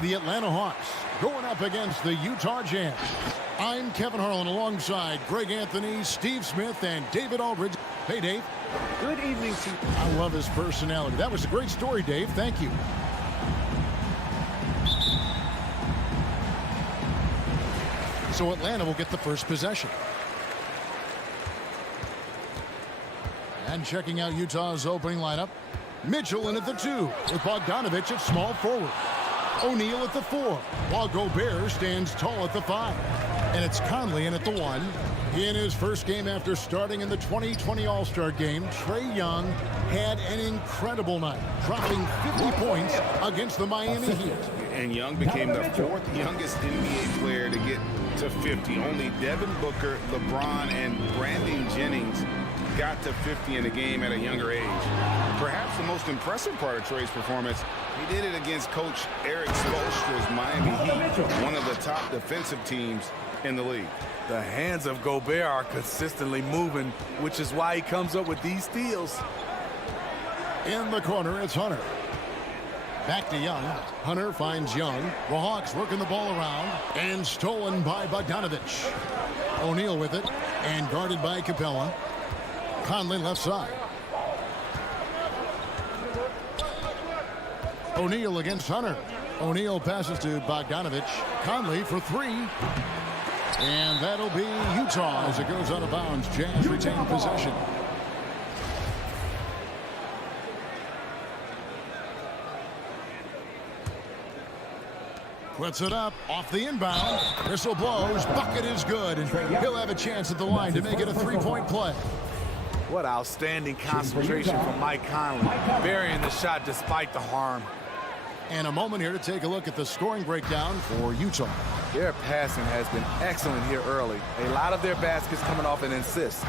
be the Atlanta Hawks going up against the Utah Jazz. I'm Kevin Harlan alongside Greg Anthony, Steve Smith, and David Aldridge. Hey, Dave. Good evening to you. I love his personality. That was a great story, Dave. Thank you. So Atlanta will get the first possession. And checking out Utah's opening lineup. Mitchell in at the 2 with Bogdanovich at small forward. O'Neal at the 4 while Gobert stands tall at the 5. And it's Conley in at the 1. In his first game after starting in the 2020 All-Star Game, Trae Young had an incredible night, dropping 50 points against the Miami Heat. And Young became the 4th youngest NBA player to get to 50. Only Devin Booker, LeBron, and Brandon Jennings got to 50 in a game at a younger age. Perhaps the most impressive part of Trae's performance, he did it against Coach Eric Spoelstra's Miami Heat, one of the top defensive teams in the league. The hands of Gobert are consistently moving, which is why he comes up with these steals. In the corner, it's Hunter. Back to Young. Hunter finds Young. The Hawks working the ball around. And stolen by Bogdanovich. O'Neal with it. And guarded by Capella. Conley left side. O'Neal against Hunter. O'Neal passes to Bogdanovich. Conley for 3. And that'll be Utah as it goes out of bounds. Jazz retain possession. Puts it up off the inbound. Whistle blows. Bucket is good. And he'll have a chance at the line to make it a 3-point play. What outstanding concentration from Mike Conley, burying the shot despite the harm. And a moment here to take a look at the scoring breakdown for Utah. Their passing has been excellent here early. A lot of their baskets coming off an assist.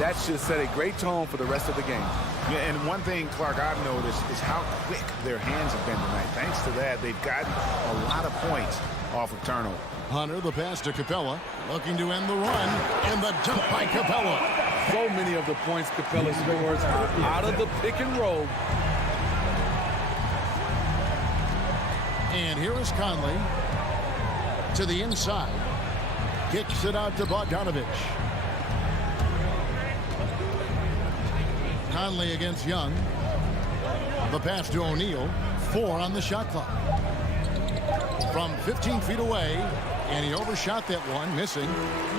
That should set a great tone for the rest of the game. Yeah, and one thing, Clark, I've noticed is how quick their hands have been tonight. Thanks to that, they've gotten a lot of points off of turnover. Hunter, the pass to Capella, looking to end the run, and the dunk by Capella. So many of the points Capella scores are out of the pick and roll. And here is Conley to the inside. Kicks it out to Bogdanovich. Conley against Young. The pass to O'Neal. 4 on the shot clock. From 15 feet away, and he overshot that one, missing.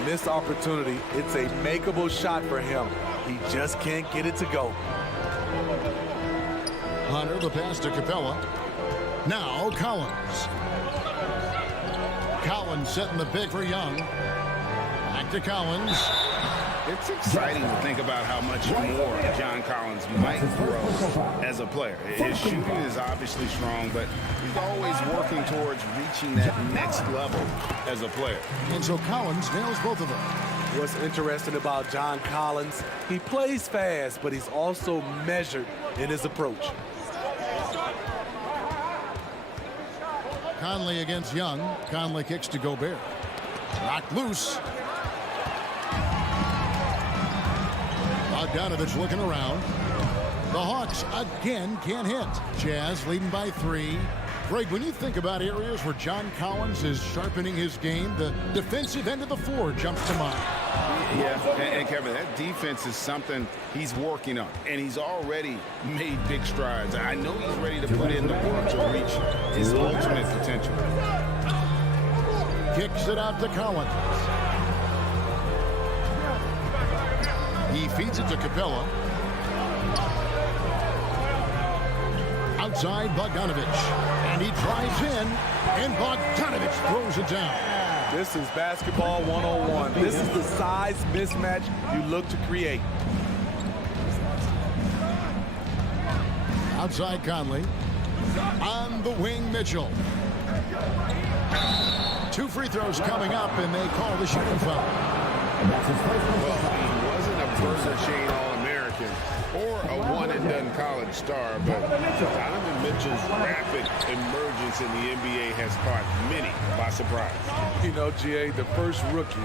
Missed opportunity. It's a makeable shot for him. He just can't get it to go. Hunter, the pass to Capella. Now Collins. Collins setting the pick for Young. Back to Collins. It's exciting to think about how much more John Collins might grow as a player. His shooting is obviously strong, but he's always working towards reaching that next level as a player. And so Collins nails both of them. What's interesting about John Collins, he plays fast, but he's also measured in his approach. Conley against Young. Conley kicks to Gobert. Knocked loose. Bogdanovich looking around. The Hawks again can't hit. Jazz leading by 3. Greg, when you think about areas where John Collins is sharpening his game, the defensive end of the floor jumps to mind. Yeah, and Kevin, that defense is something he's working on, and he's already made big strides. I know he's ready to put in the work to reach his ultimate potential. Kicks it out to Collins. He feeds it to Capella. Outside Bogdanovich. And he drives in, and Bogdanovich throws it down. This is basketball 101. This is the size mismatch you look to create. Outside Conley. On the wing, Mitchell. 2 free throws coming up, and they call the shooting foul. Well, he wasn't a Burger Chain All-American or a one-and-done college star, but Donovan Mitchell's rapid emergence in the NBA has caught many by surprise. You know, GA, the first rookie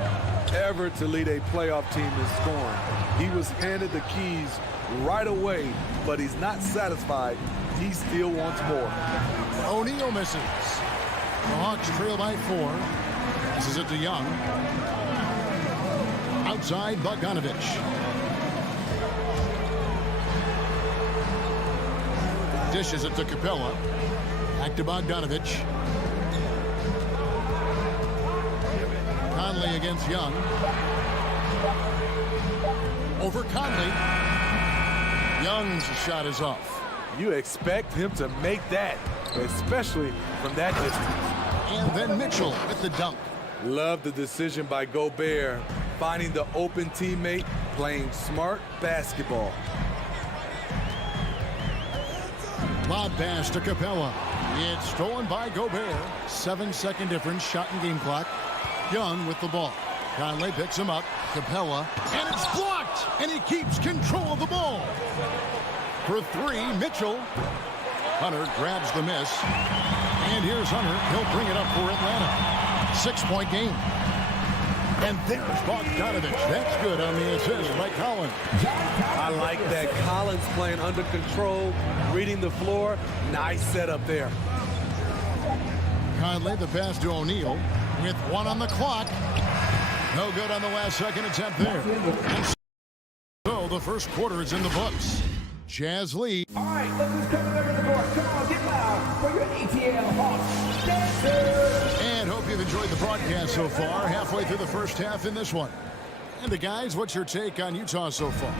ever to lead a playoff team in scoring. He was handed the keys right away, but he's not satisfied. He still wants more. O'Neal misses. The Hawks trail by 4. Passes it to Young. Outside, Bogdanovich. Dishes it to Capella. Back to Bogdanovich. Conley against Young. Over Conley. Young's shot is off. You expect him to make that, especially from that distance. And then Mitchell with the dunk. Love the decision by Gobert, finding the open teammate, playing smart basketball. Lob pass to Capella. It's stolen by Gobert. 7-second difference, shot and game clock. Young with the ball. Conley picks him up. Capella. And it's blocked. And he keeps control of the ball. For 3, Mitchell. Hunter grabs the miss. And here's Hunter. He'll bring it up for Atlanta. 6-point game. And there's Bogdanovich. That's good on the assist by Collins. I like that. Collins playing under control, reading the floor. Nice setup there. Conley, the pass to O'Neal with 1 on the clock. No good on the last second attempt there. And so the first quarter is in the books. Jazz lead. All right, look who's coming over the board. Come on, get loud for your ATL Hawks dancers. And hope you've enjoyed the broadcast so far. Halfway through the first half in this one. And the guys, what's your take on Utah so far?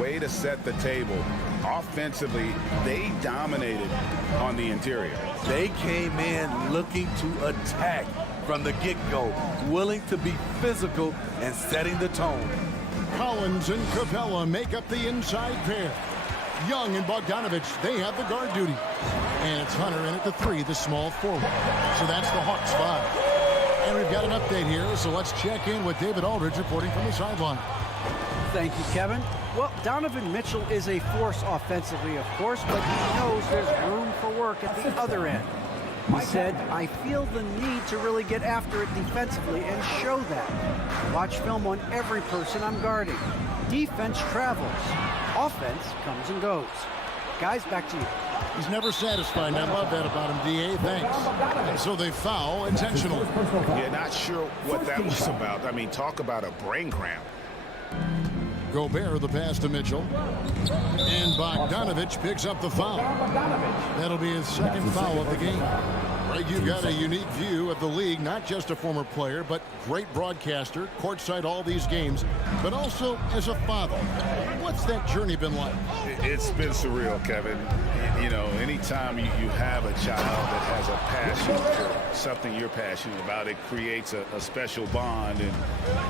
Way to set the table. Offensively, they dominated on the interior. They came in looking to attack from the get-go, willing to be physical and setting the tone. Collins and Capella make up the inside pair. Young and Bogdanovich, they have the guard duty. And it's Hunter in at the 3, the small forward. So that's the Hawks 5. And we've got an update here, so let's check in with David Aldridge reporting from the sideline. Thank you, Kevin. Well, Donovan Mitchell is a force offensively, of course, but he knows there's room for work at the other end. He said, I feel the need to really get after it defensively and show that. Watch film on every person I'm guarding. Defense travels. Offense comes and goes. Guys, back to you. He's never satisfied, and I love that about him, D.A. Thanks. And so they foul intentionally. Yeah, not sure what that was about. I mean, talk about a brain cramp. Gobert the pass to Mitchell. And Bogdanovich picks up the foul. That'll be his second foul of the game. Greg, you've got a unique view of the league, not just a former player, but great broadcaster, courtside all these games, but also as a father. What's that journey been like? It's been surreal, Kevin. You know, anytime you have a child that has a passion for something you're passionate about, it creates a special bond. And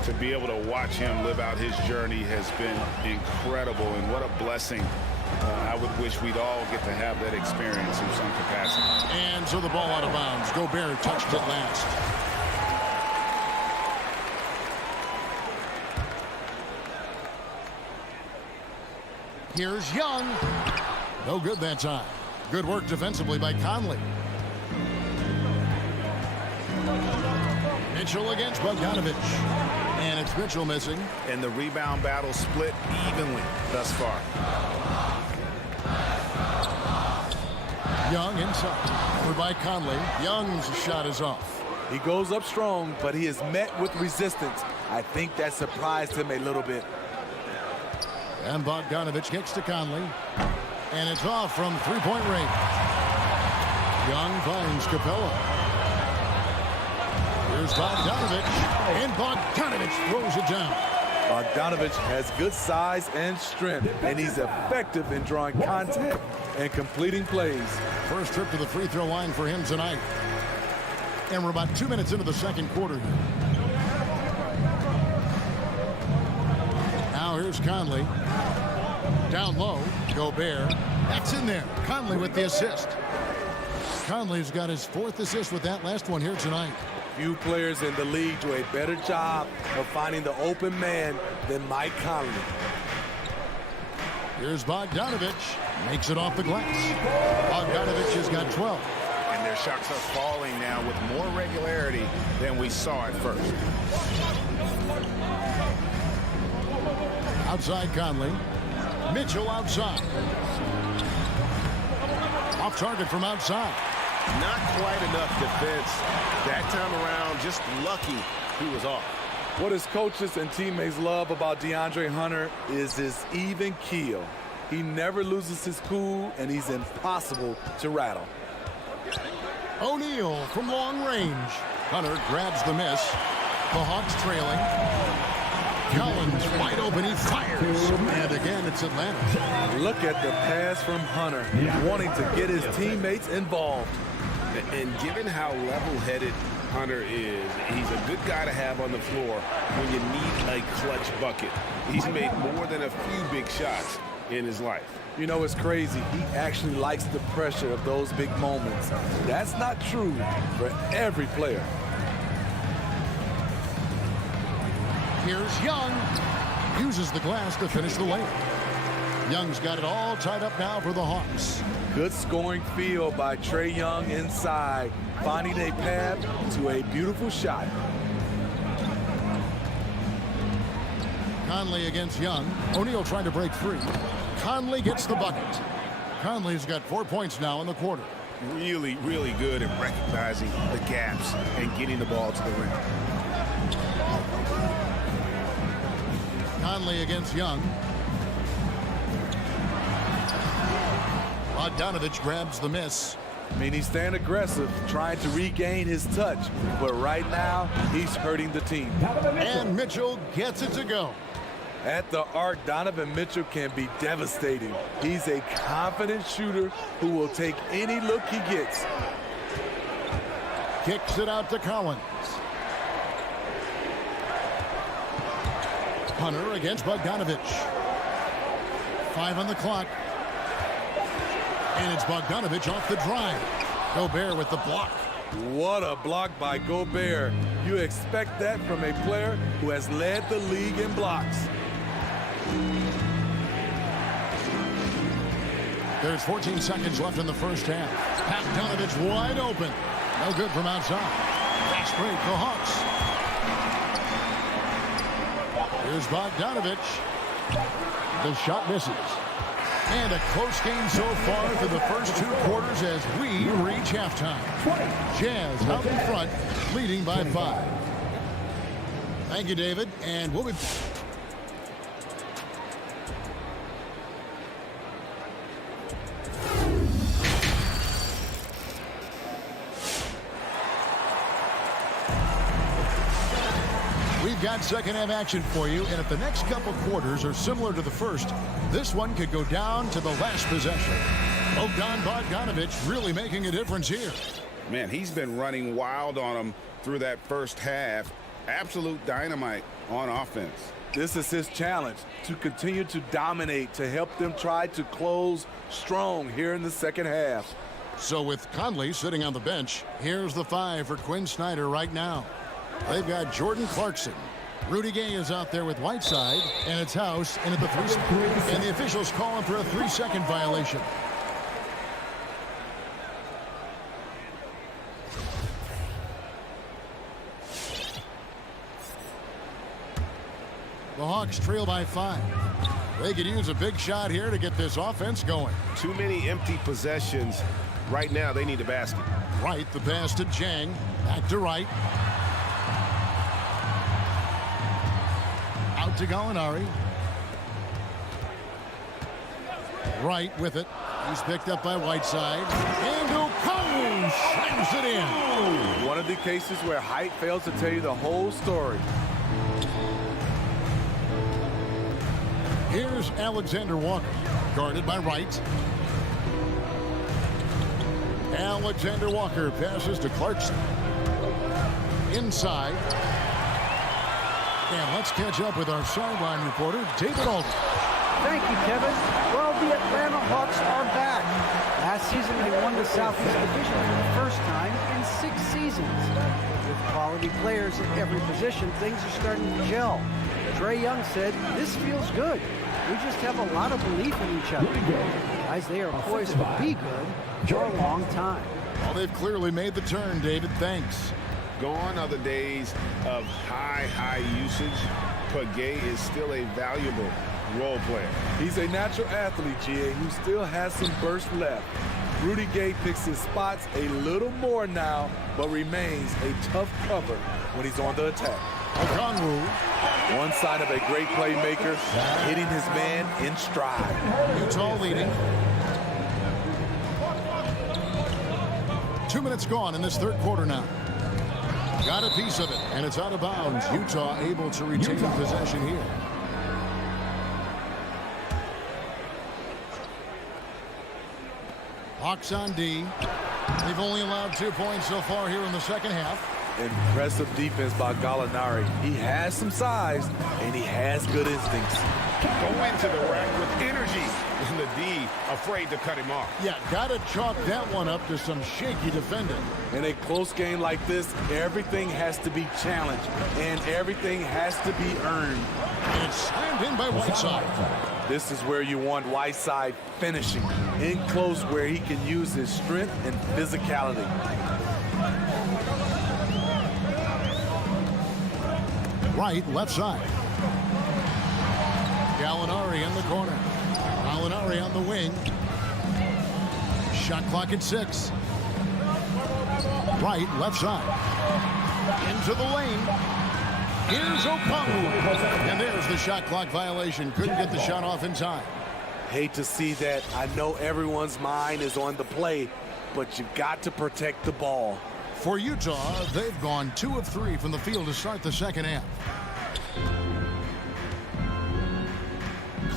to be able to watch him live out his journey has been incredible. And what a blessing. I would wish we'd all get to have that experience in some capacity. And so the ball out of bounds. Gobert touched it last. Here's Young. No good that time. Good work defensively by Conley. Mitchell against Bogdanovich. And it's Mitchell missing. And the rebound battle split evenly thus far. Young inside. Over by Conley. Young's shot is off. He goes up strong, but he is met with resistance. I think that surprised him a little bit. And Bogdanovich kicks to Conley. And it's off from three-point range. Young finds Capella. Here's Bogdanovich. And Bogdanovich throws it down. Bogdanovich has good size and strength, and he's effective in drawing contact and completing plays. First trip to the free throw line for him tonight. And we're about 2 minutes into the second quarter here. Now here's Conley. Down low, Gobert. That's in there. Conley with the assist. Conley's got his 4th assist with that last one here tonight. Few players in the league do a better job of finding the open man than Mike Conley. Here's Bogdanovich. Makes it off the glass. Bogdanovich has got 12. And their shots are falling now with more regularity than we saw at first. Outside Conley. Mitchell outside. Off target from outside. Not quite enough defense. That time around, just lucky he was off. What his coaches and teammates love about DeAndre Hunter is his even keel. He never loses his cool, and he's impossible to rattle. O'Neal from long range. Hunter grabs the miss. The Hawks trailing. Collins wide open, he fires. And again, it's Atlanta. Look at the pass from Hunter, wanting to get his teammates involved. And given how level-headed Hunter is, he's a good guy to have on the floor when you need a clutch bucket. He's made more than a few big shots in his life. You know, it's crazy. He actually likes the pressure of those big moments. That's not true for every player. Here's Young. Uses the glass to finish the layup. Young's got it all tied up now for the Hawks. Good scoring field by Trae Young inside, finding a path to a beautiful shot. Conley against Young. O'Neal trying to break free. Conley gets the bucket. Conley's got 4 points now in the quarter. Really, really good at recognizing the gaps and getting the ball to the rim. Conley against Young. Bogdanovich grabs the miss. I mean, he's staying aggressive, trying to regain his touch. But right now, he's hurting the team. And Mitchell gets it to go. At the arc, Donovan Mitchell can be devastating. He's a confident shooter who will take any look he gets. Kicks it out to Collins. Hunter against Bogdanovich. 5 on the clock. And it's Bogdanovich off the drive. Gobert with the block. What a block by Gobert. You expect that from a player who has led the league in blocks. There's 14 seconds left in the first half. Bogdanovich wide open. No good from outside. Fast break, the Hawks. Here's Bogdanovich. The shot misses. And a close game so far for the first 2 quarters as we reach halftime. Jazz out in front, leading by 5. Thank you, David, and we'll be back. We've got second half action for you, and if the next couple quarters are similar to the first, this one could go down to the last possession. Bogdanovich really making a difference here. Man, he's been running wild on him through that first half. Absolute dynamite on offense. This is his challenge, to continue to dominate, to help them try to close strong here in the second half. So with Conley sitting on the bench, here's the 5 for Quinn Snyder right now. They've got Jordan Clarkson. Rudy Gay is out there with Whiteside, and it's House in at the 3. And the officials call him for a 3-second violation. The Hawks trail by 5. They could use a big shot here to get this offense going. Too many empty possessions. Right now, they need a basket. Wright, the pass to Jang. Back to Wright. Out to Gallinari. Wright with it. He's picked up by Whiteside. And O'Connell slams it in. One of the cases where height fails to tell you the whole story. Here's Alexander Walker, guarded by Wright. Alexander Walker passes to Clarkson. Inside. And let's catch up with our sideline reporter, David Alden. Thank you, Kevin. Well, the Atlanta Hawks are back. Last season, they won the Southeast Division for the first time in 6 seasons. With quality players at every position, things are starting to gel. Trae Young said, "This feels good. We just have a lot of belief in each other." Guys, they are poised to be good for a long time. Well, they've clearly made the turn, David. Thanks. Gone are the days of high usage, but Gay is still a valuable role player. He's a natural athlete, GA, who still has some burst left. Rudy Gay picks his spots a little more now, but remains a tough cover when he's on the attack. Okongwu. One sign of a great playmaker, hitting his man in stride. Utah leading. 2 minutes gone in this third quarter now. Got a piece of it, and it's out of bounds. Utah able to retain possession here. Hawks on D. They've only allowed 2 points so far here in the second half. Impressive defense by Gallinari. He has some size, and he has good instincts. Go into the rack with energy. And the D afraid to cut him off. Yeah, got to chalk that one up to some shaky defending. In a close game like this, everything has to be challenged, and everything has to be earned. And it's slammed in by Whiteside. This is where you want Whiteside finishing, in close where he can use his strength and physicality. Right, left side. Gallinari in the corner. Gallinari on the wing. Shot clock at 6. Right, left side. Into the lane. Here's Okongwu. And there's the shot clock violation. Couldn't get the shot off in time. Hate to see that. I know everyone's mind is on the play, but you got to protect the ball. For Utah, they've gone 2 of 3 from the field to start the second half.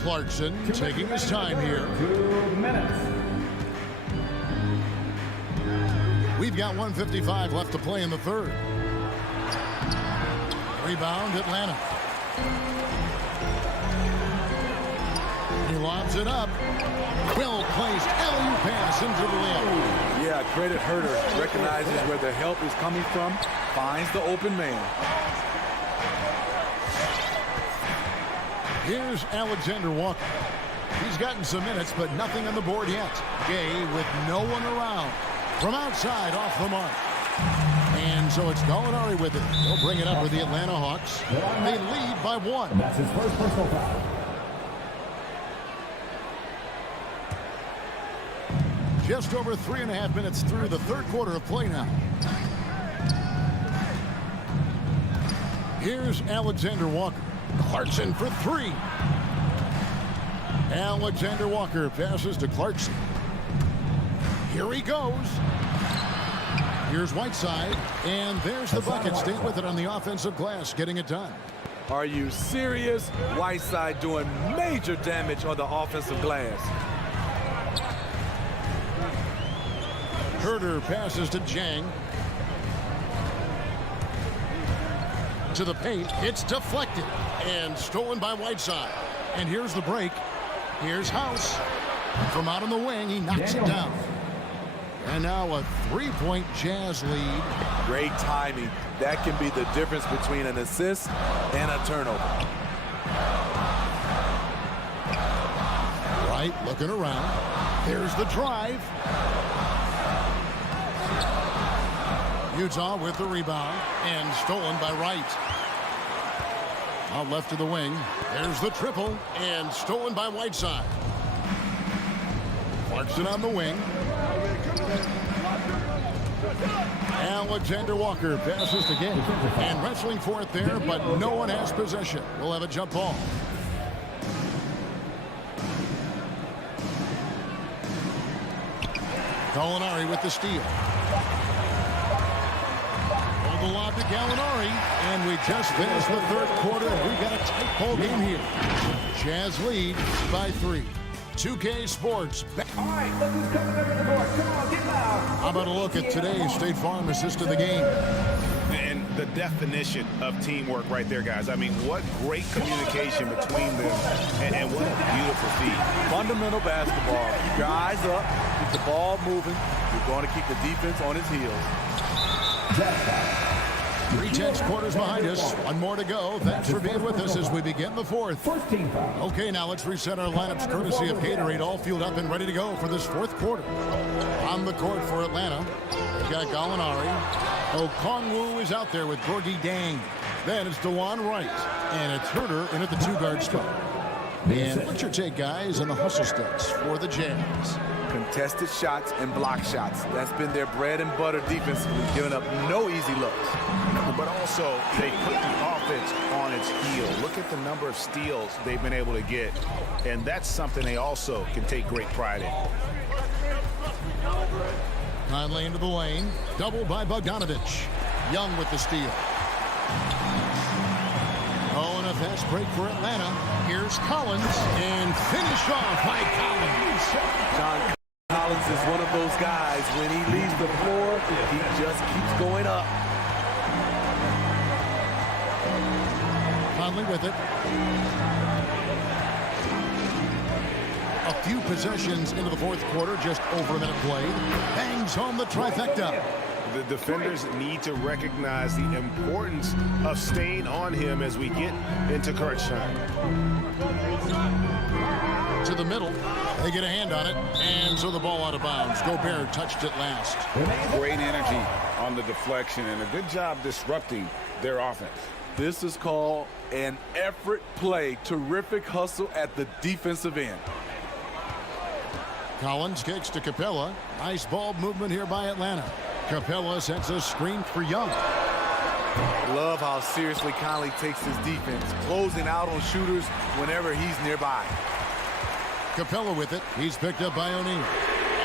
Clarkson taking his time here. 2 minutes. We've got 1:55 left to play in the third. Rebound, Atlanta. He lobs it up. Well placed alley-oop pass into the lane. Yeah, credit Herter. Recognizes where the help is coming from, finds the open man. Here's Alexander Walker. He's gotten some minutes, but nothing on the board yet. Gay with no one around. From outside, off the mark. And so it's Gallinari with it. He'll bring it up for the Atlanta Hawks. They lead by 1. That's his first personal foul. Just over 3.5 minutes through the third quarter of play now. Here's Alexander Walker. Clarkson for 3. Alexander Walker passes to Clarkson. Here he goes. Here's Whiteside, and there's the bucket. Stay with it on the offensive glass, getting it done. Are you serious? Whiteside doing major damage on the offensive glass. Herter passes to Jang. To the paint. It's deflected and stolen by Whiteside. And here's the break. Here's House. From out on the wing, he knocks it down. And now a 3-point Jazz lead. Great timing. That can be the difference between an assist and a turnover. Right, looking around. There's the drive. Utah with the rebound and stolen by Wright. Out left to the wing. There's the triple and stolen by Whiteside. Clarkson on the wing. Alexander Walker passes to Gay. And wrestling for it there, but no one has possession. We'll have a jump ball. Gallinari with the steal. The lob to Gallinari, and we just finished the third quarter. We got a tight ball game here. Jazz lead by 3. 2K Sports. All right, look who's coming over the board. Come on, get loud. How about a look at today's State Farm assist of the game? And the definition of teamwork right there, guys. I mean, what great communication between them, and what a beautiful feat. Fundamental basketball. Keep your eyes up, keep the ball moving. You're going to keep the defense on its heels. 3 quarters behind us. One more to go. Thanks for being with us as we begin the fourth. First team foul. Okay, now let's reset our lineups courtesy of Gatorade, all fueled up and ready to go for this fourth quarter. On the court for Atlanta, we've got Gallinari. Okongwu is out there with Gorgie Dang. Then it's DeJuan Wright. And it's Herter in at the 2-guard spot. And what's your take, guys, on the hustle stats for the Jazz? Contested shots and block shots. That's been their bread and butter defensively, giving up no easy looks. But also, they put the offense on its heel. Look at the number of steals they've been able to get. And that's something they also can take great pride in. Conley into the lane. Doubled by Bogdanovich. Young with the steal. Oh, and a fast break for Atlanta. Here's Collins. And finish off by Collins. John Collins is one of those guys. When he leaves the floor, he just keeps going up. Conley with it. A few possessions into the fourth quarter, just over a minute played. Bangs home the trifecta. The defenders need to recognize the importance of staying on him as we get into crunch time. To the middle. They get a hand on it, and so the ball out of bounds. Gobert touched it last. Great energy on the deflection and a good job disrupting their offense. This is called an effort play. Terrific hustle at the defensive end. Collins kicks to Capella. Nice ball movement here by Atlanta. Capella sets a screen for Young. Love how seriously Conley takes his defense, closing out on shooters whenever he's nearby. Capella with it. He's picked up by O'Neal.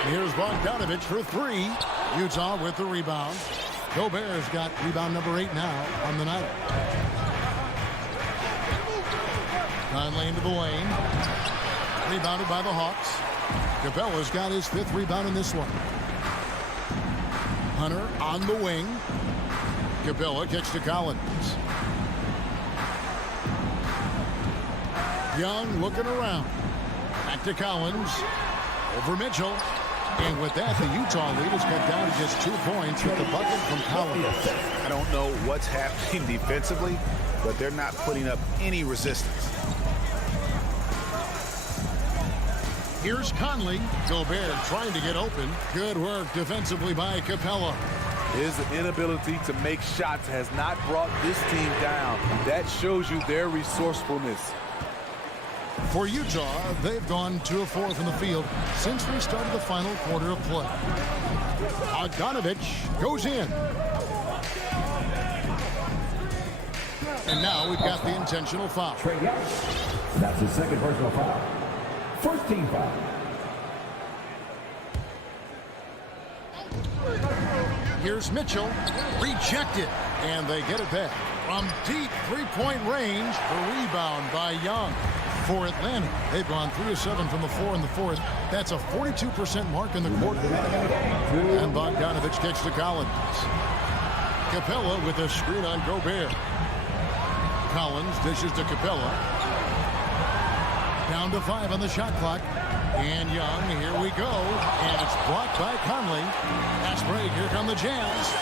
Here's Bogdanovich for three. Utah with the rebound. Gobert's got rebound number 8 now on the night. Conley into the lane. Rebounded by the Hawks. Capella's got his 5th rebound in this one. Hunter on the wing. Capella kicks to Collins. Young looking around. Back to Collins. Over Mitchell. And with that, the Utah lead is cut down to just 2 points with the bucket from Collins. I don't know what's happening defensively, but they're not putting up any resistance. Here's Conley. Gobert trying to get open. Good work defensively by Capella. His inability to make shots has not brought this team down. That shows you their resourcefulness. For Utah, they've gone 2 of 4 from the field since we started the final quarter of play. Bogdanovich goes in. And now we've got the intentional foul. That's his 2nd personal foul. First team foul. Here's Mitchell. Rejected. And they get it back. From deep 3-point range, the rebound by Young. For Atlanta, they've gone 3 of 7 from the floor in the fourth. That's a 42% mark in the quarter. And Bogdanovich kicks to Collins. Capella with a screen on Gobert. Collins dishes to Capella. Down to 5 on the shot clock. And Young, here we go. And it's blocked by Conley. Fast break, here come the Jazz.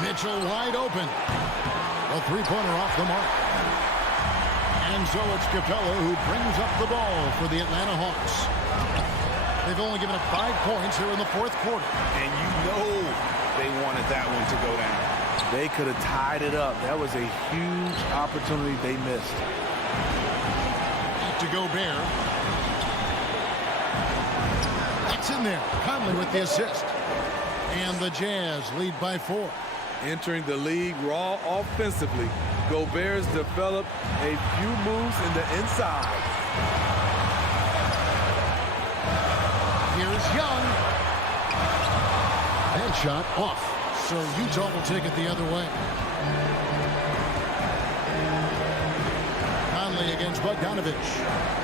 Mitchell wide open. A 3-pointer off the mark. And so it's Capella who brings up the ball for the Atlanta Hawks. They've only given up 5 points here in the fourth quarter. And you know they wanted that one to go down. They could have tied it up. That was a huge opportunity they missed. To Gobert. It's in there. Conley with the assist. And the Jazz lead by 4. Entering the league raw offensively, Gobert's developed a few moves in the inside. Here's Young. That shot off. So Utah will take it the other way. Conley against Bogdanovich.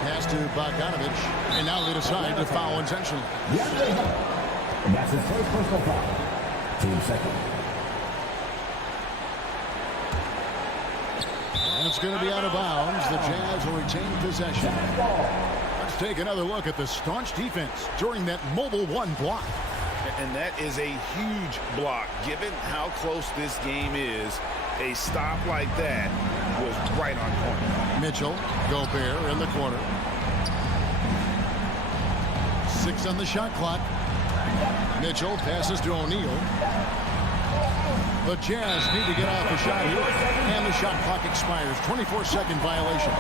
Pass to Bogdanovich. And now they decide to foul intentionally. That's his 1st personal foul. Team 2nd. It's going to be out of bounds. The Jazz will retain possession. Let's take another look at the staunch defense during that mobile 1 block. And that is a huge block. Given how close this game is, a stop like that was right on point. Mitchell, Gobert in the corner. 6 on the shot clock. Mitchell passes to O'Neal. The Jazz need to get off the shot here, and the shot clock expires. 24-second violation.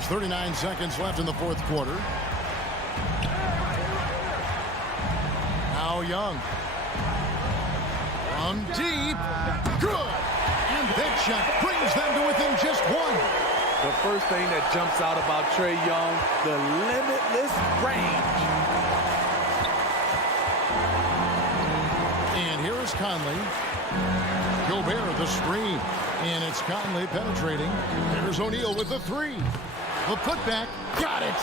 There's 39 seconds left in the fourth quarter. Now Young. From deep. Good. And that shot brings them to within just one. The first thing that jumps out about Trae Young, the limitless range. And here is Conley. Gobert the screen. And it's Conley penetrating. There's O'Neal with the three. The putback. Got it.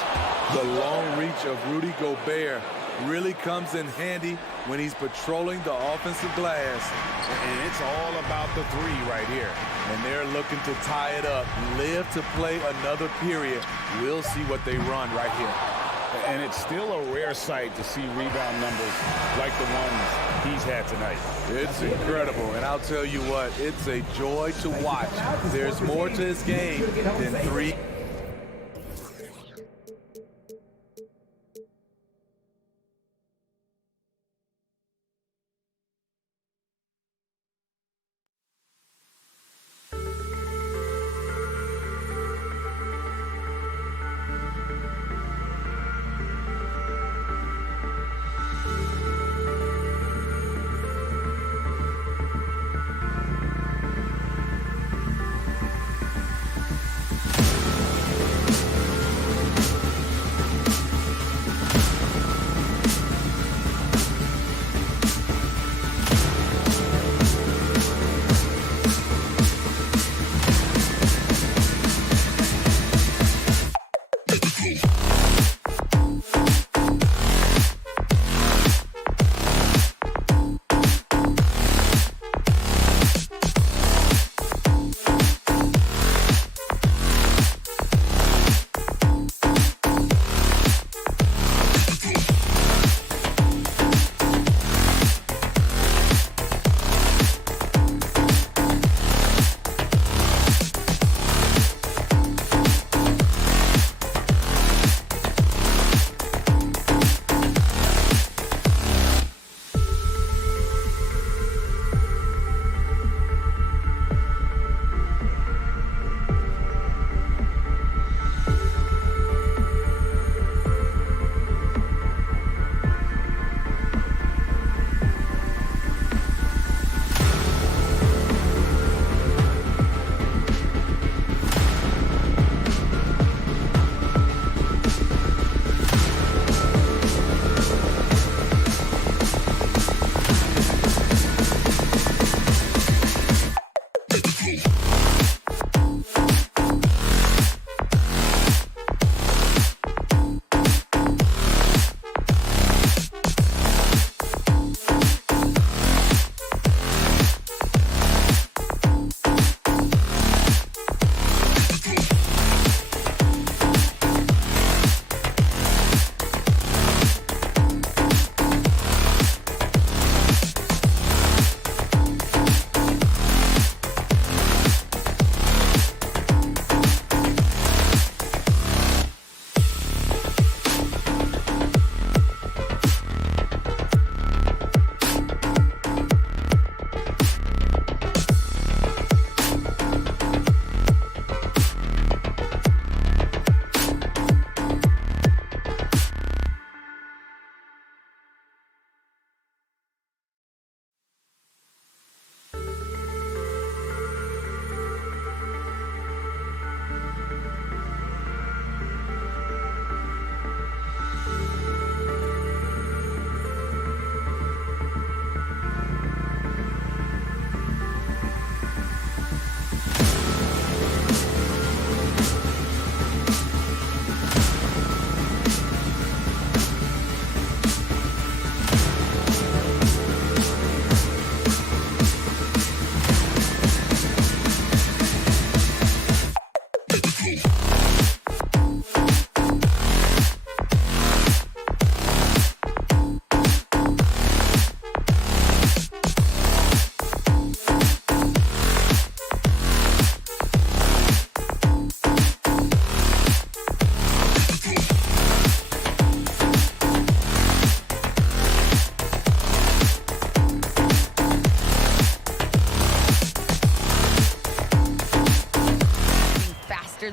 The long reach of Rudy Gobert really comes in handy when he's patrolling the offensive glass. And it's all about the three right here. And they're looking to tie it up, live to play another period. We'll see what they run right here. And it's still a rare sight to see rebound numbers like the ones he's had tonight. It's incredible, and I'll tell you what, it's a joy to watch. There's more to his game than three.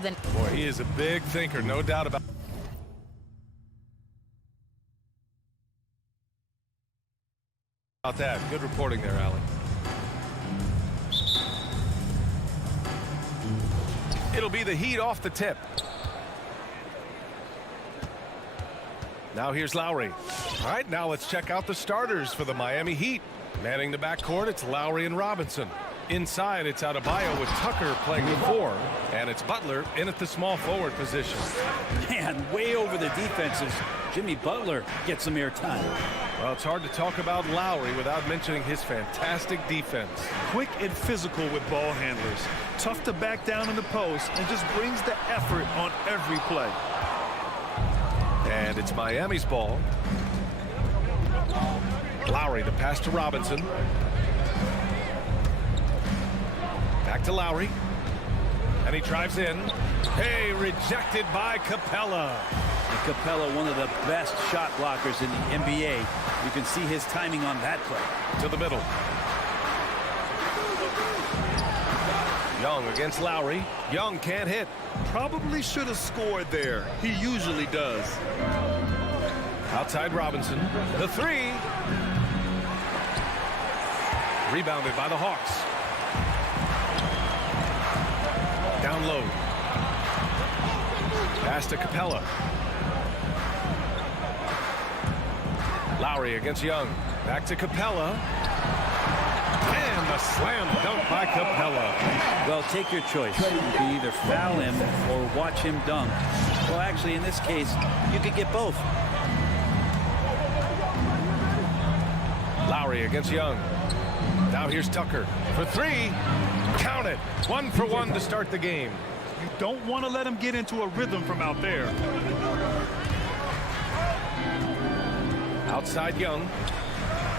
the... Boy, he is a big thinker, no doubt about that. Good reporting there, Alex. It'll be the Heat off the tip. Now here's Lowry. All right, now let's check out the starters for the Miami Heat. Manning the backcourt, it's Lowry and Robinson. Inside, it's Adebayo with Tucker playing the 4, and it's Butler in at the small forward position. Man, way over the defenses. Jimmy Butler gets some airtime. Well, it's hard to talk about Lowry without mentioning his fantastic defense. Quick and physical with ball handlers. Tough to back down in the post and just brings the effort on every play. And it's Miami's ball. Lowry, the pass to Robinson. Back to Lowry. And he drives in. Hey, rejected by Capella. And Capella, one of the best shot blockers in the NBA. You can see his timing on that play. To the middle. Young against Lowry. Young can't hit. Probably should have scored there. He usually does. Outside Robinson. The 3. Rebounded by the Hawks. Down low. Pass to Capella. Lowry against Young. Back to Capella. And the slam dunk by Capella. Well, take your choice. You can either foul him or watch him dunk. Well, actually, in this case, you could get both. Lowry against Young. Now here's Tucker for 3. Count it. 1 for 1 to start the game. You don't want to let him get into a rhythm from out there. Outside Young.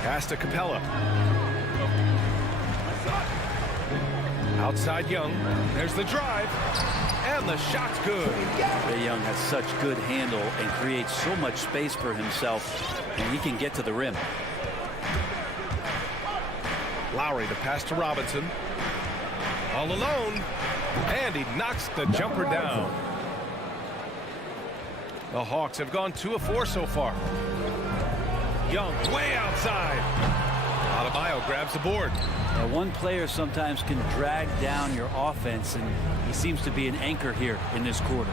Pass to Capella. Outside Young. There's the drive. And the shot's good. Trae Young has such good handle and creates so much space for himself, and he can get to the rim. Lowry, the pass to Robinson. All alone. And he knocks the jumper down. The Hawks have gone 2 of 4 so far. Young way outside. Adebayo grabs the board. Now, one player sometimes can drag down your offense, and he seems to be an anchor here in this quarter.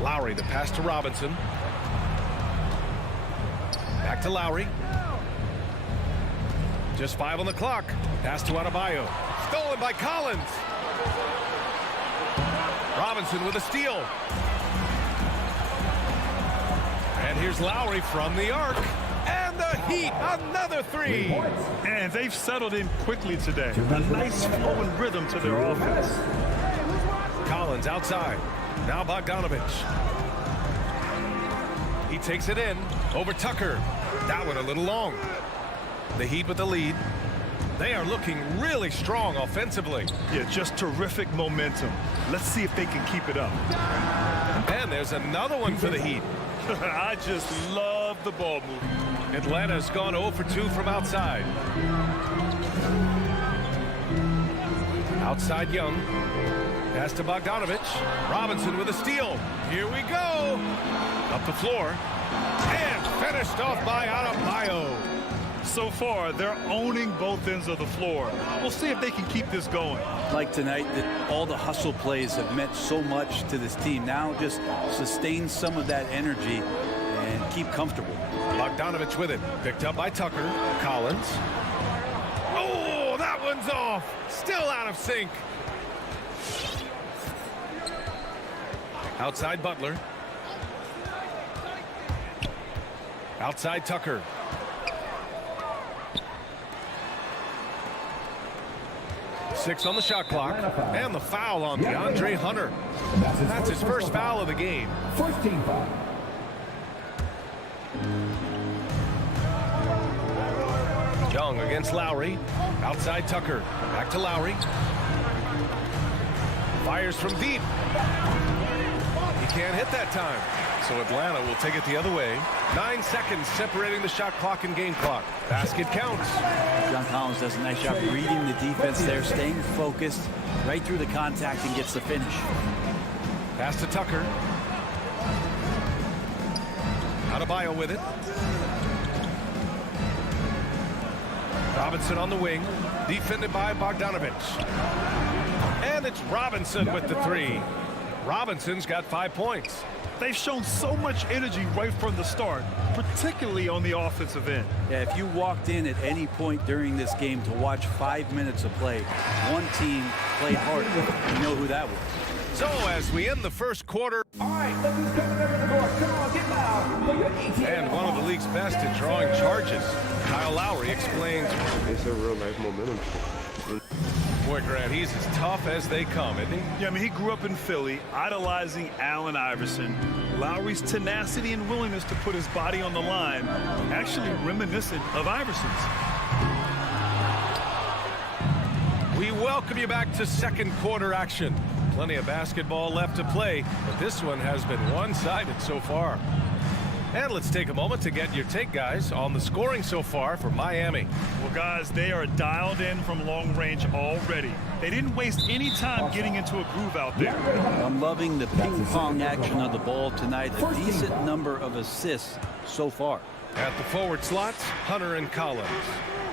Lowry, the pass to Robinson. Back to Lowry. Just 5 on the clock. Pass to Adebayo. Stolen by Collins. Robinson with a steal. And here's Lowry from the arc. And the Heat, another 3. And they've settled in quickly today. A nice flowing rhythm to their offense. Collins outside. Now Bogdanovich. He takes it in over Tucker. That one a little long. The Heat with the lead. They are looking really strong offensively. Yeah, just terrific momentum. Let's see if they can keep it up. And there's another one for the Heat. I just love the ball movement. Atlanta's gone 0 for 2 from outside. Outside Young. Pass to Bogdanovich. Robinson with a steal. Here we go. Up the floor. And finished off by Adebayo. So far, they're owning both ends of the floor. We'll see if they can keep this going. Like tonight, that all the hustle plays have meant so much to this team. Now just sustain some of that energy and keep comfortable. Bogdanovich with it. Picked up by Tucker. Collins. Oh, that one's off. Still out of sync. Outside Butler. Outside Tucker. Six on the shot clock. And the foul on DeAndre Hunter. That's his first foul of the game. First team foul. Young against Lowry. Outside Tucker. Back to Lowry. Fires from deep. He can't hit that time. So Atlanta will take it the other way. 9 seconds separating the shot clock and game clock. Basket counts. John Collins does a nice job reading the defense there, staying focused. Right through the contact and gets the finish. Pass to Tucker. Adebayo with it. Robinson on the wing. Defended by Bogdanovich. And it's Robinson with the three. Robinson's got 5 points. They've shown so much energy right from the start, particularly on the offensive end. Yeah, if you walked in at any point during this game to watch 5 minutes of play, one team played harder. You know who that was. So as we end the first quarter, and one of the league's best at drawing charges, Kyle Lowry explains. It's a real life momentum. Boy, Grant, he's as tough as they come, isn't he? Yeah, I mean, he grew up in Philly, idolizing Allen Iverson. Lowry's tenacity and willingness to put his body on the line, actually reminiscent of Iverson's. We welcome you back to second quarter action. Plenty of basketball left to play, but this one has been one-sided so far. And let's take a moment to get your take, guys, on the scoring so far for Miami. Well, guys, they are dialed in from long range already. They didn't waste any time getting into a groove out there. I'm loving the ping-pong action of the ball tonight. A decent number of assists so far. At the forward slots, Hunter and Collins.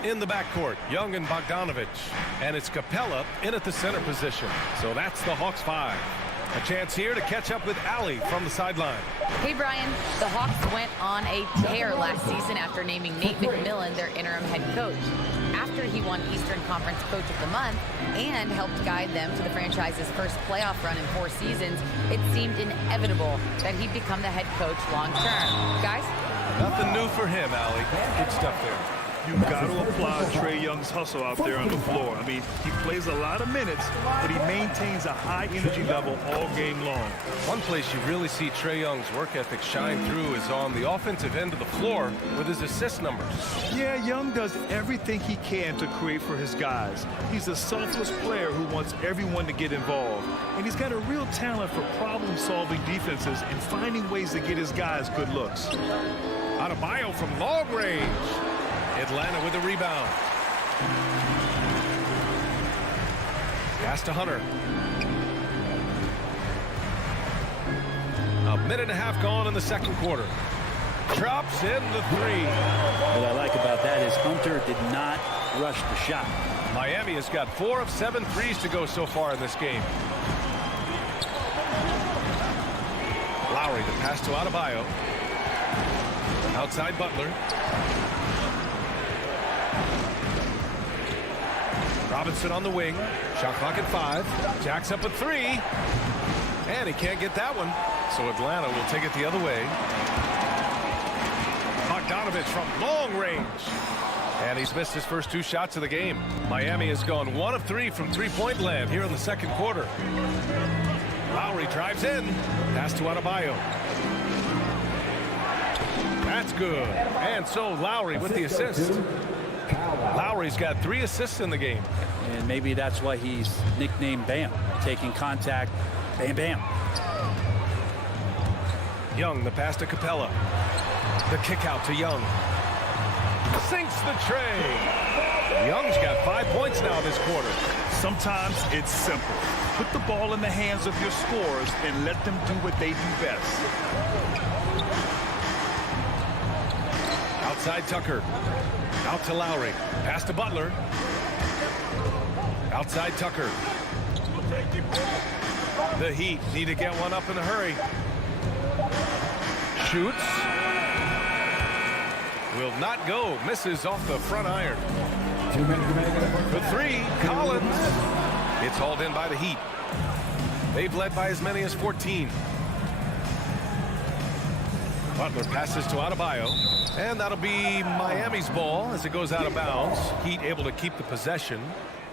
In the backcourt, Young and Bogdanovich. And it's Capella in at the center position. So that's the Hawks 5. A chance here to catch up with Allie from the sideline. Hey, Brian. The Hawks went on a tear last season after naming Nate McMillan their interim head coach. After he won Eastern Conference Coach of the Month and helped guide them to the franchise's first playoff run in 4 seasons, it seemed inevitable that he'd become the head coach long term. Guys? Nothing new for him, Allie. Good stuff there. You've got to applaud Trae Young's hustle out there on the floor. I mean, he plays a lot of minutes, but he maintains a high energy level all game long. One place you really see Trae Young's work ethic shine through is on the offensive end of the floor with his assist numbers. Yeah, Young does everything he can to create for his guys. He's a selfless player who wants everyone to get involved. And he's got a real talent for problem-solving defenses and finding ways to get his guys good looks. Adebayo from long range. Atlanta with the rebound. Pass to Hunter. A minute and a half gone in the second quarter. Drops in the three. What I like about that is Hunter did not rush the shot. Miami has got 4 of 7 threes to go so far in this game. Lowry, the pass to Adebayo. Outside Butler. Robinson on the wing. Shot clock at 5. Jacks up a 3. And he can't get that one. So Atlanta will take it the other way. Bogdanovich from long range. And he's missed his first 2 shots of the game. Miami has gone 1 of 3 from three-point land here in the second quarter. Lowry drives in. Pass to Adebayo. That's good. And so Lowry with the assist. Lowry's got 3 assists in the game. And maybe that's why he's nicknamed Bam. Taking contact, bam, bam. Young, the pass to Capella. The kick out to Young. Sinks the tray. Young's got 5 points now this quarter. Sometimes it's simple. Put the ball in the hands of your scorers and let them do what they do best. Outside Tucker. Out to Lowry. Pass to Butler. Outside Tucker. The Heat need to get one up in a hurry. Shoots. Will not go. Misses off the front iron. The 3, Collins. It's hauled in by the Heat. They've led by as many as 14. Butler passes to Adebayo. And that'll be Miami's ball as it goes out of bounds. Heat able to keep the possession.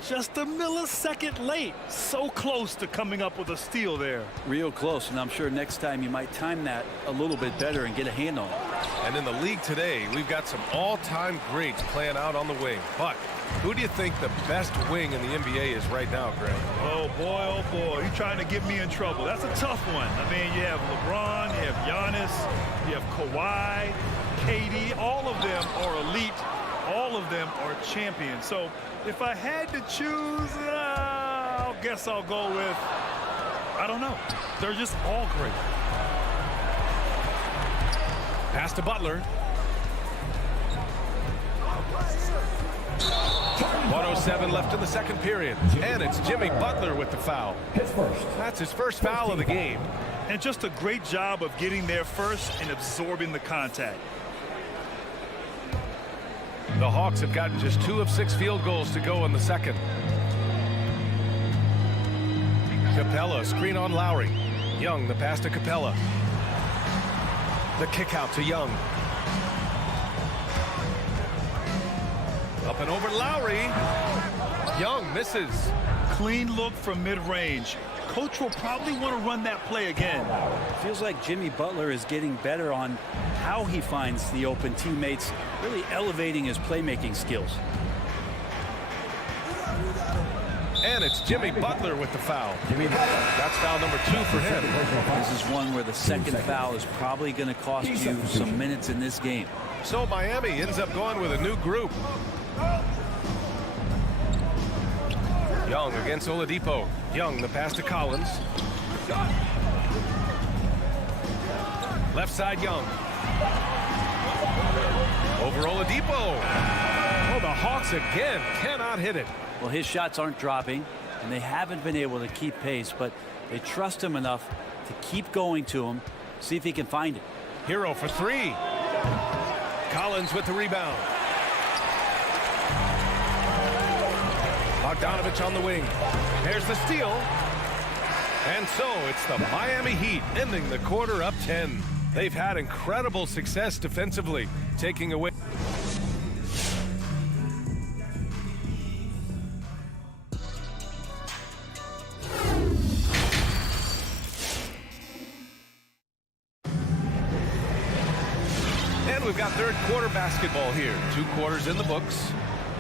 Just a millisecond late. So close to coming up with a steal there. Real close, and I'm sure next time you might time that a little bit better and get a hand on it. And in the league today, we've got some all-time greats playing out on the wing. But who do you think the best wing in the NBA is right now, Greg? Oh, boy, you're trying to get me in trouble. That's a tough one. I mean, you have LeBron, you have Giannis, you have Kawhi, KD. All of them are elite. All of them are champions. So if I had to choose, I'll guess I'll go with, I don't know. They're just all great. Pass to Butler. 1:07 left in the second period. And it's Jimmy Butler with the foul. His first. That's his first foul of the game. And just a great job of getting there first and absorbing the contact. The Hawks have gotten just 2 of 6 field goals to go in the second. Capella, screen on Lowry. Young, the pass to Capella. The kick out to Young. Up and over Lowry. Young misses. Clean look from mid-range. Coach will probably want to run that play again. Feels like Jimmy Butler is getting better on how he finds the open teammates, really elevating his playmaking skills. And it's Jimmy Butler with the foul. That's foul number 2 for him. This is one where the second foul is probably going to cost you some minutes in this game. So Miami ends up going with a new group. Young against Oladipo. Young, the pass to Collins. Left side, Young. Over Oladipo. Oh, the Hawks again cannot hit it. Well, his shots aren't dropping, and they haven't been able to keep pace, but they trust him enough to keep going to him, see if he can find it. Hero for 3. Collins with the rebound. Bogdanovich on the wing. There's the steal. And so it's the Miami Heat ending the quarter up 10. They've had incredible success defensively, taking away. And we've got third quarter basketball here. 2 quarters in the books.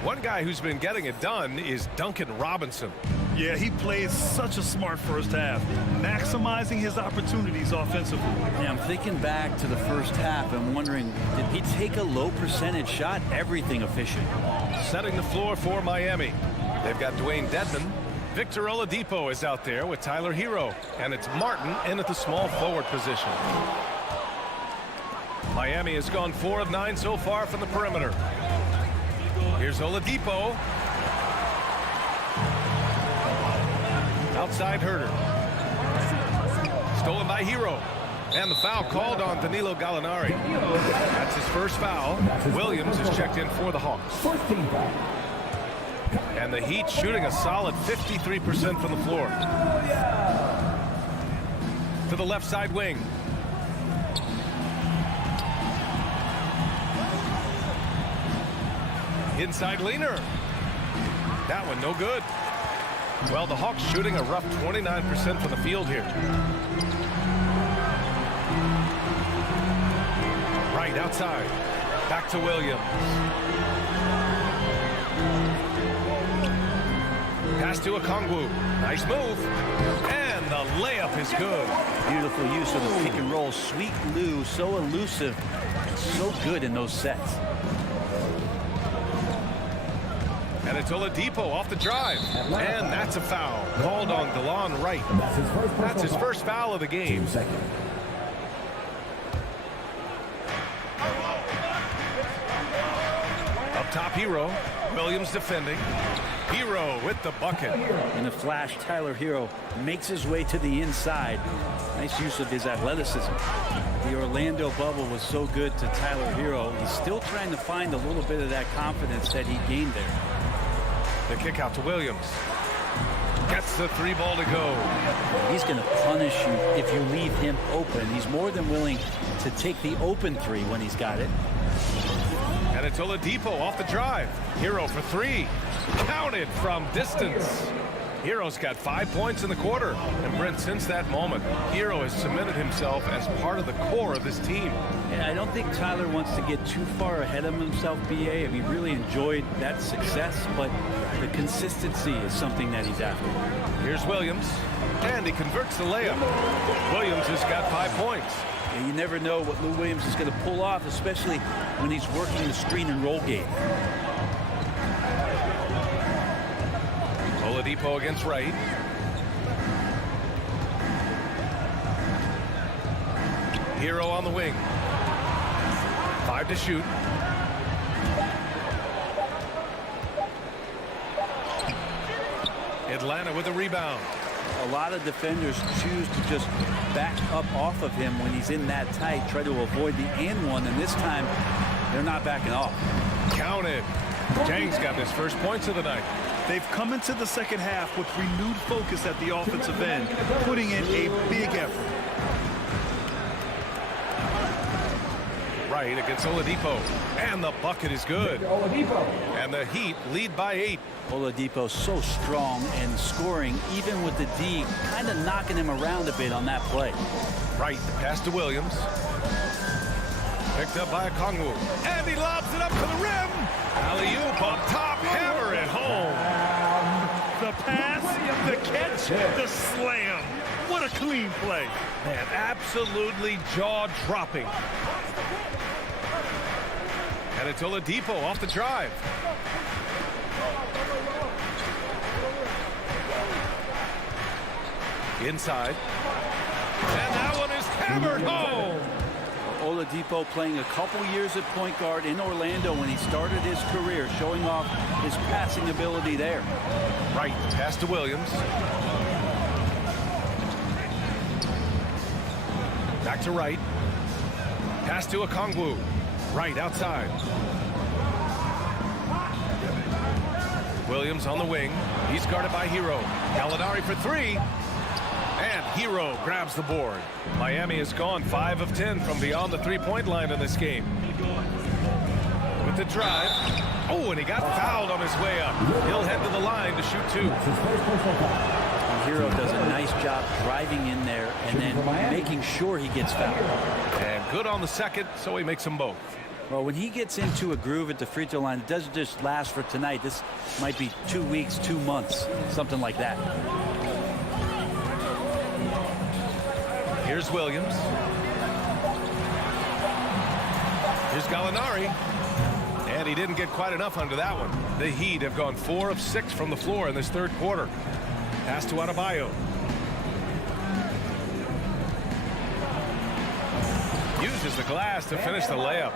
One guy who's been getting it done is Duncan Robinson. Yeah, he plays such a smart first half, maximizing his opportunities offensively. Yeah, I'm thinking back to the first half and wondering, did he take a low percentage shot? Everything efficient. Setting the floor for Miami. They've got Dwayne Dedmon. Victor Oladipo is out there with Tyler Hero. And it's Martin in at the small forward position. Miami has gone 4 of 9 so far from the perimeter. Here's Oladipo. Outside Herter. Stolen by Hero. And the foul called on Danilo Gallinari. That's his first foul. Williams is checked in for the Hawks. And the Heat shooting a solid 53% from the floor. To the left side wing. Inside leaner. That one no good. Well, the Hawks shooting a rough 29% from the field here. Right outside. Back to Williams. Pass to Okongwu. Nice move. And the layup is good. Beautiful use of the pick and roll. Sweet Lou, so elusive and so good in those sets. And it's Oladipo off the drive. And that's a foul. Called on DeLon Wright. That's his first foul of the game. Up top, Hero. Williams defending. Hero with the bucket. In a flash, Tyler Hero makes his way to the inside. Nice use of his athleticism. The Orlando bubble was so good to Tyler Hero. He's still trying to find a little bit of that confidence that he gained there. The kick out to Williams. Gets the 3 ball to go. He's going to punish you if you leave him open. He's more than willing to take the open 3 when he's got it. And it's Oladipo off the drive. Hero for 3. Counted from distance. Hero's got 5 points in the quarter. And Brent, since that moment, Hero has cemented himself as part of the core of this team. And I don't think Tyler wants to get too far ahead of himself, BA. I mean, he really enjoyed that success, but the consistency is something that he's after. Here's Williams, and he converts the layup. Williams has got 5 points. And you never know what Lou Williams is going to pull off, especially when he's working the screen and roll game. Oladipo against Wright. Hero on the wing. 5 to shoot. Atlanta with a rebound. A lot of defenders choose to just back up off of him when he's in that tight, try to avoid the and one, and this time they're not backing off. Counted. Jang's got his first points of the night. They've come into the second half with renewed focus at the offensive end, putting in a big effort. Right against Oladipo. And the bucket is good. And the Heat lead by 8. Oladipo so strong and scoring, even with the D, kind of knocking him around a bit on that play. Right, the pass to Williams. Picked up by Okongwu. And he lobs it up to the rim. Alley-oop up top, hammer it home. The pass, the catch, the slam. What a clean play. Man, absolutely jaw-dropping. And it's Oladipo off the drive. Inside. And that one is hammered home. Oladipo playing a couple years at point guard in Orlando when he started his career, showing off his passing ability there. Right, pass to Williams. Back to Wright. Pass to Okongwu. Right outside. Williams on the wing. He's guarded by Hero. Gallinari for 3. And Hero grabs the board. Miami has gone 5 of 10 from beyond the three-point line in this game. With the drive. Oh, and he got fouled on his way up. He'll head to the line to shoot 2. And Hero does a nice job driving in there and then making sure he gets fouled. And good on the second, so he makes them both. Well, when he gets into a groove at the free throw line, it doesn't just last for tonight. This might be 2 weeks, 2 months, something like that. Here's Williams. Here's Gallinari. And he didn't get quite enough under that one. The Heat have gone 4 of 6 from the floor in this third quarter. Pass to Adebayo. Uses the glass to finish the layup.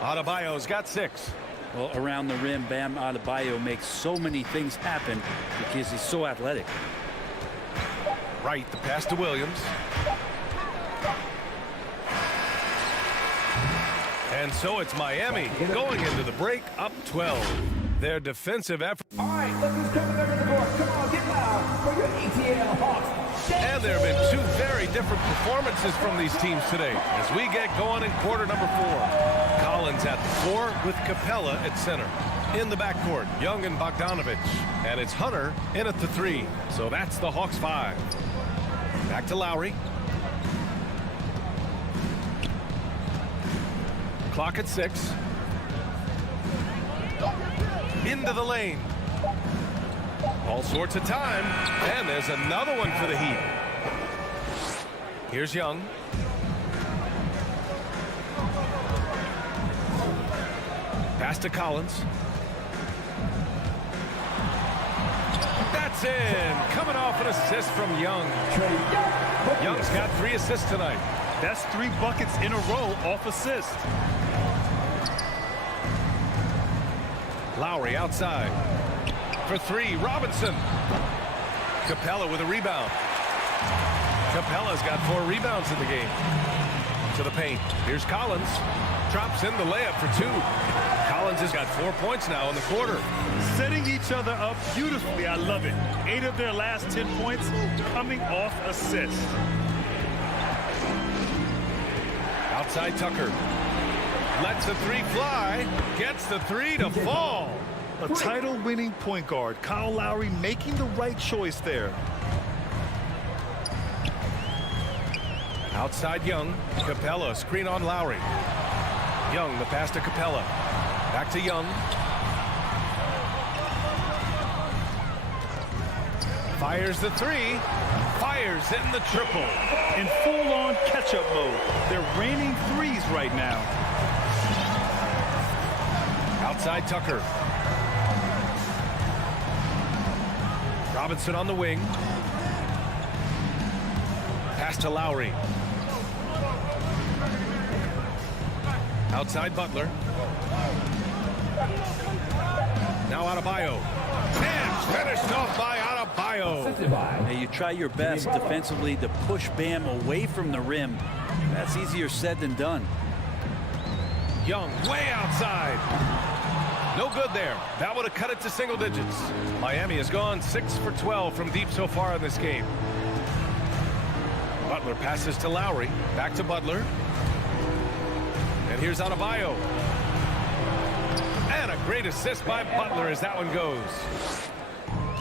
Adebayo's got 6. Well, around the rim, Bam Adebayo makes so many things happen because he's so athletic. Right, the pass to Williams. And so it's Miami going into the break up 12. Their defensive effort. All right, look who's coming over the board. Come on, get loud for your ETL Hawks. And there have been 2 very different performances from these teams today as we get going in quarter number 4. Collins at the 4 with Capella at center. In the backcourt, Young and Bogdanovich. And it's Hunter in at the 3. So that's the Hawks 5. Back to Lowry. Clock at 6. Into the lane. All sorts of time. And there's another one for the Heat. Here's Young. Pass to Collins. That's in. Coming off an assist from Young. Young's got 3 assists tonight. That's 3 buckets in a row off assist. Lowry outside. For 3, Robinson. Capella with a rebound. Capella's got 4 rebounds in the game. To the paint. Here's Collins. Drops in the layup for 2. Collins has got 4 points now in the quarter. Setting each other up beautifully. I love it. 8 of their last 10 points coming off assists. Outside Tucker. Lets the 3 fly. Gets the 3 to fall. A title-winning point guard. Kyle Lowry making the right choice there. Outside Young. Capella screen on Lowry. Young the pass to Capella. Back to Young. Fires the 3. Fires in the triple. In full-on catch-up mode. They're raining threes right now. Outside Tucker. Robinson on the wing. Pass to Lowry. Outside Butler. Now Adebayo. And finished off by Adebayo. Hey, you try your best defensively to push Bam away from the rim. That's easier said than done. Young way outside. No good there. That would have cut it to single digits. Miami has gone 6 for 12 from deep so far in this game. Butler passes to Lowry. Back to Butler. And here's Adebayo. And a great assist by Butler as that one goes.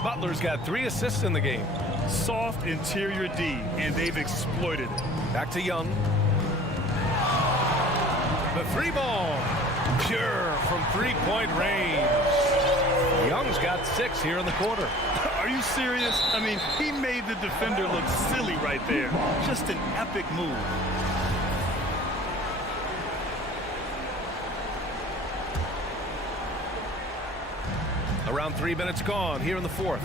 Butler's got 3 assists in the game. Soft interior D, and they've exploited it. Back to Young. The 3 ball. Pure from 3-point range. Young's got 6 here in the quarter. Are you serious? I mean, he made the defender look silly right there. Just an epic move. Around 3 minutes gone here in the fourth.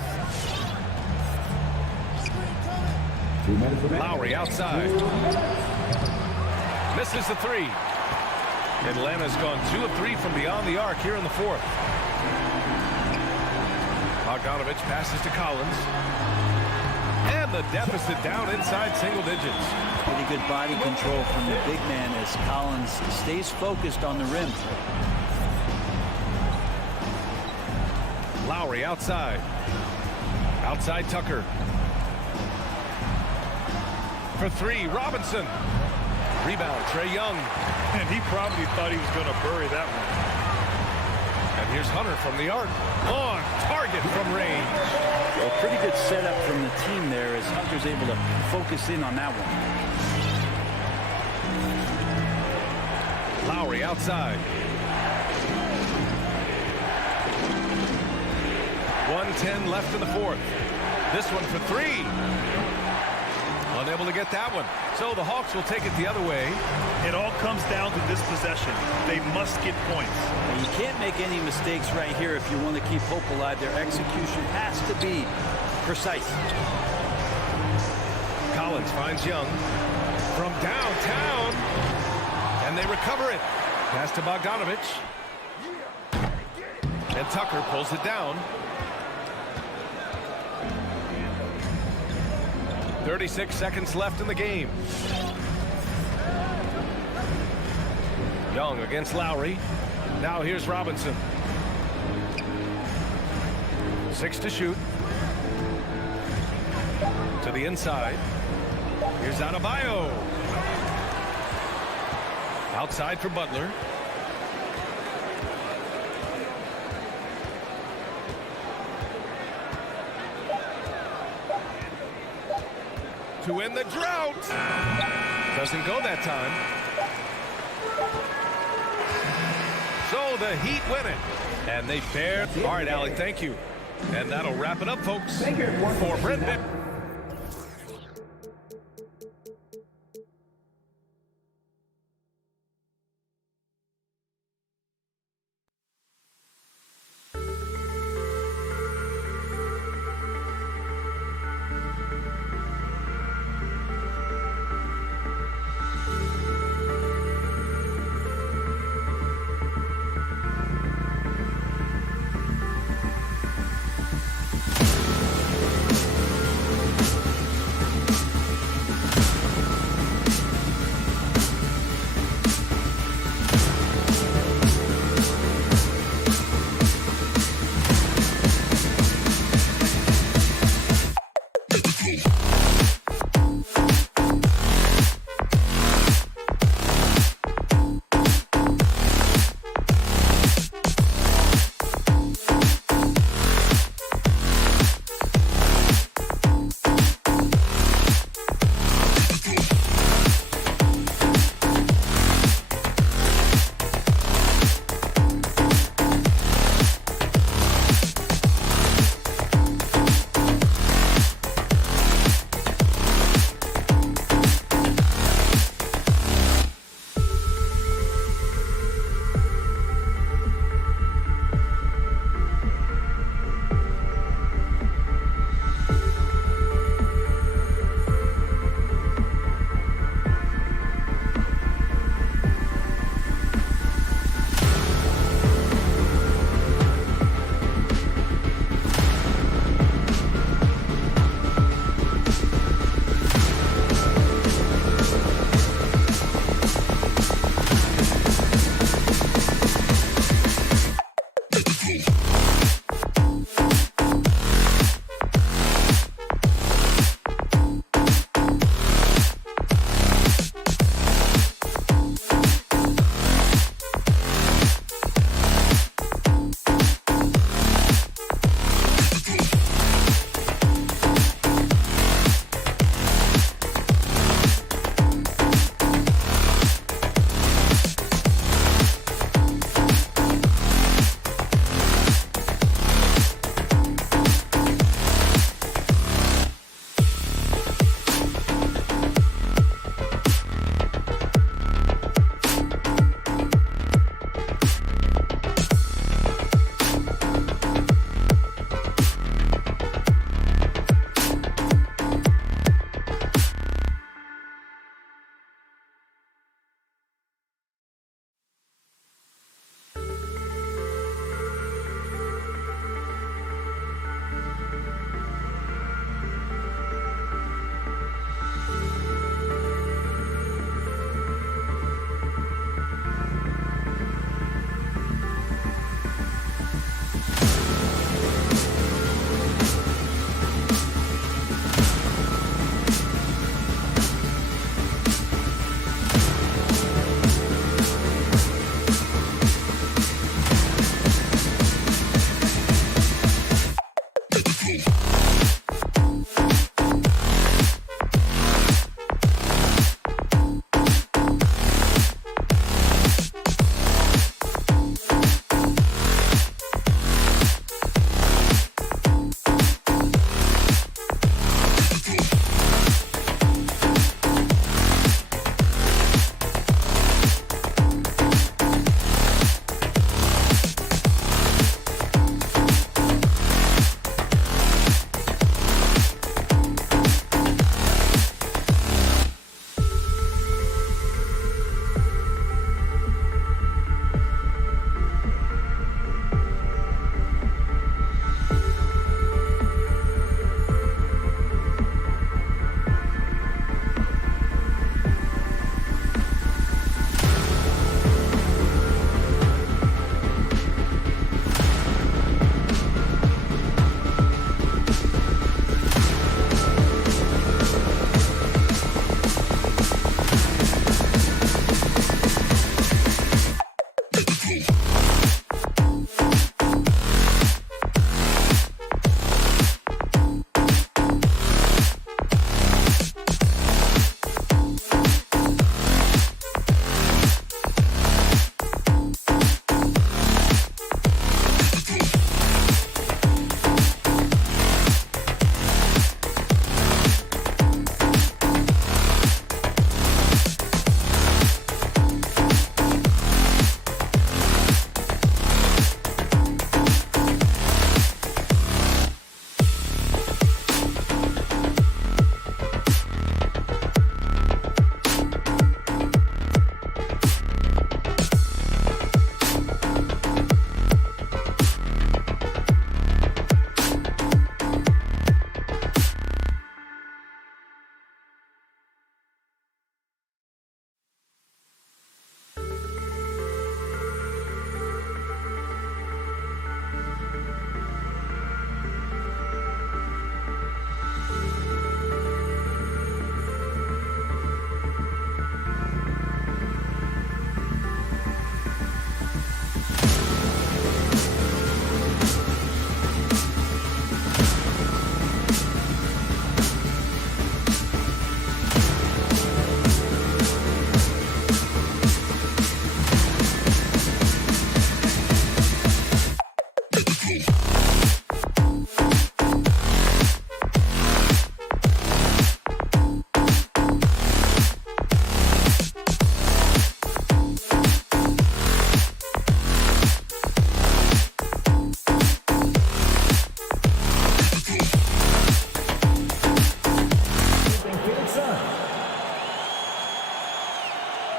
2 minutes remaining. Lowry outside. Misses the 3. Atlanta's gone 2 of 3 from beyond the arc here in the fourth. Bogdanovich passes to Collins. And the deficit down inside single digits. Pretty good body control from the big man as Collins stays focused on the rim. Lowry outside. Outside Tucker. For 3, Robinson. Rebound, Trae Young. And he probably thought he was going to bury that one. And here's Hunter from the arc. On target from range. A pretty good setup from the team there as Hunter's able to focus in on that one. Lowry outside. 1:10 left in the fourth. This one for 3. Unable to get that one. So the Hawks will take it the other way. It all comes down to this possession. They must get points. And you can't make any mistakes right here if you want to keep hope alive. Their execution has to be precise. Collins finds Young from downtown. And they recover it. Pass to Bogdanovich. And Tucker pulls it down. 36 seconds left in the game. Young against Lowry. Now here's Robinson. 6 to shoot. To the inside. Here's Adebayo. Outside for Butler. To win the drought. Doesn't go that time. So the Heat win it. And they bear. All right, Allie, thank you. And that'll wrap it up, folks. For Brendan.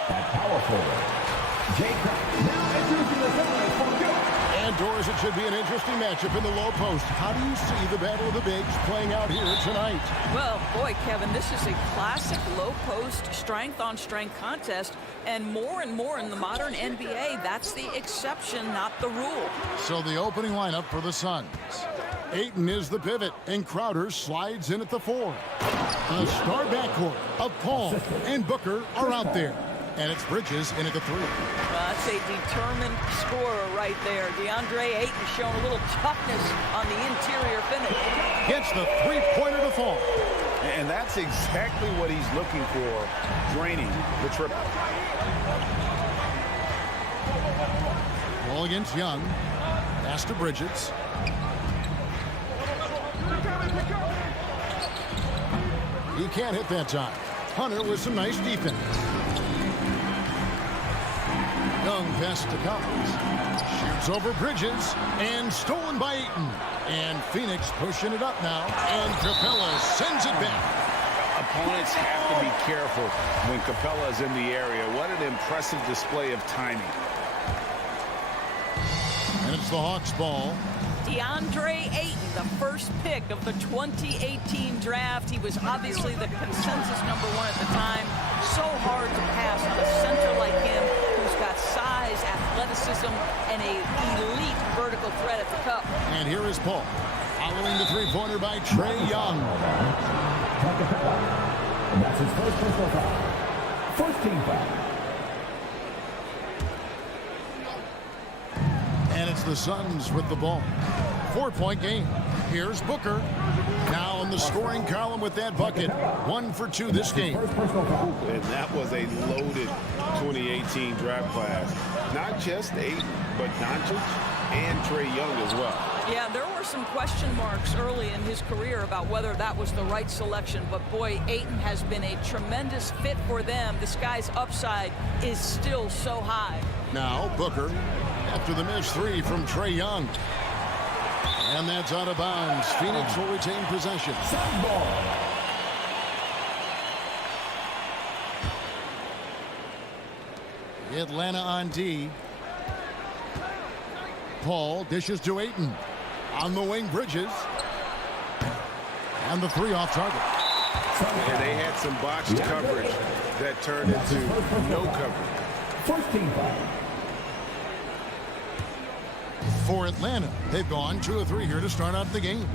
At power forward, Jay Crack. Now introducing the center for good. And Doris, it should be an interesting matchup in the low post. How do you see the battle of the bigs playing out here tonight? Well, boy, Kevin, this is a classic low post strength-on-strength contest, and more in the modern NBA, that's the exception, not the rule. So the opening lineup for the Suns. Ayton is the pivot, and Crowder slides in at the 4. The star backcourt of Paul and Booker are out there. And it's Bridges in at the 3. That's a determined scorer right there. DeAndre Ayton showing a little toughness on the interior finish. Gets the three-pointer to fall. And that's exactly what he's looking for, draining the triple. Ball against Young. Pass to Bridges. He can't hit that time. Hunter with some nice defense. Young pass to Collins. Shoots over Bridges. And stolen by Ayton. And Phoenix pushing it up now. And Capella sends it back. Opponents have to be careful when Capella is in the area. What an impressive display of timing. And it's the Hawks ball. DeAndre Ayton, the first pick of the 2018 draft. He was obviously the consensus #1 at the time. So hard to pass on a center like him who's got size, athleticism, and an elite vertical threat at the cup. And here is Paul. Following the three-pointer by Trae Young. And that's his first personal foul. First team foul. And it's the Suns with the ball. 4-point game. Here's Booker. Now in the scoring column with that bucket. 1 for 2 this game. And that was a loaded 2018 draft class. Not just Ayton, but Doncic and Trae Young as well. Yeah, there were some question marks early in his career about whether that was the right selection. But, boy, Ayton has been a tremendous fit for them. This guy's upside is still so high. Now Booker after the missed 3 from Trae Young. And that's out of bounds. Phoenix will retain possession. Atlanta on D. Paul dishes to Ayton. On the wing, Bridges. And the 3 off target. And they had some botched coverage that turned into no coverage. First team foul. For Atlanta, they've gone 2 of 3 here to start out the game.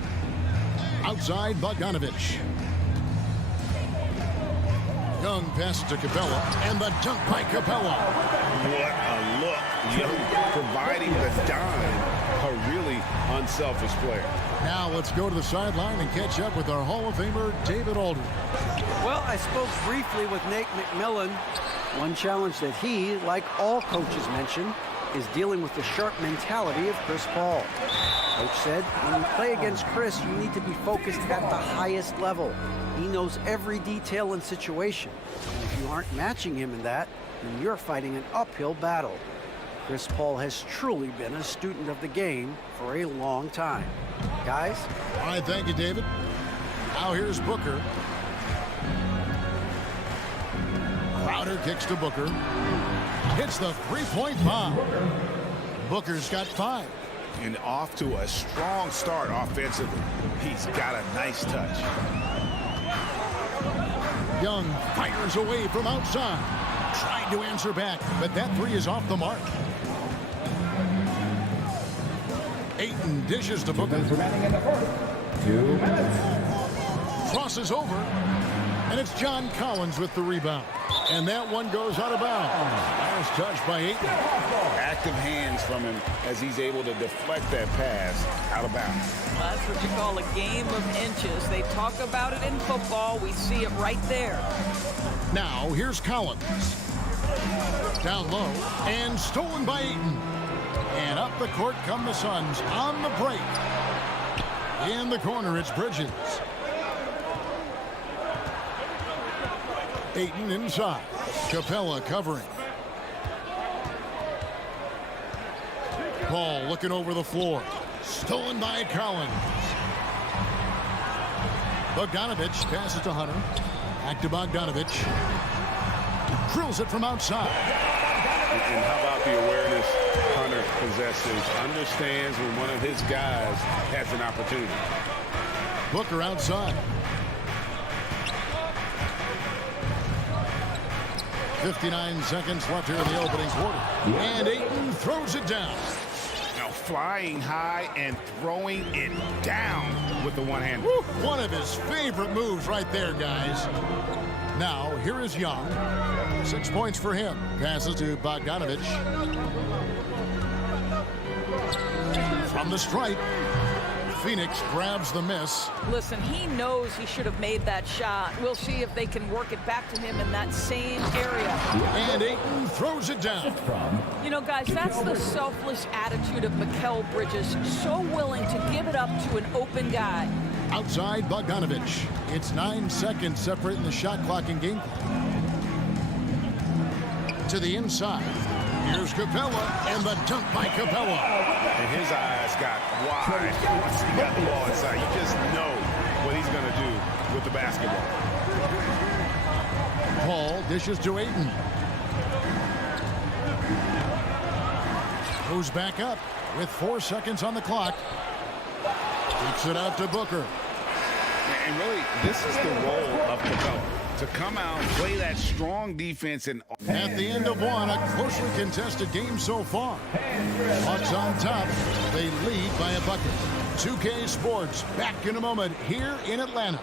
Outside, Bogdanovich. Young pass to Capella, and the dunk by Capella. What a look. Young providing the dime. A really unselfish player. Now let's go to the sideline and catch up with our Hall of Famer, David Aldridge. Well, I spoke briefly with Nate McMillan. One challenge that he, like all coaches mention, is dealing with the sharp mentality of Chris Paul. Coach said, when you play against Chris, you need to be focused at the highest level. He knows every detail and situation. And if you aren't matching him in that, then you're fighting an uphill battle. Chris Paul has truly been a student of the game for a long time. Guys? All right, thank you, David. Now here's Booker. Crowder kicks to Booker. Hits the three-point bomb. Booker's got 5. And off to a strong start offensively. He's got a nice touch. Young fires away from outside. Trying to answer back, but that 3 is off the mark. Ayton dishes to Booker. 2 minutes. Crosses over. And it's John Collins with the rebound. And that one goes out of bounds. Last touch by Ayton. Active hands from him as he's able to deflect that pass out of bounds. Well, that's what you call a game of inches. They talk about it in football. We see it right there. Now here's Collins. Down low and stolen by Ayton. And up the court come the Suns on the break. In the corner, it's Bridges. Ayton inside. Capella covering. Paul looking over the floor. Stolen by Collins. Bogdanovich passes to Hunter. Back to Bogdanovich. Drills it from outside. And how about the awareness Hunter possesses? Understands when one of his guys has an opportunity. Booker outside. 59 seconds left here in the opening quarter. And Ayton throws it down. Now flying high and throwing it down with the one hand. One of his favorite moves right there, guys. Now, here is Young. 6 points for him. Passes to Bogdanovich. From the stripe, Phoenix grabs the miss. Listen, he knows he should have made that shot. We'll see if they can work it back to him in that same area. And Ayton throws it down. You know, guys, that's the selfless attitude of Mikal Bridges. So willing to give it up to an open guy. Outside Bogdanovich. It's 9 seconds separating the shot clock and game clock. To the inside. Here's Capella, and the dunk by Capella. And his eyes got wide once he got the ball inside. You just know what he's going to do with the basketball. Paul dishes to Ayton. Goes back up with 4 seconds on the clock. Keeps it out to Booker. And really, this is the role of Capella. To come out, play that strong defense. And at the end of one, a closely contested game so far. Hawks on top. They lead by a bucket. 2K Sports back in a moment here in Atlanta.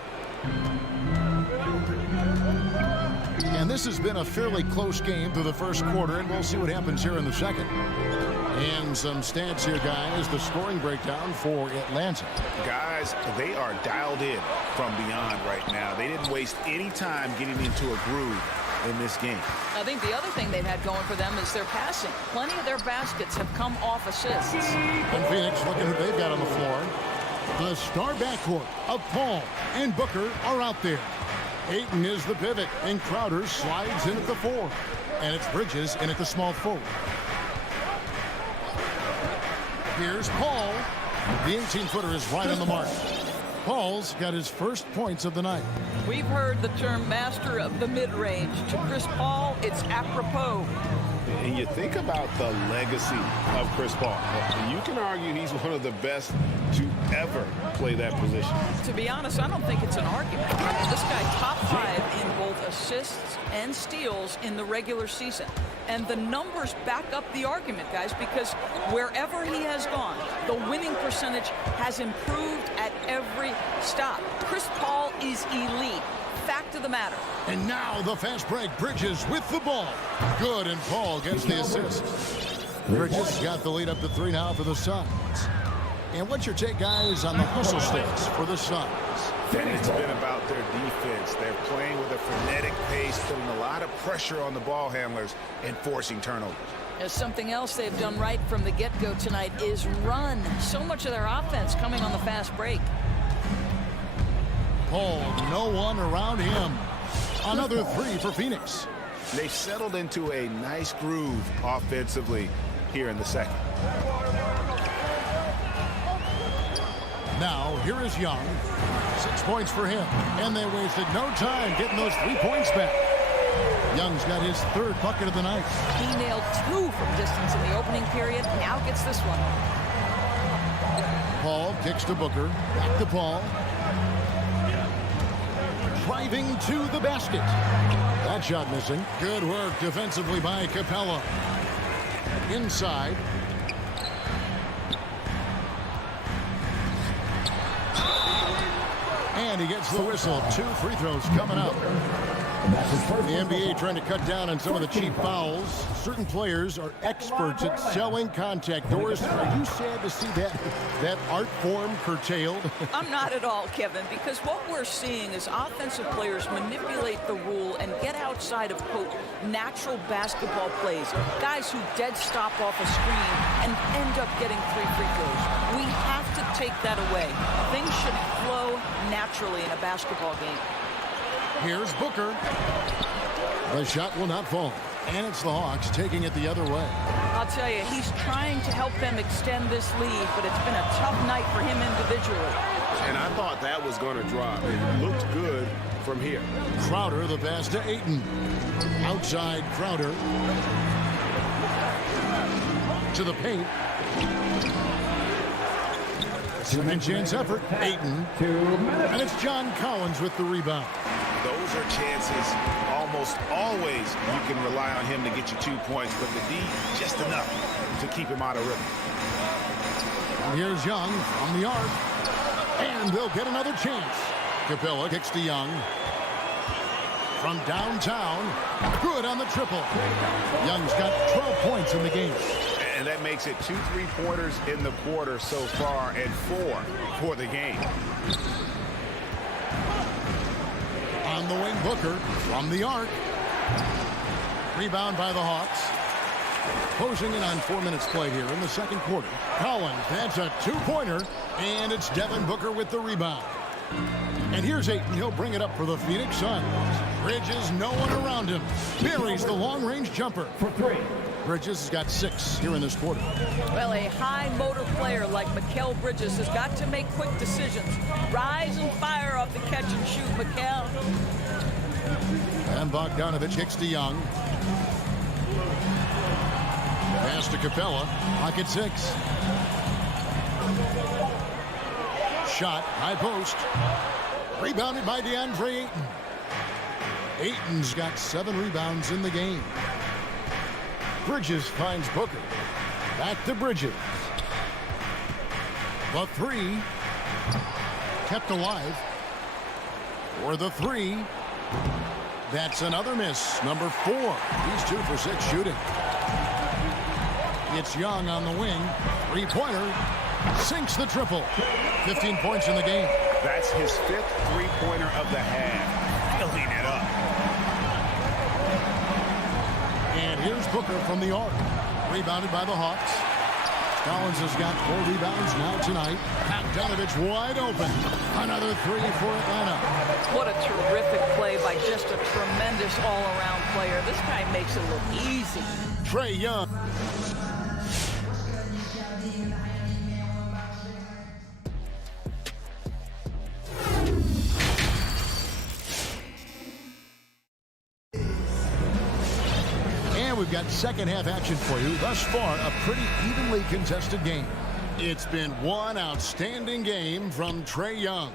And this has been a fairly close game through the first quarter, and we'll see what happens here in the second. And some stats here, guys. The scoring breakdown for Atlanta. Guys, they are dialed in from beyond right now. They didn't waste any time getting into a groove in this game. I think the other thing they've had going for them is their passing. Plenty of their baskets have come off assists. And Phoenix, looking who they've got on the floor. The star backcourt of Paul and Booker are out there. Ayton is the pivot, and Crowder slides in at the 4. And it's Bridges in at the small forward. Here's Paul. The 18-footer is right on the mark. Paul's got his first points of the night. We've heard the term master of the mid-range. To Chris Paul, it's apropos. And you think about the legacy of Chris Paul. You can argue he's one of the best to ever play that position. To be honest, I don't think it's an argument. This guy top 5 in both assists and steals in the regular season. And the numbers back up the argument, guys, because wherever he has gone, the winning percentage has improved at every stop. Chris Paul is elite. Fact of the matter. And now the fast break. Bridges with the ball. Good, and Paul gets the assist. Bridges got the lead up to 3 now for the Suns. And what's your take, guys, on the hustle stats for the Suns? And it's been about their defense. They're playing with a frenetic pace, putting a lot of pressure on the ball handlers and forcing turnovers. There's something else they've done right from the get-go tonight is run. So much of their offense coming on the fast break. Paul, no one around him. Another 3 for Phoenix. They've settled into a nice groove offensively here in the second. Now, here is Young. 6 points for him. And they wasted no time getting those 3 points back. Young's got his 3rd bucket of the night. He nailed 2 from distance in the opening period. Now gets this one. Paul kicks to Booker. Back to Paul. Driving to the basket. That shot missing. Good work defensively by Capella. Inside. And he gets the whistle. 2 free throws coming up. The NBA trying to cut down on some of the cheap fouls. Certain players are experts at selling contact. Doris, are you sad to see that art form curtailed? I'm not at all, Kevin, because what we're seeing is offensive players manipulate the rule and get outside of, quote, natural basketball plays. Guys who dead stop off a screen and end up getting 3 free throws. We have to take that away. Things should flow naturally in a basketball game. Here's Booker. The shot will not fall. And it's the Hawks taking it the other way. I'll tell you, he's trying to help them extend this lead, but it's been a tough night for him individually. And I thought that was going to drop. It looked good from here. Crowder, the pass to Ayton. Outside Crowder. To the paint. Second chance effort. Ayton. And it's John Collins with the rebound. Those are chances almost always you can rely on him to get you 2 points, but the D just enough to keep him out of rhythm. And here's Young from the arc. And they'll get another chance. Capella kicks to Young. From downtown. Good on the triple. Young's got 12 points in the game. And that makes it 2 3-pointers in the quarter so far and 4 for the game. On the wing, Booker from the arc. Rebound by the Hawks. Closing in on 4 minutes played here in the second quarter. Collins, that's a 2-pointer, and it's Devin Booker with the rebound. And here's Ayton. He'll bring it up for the Phoenix Suns. Bridges, no one around him. Buries the long-range jumper. For 3. Bridges has got 6 here in this quarter. Well, a high-motor player like Mikal Bridges has got to make quick decisions. Rise and fire off the catch and shoot, Mikal. And Bogdanovich kicks to Young. Pass to Capella. Pocket 6. Shot. High post. Rebounded by DeAndre Ayton. Ayton's got 7 rebounds in the game. Bridges finds Booker. Back to Bridges. The 3. Kept alive. For the 3. That's another miss. Number 4. He's 2 for 6 shooting. It's Young on the wing. 3-pointer. Sinks the triple. 15 points in the game. That's his 5th 3-pointer of the half. Filling it up. And here's Booker from the arc. Rebounded by the Hawks. Collins has got 4 rebounds now tonight. Bogdanovich wide open. Another 3 for Atlanta. What a terrific play by just a tremendous all-around player. This guy makes it look easy. Trae Young. We've got second half action for you. Thus far, a pretty evenly contested game. It's been one outstanding game from Trae Young.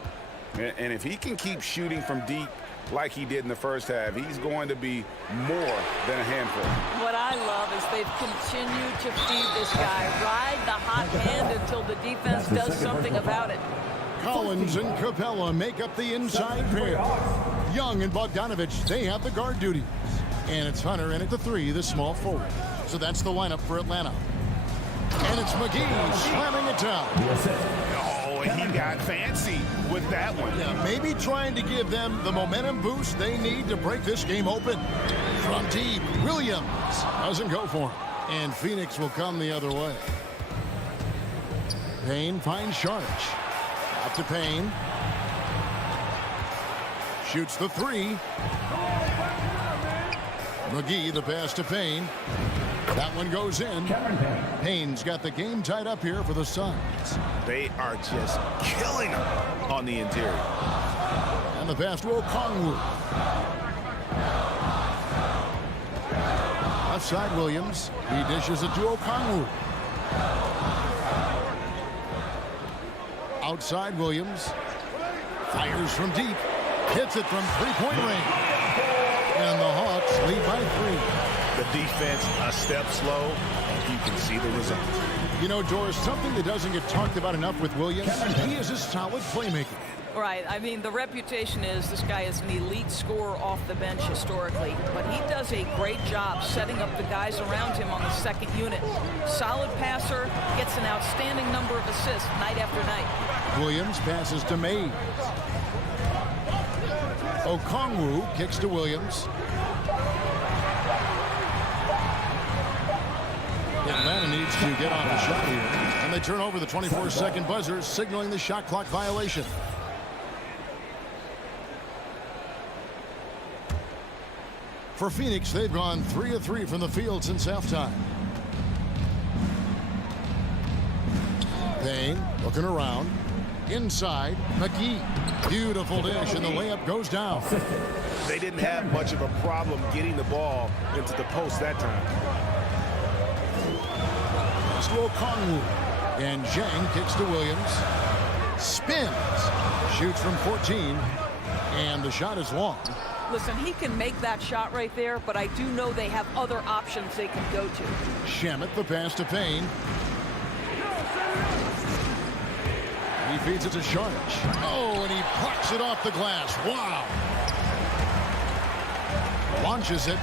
And if he can keep shooting from deep like he did in the first half, he's going to be more than a handful. What I love is they've continued to feed this guy. Ride the hot hand until the defense does something about it. Collins and Capella make up the inside pair. Young and Bogdanovich, they have the guard duties. And it's Hunter in at the 3, the small forward. So that's the lineup for Atlanta. And it's McGee slamming it down. Oh, and he got fancy with that one. Yeah, maybe trying to give them the momentum boost they need to break this game open. From deep, Williams doesn't go for him. And Phoenix will come the other way. Payne finds Sharch. Out to Payne. Shoots the 3. McGee, the pass to Payne. That one goes in. Payne's got the game tied up here for the Suns. They are just killing him on the interior. And the pass to Okongwu. Left side, Williams. He dishes it to Okongwu. Outside, Williams. Fires from deep. Hits it from three-point range. And the Hawks lead by 3. The defense a step slow, and you can see the result. You know, Doris, something that doesn't get talked about enough with Williams, he is a solid playmaker. Right. I mean, the reputation is this guy is an elite scorer off the bench historically, but he does a great job setting up the guys around him on the second unit. Solid passer, gets an outstanding number of assists night after night. Williams passes to Mays. Okongwu kicks to Williams. Atlanta needs to get off the shot here. And they turn over the 24-second buzzer, signaling the shot clock violation. For Phoenix, they've gone 3 of 3 from the field since halftime. Payne looking around. Inside, McGee. Beautiful dish, and the layup goes down. They didn't have much of a problem getting the ball into the post that time. Pass to Okongwu. And Zhang kicks to Williams. Spins. Shoots from 14. And the shot is long. Listen, he can make that shot right there, but I do know they have other options they can go to. Shamet the pass to Payne. He feeds it to Sharch. Oh, and he plucks it off the glass. Wow. Launches it.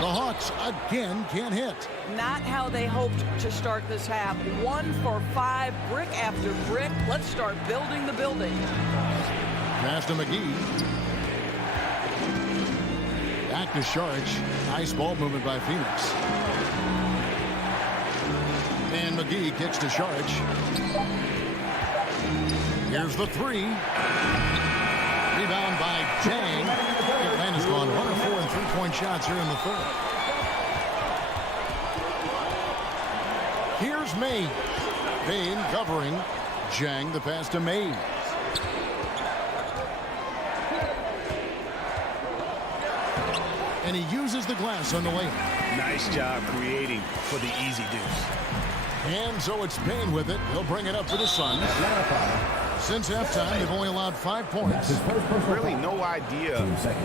The Hawks again can't hit. Not how they hoped to start this half. 1 for 5, brick after brick. Let's start building the building. Pass to McGee. Back to Sharch. Nice ball movement by Phoenix. And McGee kicks to Sharch. Here's the three. Rebound by Zhang. Atlanta's gone 1 of 4 in three-point shots here in the third. Here's Mays. Payne covering. Zhang the pass to Mays. And he uses the glass on the layup. Nice job creating for the easy deuce. And so it's Payne with it. He'll bring it up for the Suns. Since halftime, they've only allowed 5 points. Really no idea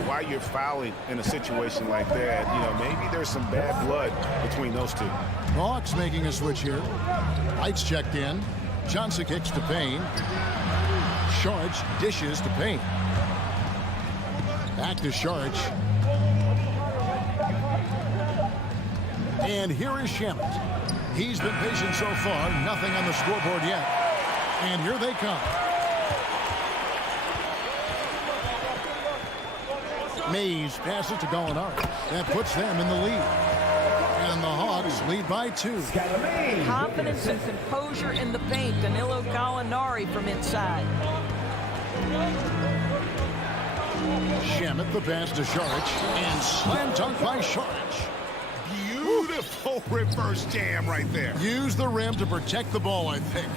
why you're fouling in a situation like that. You know, maybe there's some bad blood between those two. Hawks making a switch here. Lights checked in. Johnson kicks to Payne. Sharch dishes to Payne. Back to Sharch. And here is Shamet. He's been patient so far. Nothing on the scoreboard yet. And here they come. Mays passes to Gallinari. That puts them in the lead. And the Hawks lead by 2. Confidence and composure in the paint. Danilo Gallinari from inside. Shamet the pass to Sharch. And slam dunk by Sharch. Beautiful reverse jam right there. Use the rim to protect the ball, I think.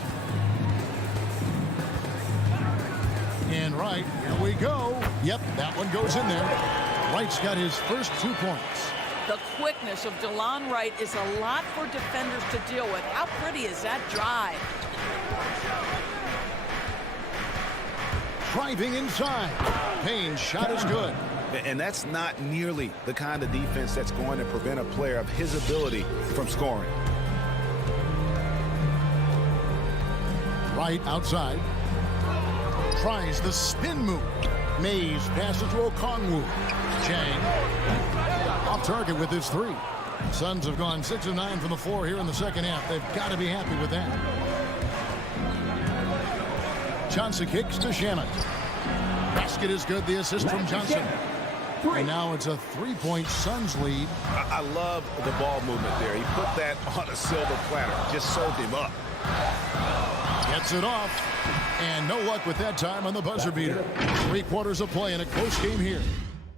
And right, here we go. Yep, that one goes in there. Wright's got his first 2 points. The quickness of DeLon Wright is a lot for defenders to deal with. How pretty is that drive? Driving inside. Payne's shot is good. And that's not nearly the kind of defense that's going to prevent a player of his ability from scoring. Wright outside. Tries the spin move. Mays passes to Okongwu. Zhang off target with his 3. Suns have gone 6 of 9 from the floor here in the second half. They've got to be happy with that. Johnson kicks to Shamet. Basket is good. The assist from Johnson. And now it's a 3-point Suns lead. I love the ball movement there. He put that on a silver platter. Just sold him up. Gets it off. And no luck with that time on the buzzer beater. 3 quarters of play in a close game here.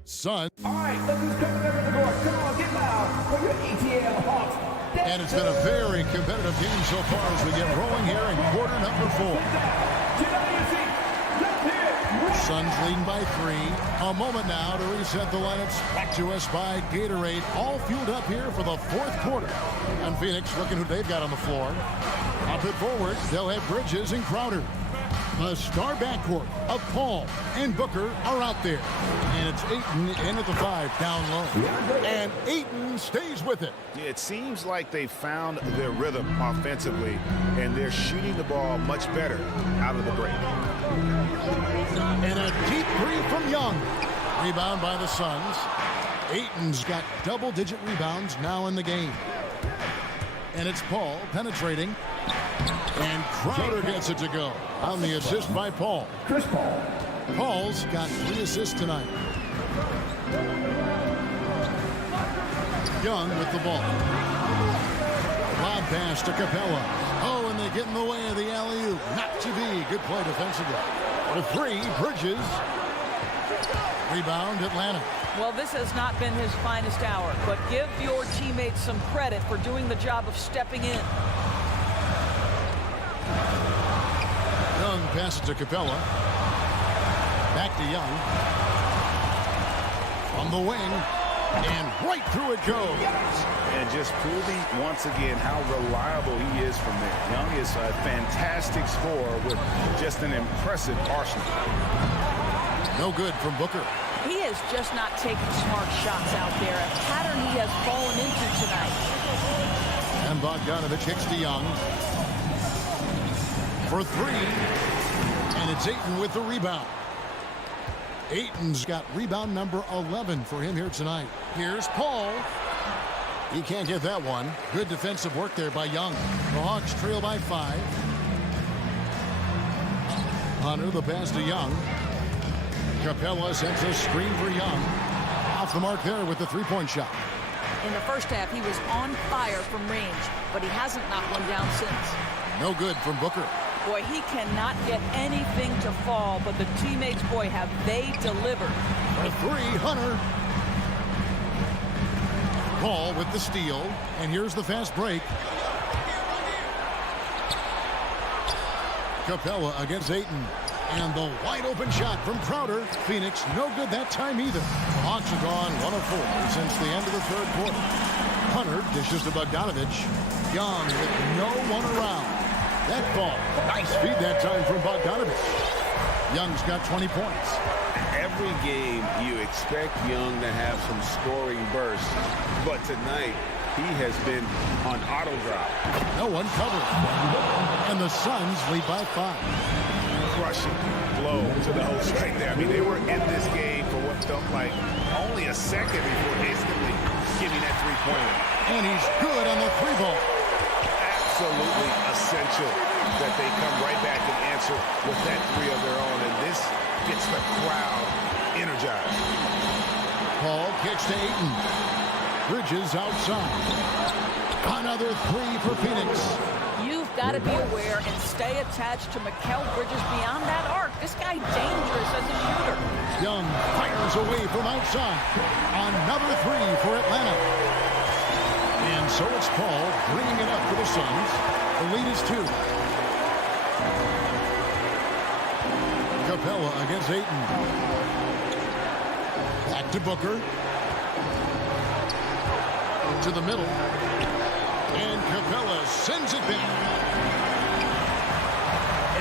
Suns. All right, look who's coming over the door. Come on, get loud for your ETL Hawks. And it's been a very competitive game so far as we get rolling here in quarter number 4. Suns leading by 3. A moment now to reset the lineups. Back to us by Gatorade. All fueled up here for the 4th quarter. And Phoenix looking who they've got on the floor. Up it forward, they'll have Bridges and Crowder. The star backcourt of Paul and Booker are out there. And it's Ayton in at the 5, down low. And Ayton stays with it. It seems like they found their rhythm offensively, and they're shooting the ball much better out of the break. And a deep 3 from Young. Rebound by the Suns. Ayton's got double-digit rebounds now in the game. And it's Paul penetrating. And Crowder gets it to go on the assist by Paul. Chris Paul. Paul's got 3 assists tonight. Young with the ball. Lob pass to Capella. Oh, and they get in the way of the alley-oop. Not to be. Good play defensively. The 3, Bridges. Rebound, Atlanta. Well, this has not been his finest hour, but give your teammates some credit for doing the job of stepping in. pass it to Capella. Back to Young. From the wing. And right through it goes. And just proving once again how reliable he is from there. Young is a fantastic scorer with just an impressive arsenal. No good from Booker. He has just not taken smart shots out there, a pattern he has fallen into tonight. And Bogdanovich kicks to Young. For three. And it's Ayton with the rebound. Ayton's got rebound number 11 for him here tonight. Here's Paul. He can't get that one. Good defensive work there by Young. The Hawks trail by 5. Hunter, the pass to Young. Capella sends a screen for Young. Off the mark there with the three-point shot. In the first half, he was on fire from range, but he hasn't knocked one down since. No good from Booker. Boy, he cannot get anything to fall, but the teammates, boy, have they delivered. For three, Hunter. Paul with the steal, and here's the fast break. Capella against Ayton. And the wide open shot from Crowder. Phoenix no good that time either. The Hawks have gone 1 of 4 since the end of the third quarter. Hunter dishes to Bogdanovich. Young with no one around. That ball. Nice feed that time from Bogdanovich. Young's got 20 points. Every game you expect Young to have some scoring bursts, but tonight he has been on auto drive. No one covered. And the Suns lead by 5. Crushing blow to the host right there. I mean, they were in this game for what felt like only a second before instantly giving that three-pointer. And he's good on the three ball. Absolutely essential that they come right back and answer with that three of their own, and this gets the crowd energized. Paul kicks to Ayton. Bridges outside. Another three for Phoenix. You've got to be aware and stay attached to Mikal Bridges beyond that arc. This guy dangerous as a shooter. Young fires away from outside. Another three for Atlanta. And so it's Paul bringing it up for the Suns. The lead is 2. Capella against Ayton. Back to Booker. To the middle. And Capella sends it back.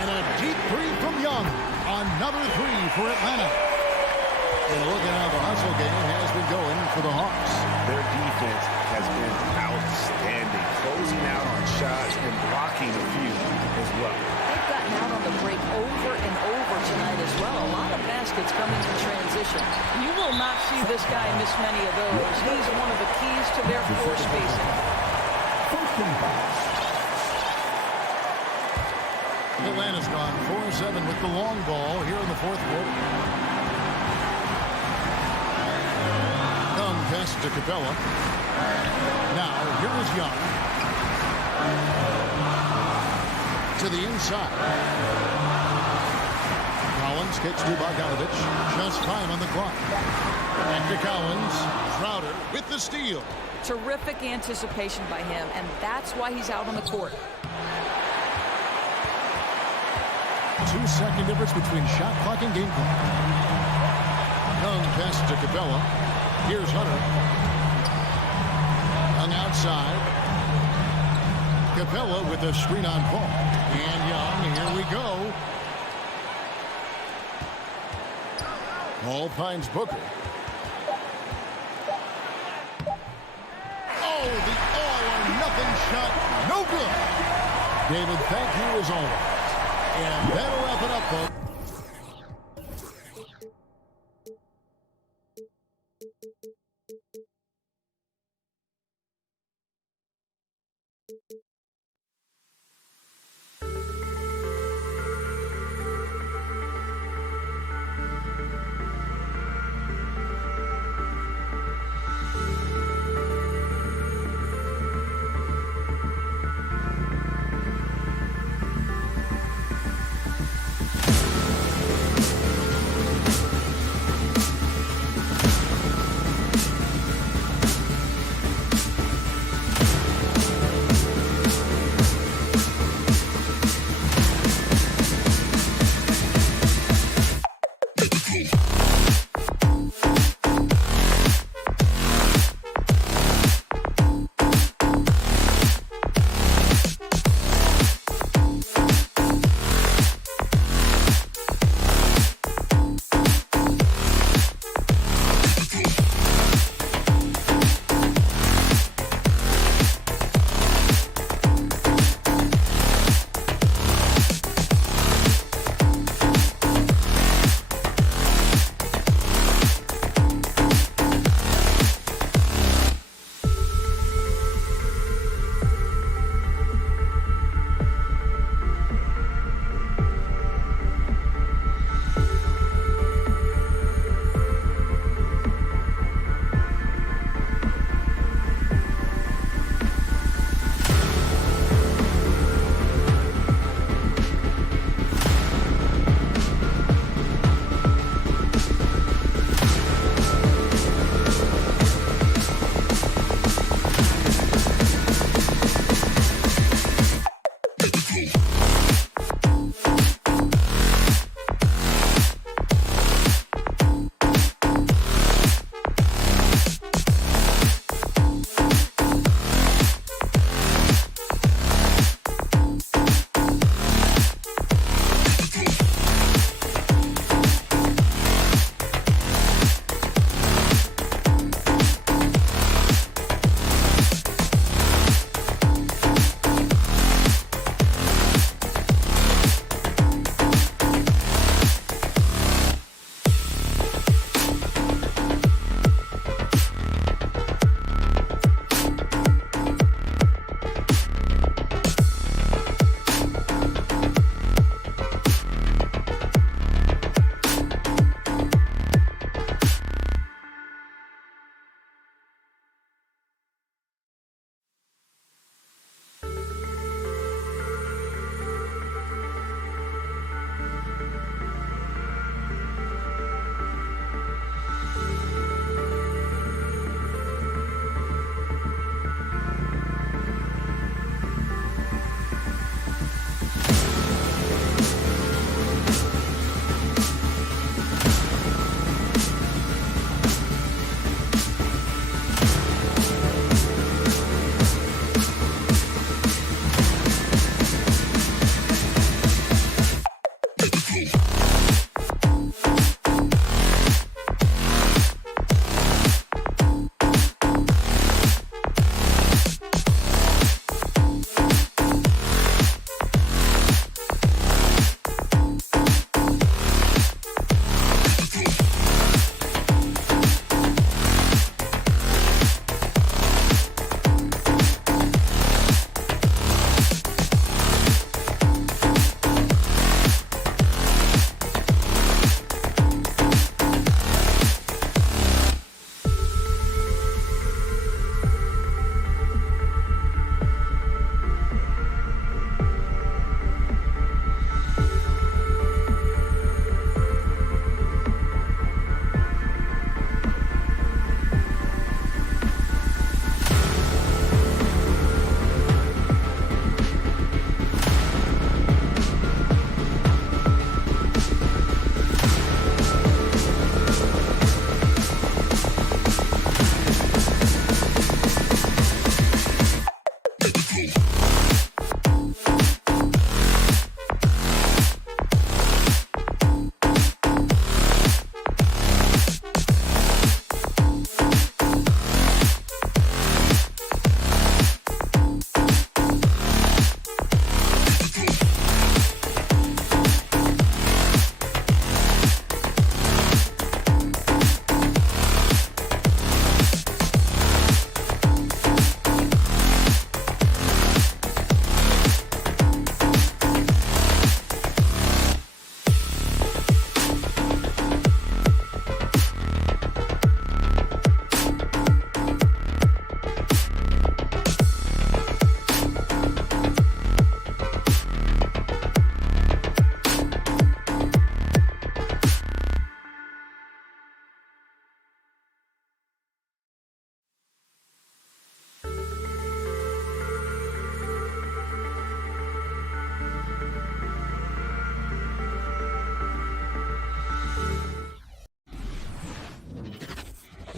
And a deep three from Young. Another three for Atlanta. And look at how the hustle game has been going for the Hawks. Their defense has been outstanding, closing out on shots and blocking a few as well. They've gotten out on the break over and over tonight as well. A lot of baskets coming in transition. You will not see this guy miss many of those. He's one of the keys to their floor spacing. Atlanta's gone 4-7 with the long ball here in the fourth quarter. Young passes to Capella. Now, here is Young. To the inside. Collins kicks to Bogdanovich. Just 5 on the clock. Back to Collins. Crowder with the steal. Terrific anticipation by him, and that's why he's out on the court. 2-second difference between shot clock and game clock. Young passes to Capella. Here's Hunter. Young outside. Capella with a screen on Paul. And Young, here we go. Paul finds Booker. Oh, the all-or-nothing shot. No good. David, thank you as always. And that'll wrap it up, folks.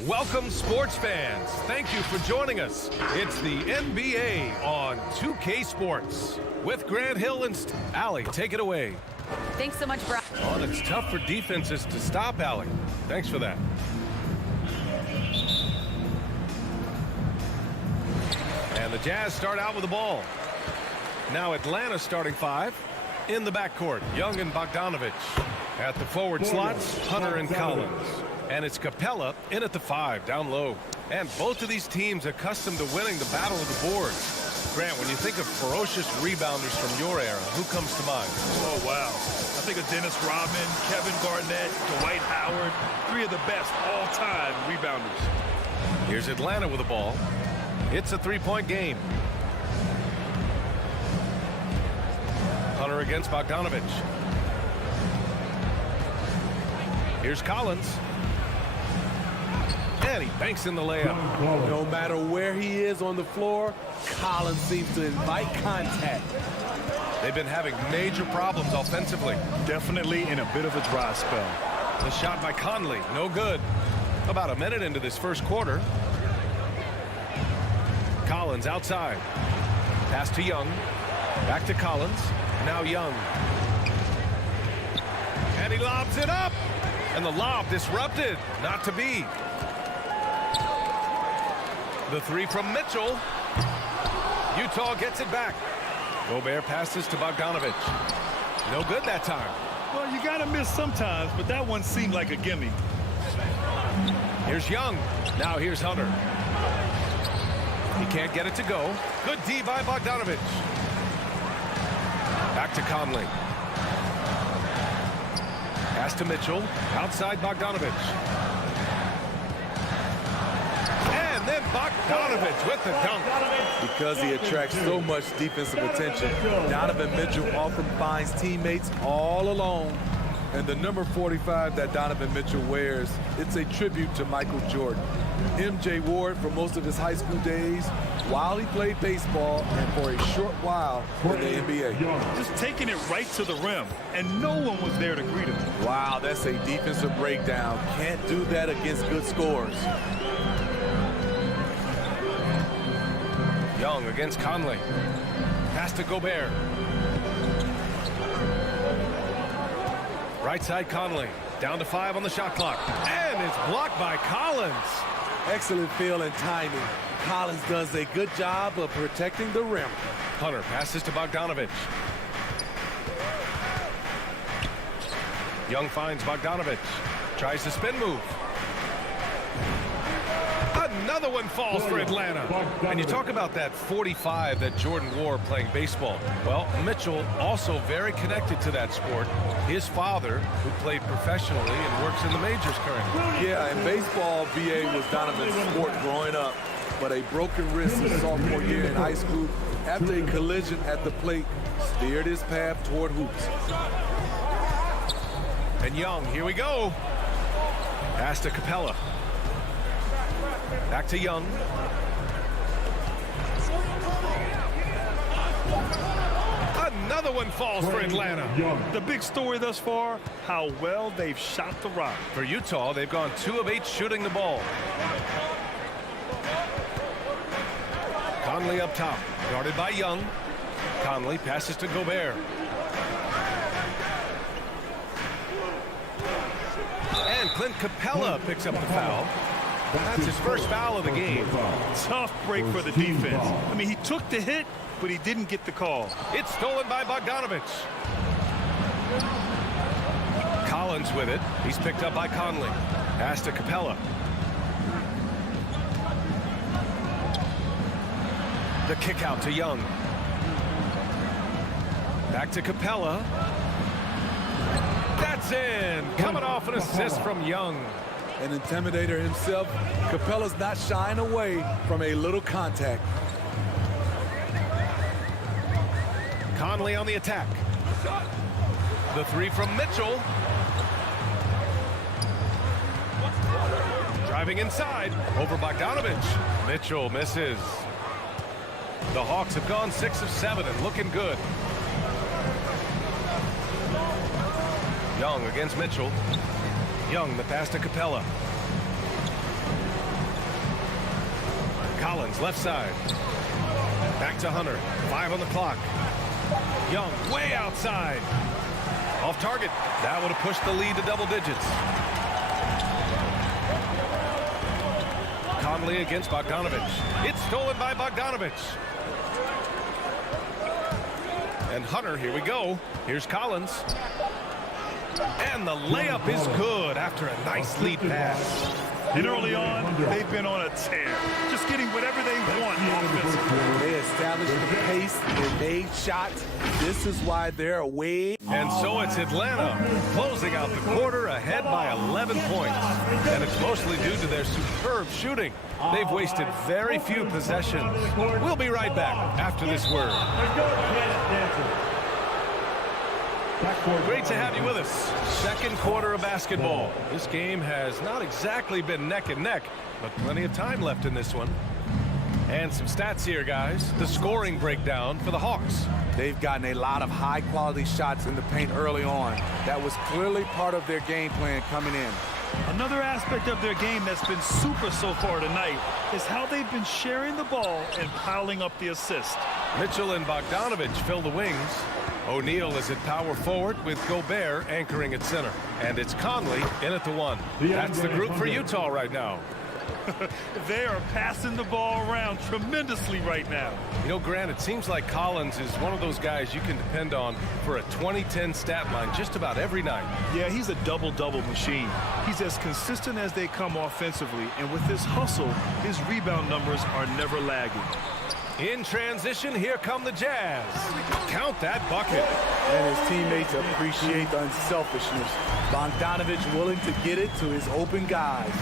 Welcome, sports fans. Thank you for joining us. It's the NBA on 2K Sports with Grant Hill and Allie. Take it away. Thanks so much, Brian. Oh, and it's tough for defenses to stop Allie. Thanks for that. And the Jazz start out with the ball. Now Atlanta starting 5 in the backcourt. Young and Bogdanovich. At the forward slots, Hunter and Collins. And it's Capella in at the 5, down low. And both of these teams accustomed to winning the battle of the boards. Grant, when you think of ferocious rebounders from your era, who comes to mind? Oh, wow. I think of Dennis Rodman, Kevin Garnett, Dwight Howard, 3 of the best all-time rebounders. Here's Atlanta with the ball. It's a 3-point game. Hunter against Bogdanovich. Here's Collins. And he banks in the layup. No matter where he is on the floor, Collins seems to invite contact. They've been having major problems offensively. Definitely in a bit of a dry spell. The shot by Conley, no good. About a minute into this first quarter. Collins outside. Pass to Young. Back to Collins. Now Young. And he lobs it up. And the lob disrupted. Not to be. The 3 from Mitchell. Utah gets it back. Gobert passes to Bogdanovich. No good that time. Well, you got to miss sometimes, but that one seemed like a gimme. Here's Young. Now here's Hunter. He can't get it to go. Good D by Bogdanovich. Back to Conley. Pass to Mitchell. Outside Bogdanovich. And then Bogdanovich with the dunk. Because he attracts so much defensive attention, Donovan Mitchell often finds teammates all alone. And the number 45 that Donovan Mitchell wears, it's a tribute to Michael Jordan. MJ wore it for most of his high school days while he played baseball and for a short while in the NBA. Just taking it right to the rim, and no one was there to greet him. Wow, that's a defensive breakdown. Can't do that against good scores. Young against Conley. Pass to Gobert. Right side Conley. Down to 5 on the shot clock. And it's blocked by Collins. Excellent feel and timing. Collins does a good job of protecting the rim. Hunter passes to Bogdanovich. Young finds Bogdanovich. Tries the spin move. Another one falls for Atlanta. And you talk about that 45 that Jordan wore playing baseball. Well, Mitchell also very connected to that sport. His father, who played professionally and works in the majors currently. Yeah, in baseball, VA was Donovan's sport growing up. But a broken wrist his sophomore year in high school after a collision at the plate steered his path toward hoops. And Young, here we go. Pass to Capella. Back to Young. Another one falls for Atlanta. The big story thus far, how well they've shot the rock. For Utah, they've gone 2 of 8 shooting the ball. Conley up top, guarded by Young. Conley passes to Gobert. And Clint Capella picks up the foul. That's his first foul of the game. Tough break for the defense. I mean, he took the hit, but he didn't get the call. It's stolen by Bogdanovich. Collins with it. He's picked up by Conley. Pass to Capella. The kick out to Young. Back to Capella. That's in. Coming off an assist from Young. An intimidator himself, Capella's not shying away from a little contact. Conley on the attack. The 3 from Mitchell. Driving inside over Bogdanovich. Mitchell misses. The Hawks have gone 6 of 7 and looking good. Young against Mitchell. Young, the pass to Capella. Collins, left side. Back to Hunter. 5 on the clock. Young, way outside. Off target. That would have pushed the lead to double digits. Conley against Bogdanovich. It's stolen by Bogdanovich. And Hunter, here we go. Here's Collins. And the layup is good after a nice lead pass. And early on, they've been on a tear. Just getting whatever they want offensively. They established the pace. They made shots. This is why they're away. And so it's Atlanta closing out the quarter ahead by 11 points. And it's mostly due to their superb shooting. They've wasted very few possessions. We'll be right back after this word. Great to have you with us. Second quarter of basketball. This game has not exactly been neck and neck, but plenty of time left in this one. And some stats here, guys. The scoring breakdown for the Hawks. They've gotten a lot of high-quality shots in the paint early on. That was clearly part of their game plan coming in. Another aspect of their game that's been super so far tonight is how they've been sharing the ball and piling up the assist. Mitchell and Bogdanovich fill the wings. O'Neal is at power forward with Gobert anchoring at center. And it's Conley in at the 1. That's the group for Utah right now. They are passing the ball around tremendously right now. You know, Grant, it seems like Collins is one of those guys you can depend on for a 2010 stat line just about every night. Yeah, he's a double-double machine. He's as consistent as they come offensively, and with his hustle, his rebound numbers are never lagging. In transition, here come the Jazz. Count that bucket. And his teammates appreciate the unselfishness. Bogdanovich willing to get it to his open guys.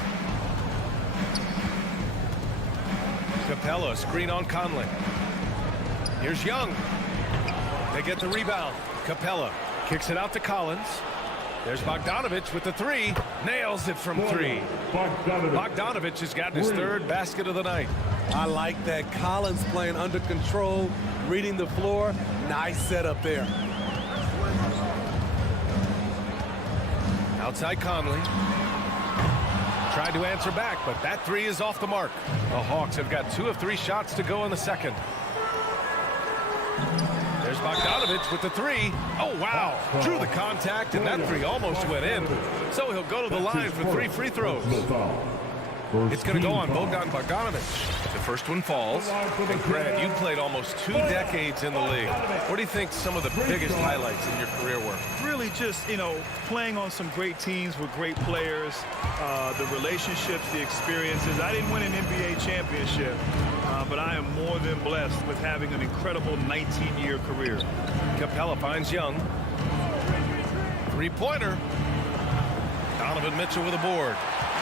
Capella, screen on Conley. Here's Young. They get the rebound. Capella kicks it out to Collins. There's Bogdanovich with the 3. Nails it from 3. Bogdanovich has gotten his 3rd basket of the night. I like that. Collins playing under control, reading the floor. Nice setup there. Outside Conley. Tried to answer back, but that 3 is off the mark. The Hawks have got 2 of 3 shots to go in the second. There's Bogdanovich with the 3. Oh, wow. Drew the contact, and that 3 almost went in. So he'll go to the line for 3 free throws. It's going to go on Bogdanovich. The first one falls. And Grant, you played almost 2 decades in the league. What do you think some of the biggest highlights in your career were? Really just, playing on some great teams with great players, the relationships, the experiences. I didn't win an NBA championship, but I am more than blessed with having an incredible 19-year career. Capella finds Young. 3-pointer. Donovan Mitchell with a board.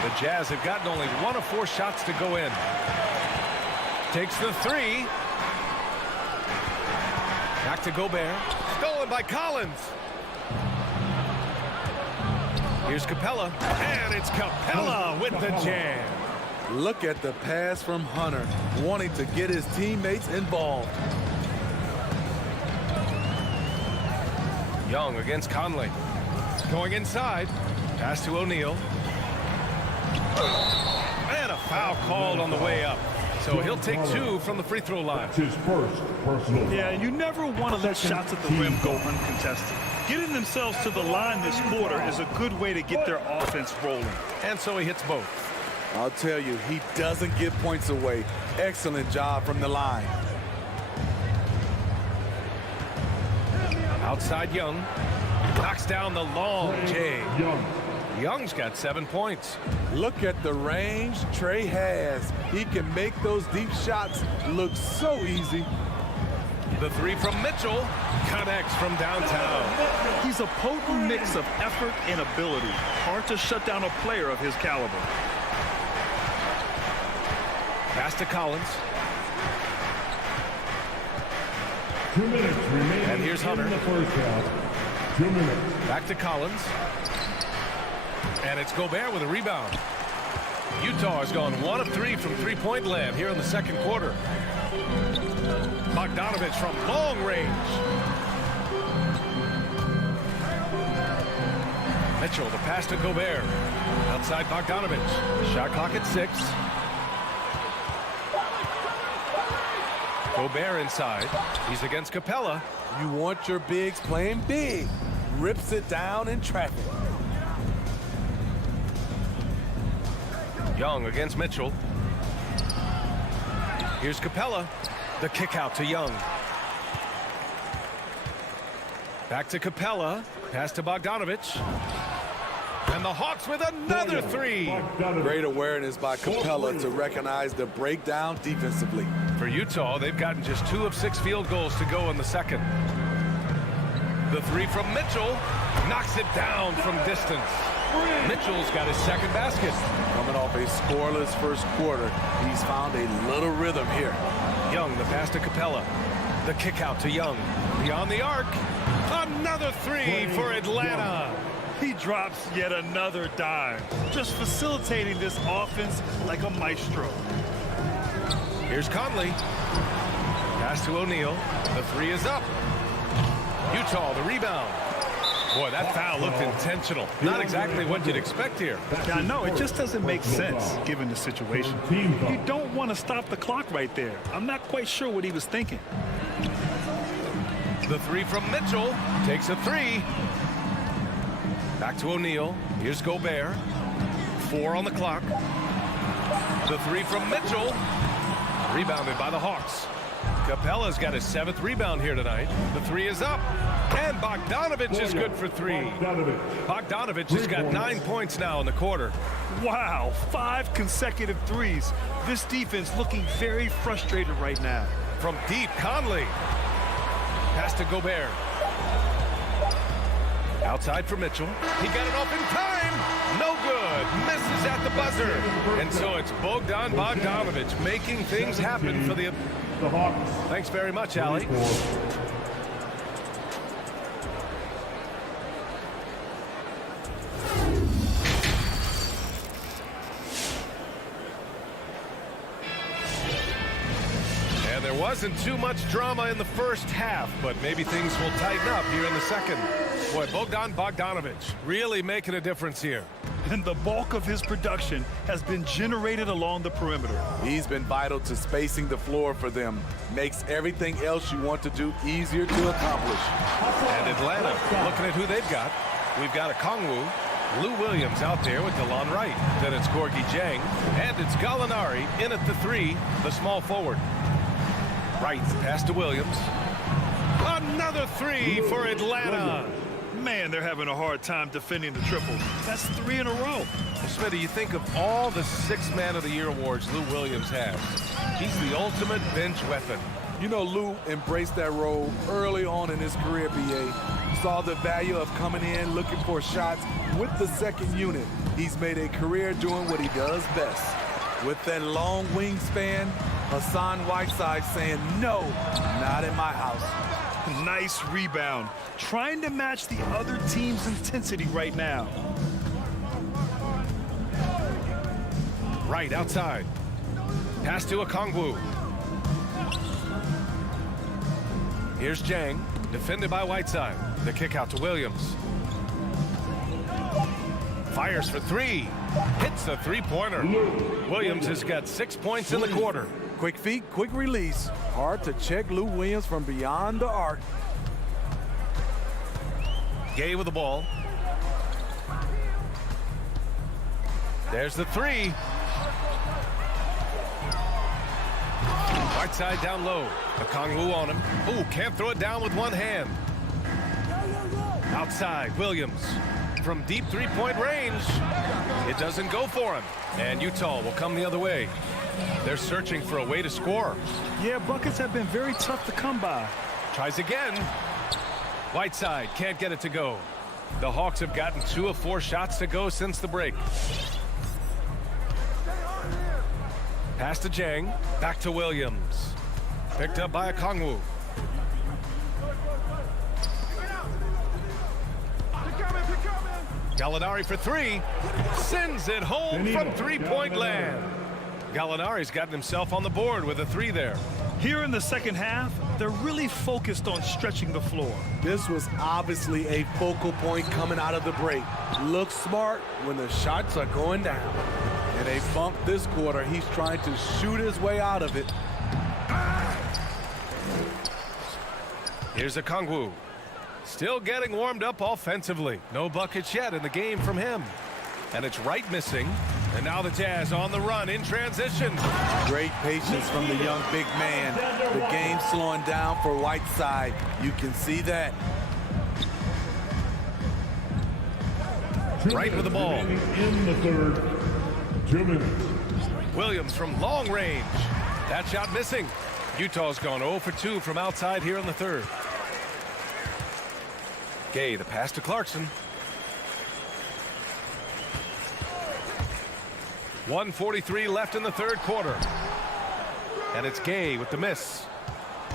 The Jazz have gotten only 1 of 4 shots to go in. Takes the 3. Back to Gobert. Stolen by Collins. Here's Capella. And it's Capella with the jam. Look at the pass from Hunter, wanting to get his teammates involved. Young against Conley. Going inside. Pass to O'Neal. And a foul called on the way up. So he'll take 2 from the free throw line. His first personal. Yeah, you never want to let shots at the rim go uncontested. Getting themselves to the line this quarter is a good way to get their offense rolling. And so he hits both. I'll tell you, he doesn't give points away. Excellent job from the line. Outside Young. Knocks down the long J. Young's got 7 points. Look at the range Trey has. He can make those deep shots look so easy. The 3 from Mitchell connects from downtown. He's a potent mix of effort and ability. Hard to shut down a player of his caliber. Pass to Collins. 2 minutes remaining. And here's Hunter. In the first half. 2 minutes. Back to Collins. And it's Gobert with a rebound. Utah has gone 1 of 3 from 3-point land here in the second quarter. Bogdanovich from long range. Mitchell, the pass to Gobert. Outside Bogdanovich. Shot clock at 6. Gobert inside. He's against Capella. You want your bigs playing big. Rips it down in traffic. Young against Mitchell. Here's Capella. The kick out to Young. Back to Capella. Pass to Bogdanovich. And the Hawks with another three. Great awareness by Capella to recognize the breakdown defensively. For Utah, they've gotten just 2 of 6 field goals to go in the second. The three from Mitchell knocks it down from distance. Mitchell's got his second basket. Coming off a scoreless first quarter, he's found a little rhythm here. Young, the pass to Capella. The kick out to Young. Beyond the arc. Another three for Atlanta. He drops yet another dime, just facilitating this offense like a maestro. Here's Conley. Pass to O'Neal. The three is up. Utah, the rebound. Boy, that foul looked intentional. Not exactly what you'd expect here. Yeah, I know. It just doesn't make sense given the situation. You don't want to stop the clock right there. I'm not quite sure what he was thinking. The three from Mitchell takes a three. Back to O'Neal. Here's Gobert. 4 on the clock. The three from Mitchell. Rebounded by the Hawks. Capella's got his 7th rebound here tonight. The three is up. And Bogdanovich is good for 3. Bogdanovich has got 9 points now in the quarter. Wow, 5 consecutive threes. This defense looking very frustrated right now. From deep, Conley. Pass to Gobert. Outside for Mitchell. He got it off in time. No good. Misses at the buzzer. And so it's Bogdan Bogdanovich making things happen for the Hawks. Thanks very much, Allie. And there wasn't too much drama in the first half, but maybe things will tighten up here in the second. Boy, Bogdan Bogdanovich really making a difference here. And the bulk of his production has been generated along the perimeter. He's been vital to spacing the floor for them. Makes everything else you want to do easier to accomplish. And Atlanta, looking at who they've got. We've got a Kongwu, Lou Williams out there with DeLon Wright. Then it's Gorgie Jang. And it's Gallinari in at the 3, the small forward. Wright, pass to Williams. Another 3 for Atlanta. Man, they're having a hard time defending the triple. That's 3 in a row. Well, Smitty, you think of all the 6th Man of the Year awards Lou Williams has. He's the ultimate bench weapon. You know, Lou embraced that role early on in his career, BA. Saw the value of coming in, looking for shots with the second unit. He's made a career doing what he does best. With that long wingspan, Hassan Whiteside saying, no, not in my house. Nice rebound. Trying to match the other team's intensity right now. Right outside. Pass to Okongwu. Here's Jang, defended by Whiteside. The kick out to Williams. Fires for 3. Hits the 3-pointer. Williams has got 6 points in the quarter. Quick feet, quick release. Hard to check Lou Williams from beyond the arc. Gay with the ball. There's the 3. Whiteside down low. Okongwu on him. Ooh, can't throw it down with one hand. Outside, Williams. From deep 3-point range. It doesn't go for him. And Utah will come the other way. They're searching for a way to score. Yeah, buckets have been very tough to come by. Tries again. Whiteside can't get it to go. The Hawks have gotten 2 of 4 shots to go since the break. Pass to Jang. Back to Williams. Picked up by Okongwu. Gallinari for 3. Sends it home from 3-point land. Gallinari's gotten himself on the board with a 3 there. Here in the second half, they're really focused on stretching the floor. This was obviously a focal point coming out of the break. Looks smart when the shots are going down. In a bump this quarter, he's trying to shoot his way out of it. Here's a Kongwu. Still getting warmed up offensively. No buckets yet in the game from him. And it's Wright missing. And now the Jazz on the run in transition. Great patience from the young big man. The game slowing down for Whiteside. You can see that. Wright with the ball. In the third, 2 minutes. Williams from long range. That shot missing. Utah's gone 0 for 2 from outside here in the third. Gay, the pass to Clarkson. 1:43 left in the third quarter. And it's Gay with the miss.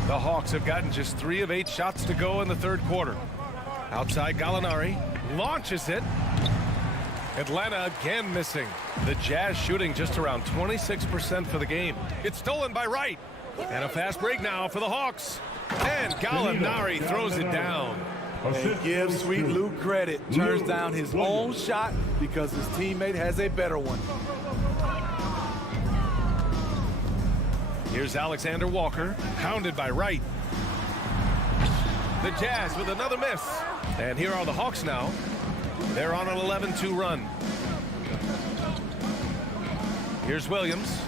The Hawks have gotten just 3 of 8 shots to go in the third quarter. Outside Gallinari launches it. Atlanta again missing. The Jazz shooting just around 26% for the game. It's stolen by Wright. And a fast break now for the Hawks. And Gallinari throws it down. And give Sweet Lou credit. Turns down his own shot because his teammate has a better one. Here's Alexander Walker, hounded by Wright. The Jazz with another miss. And here are the Hawks now. They're on an 11-2 run. Here's Williams.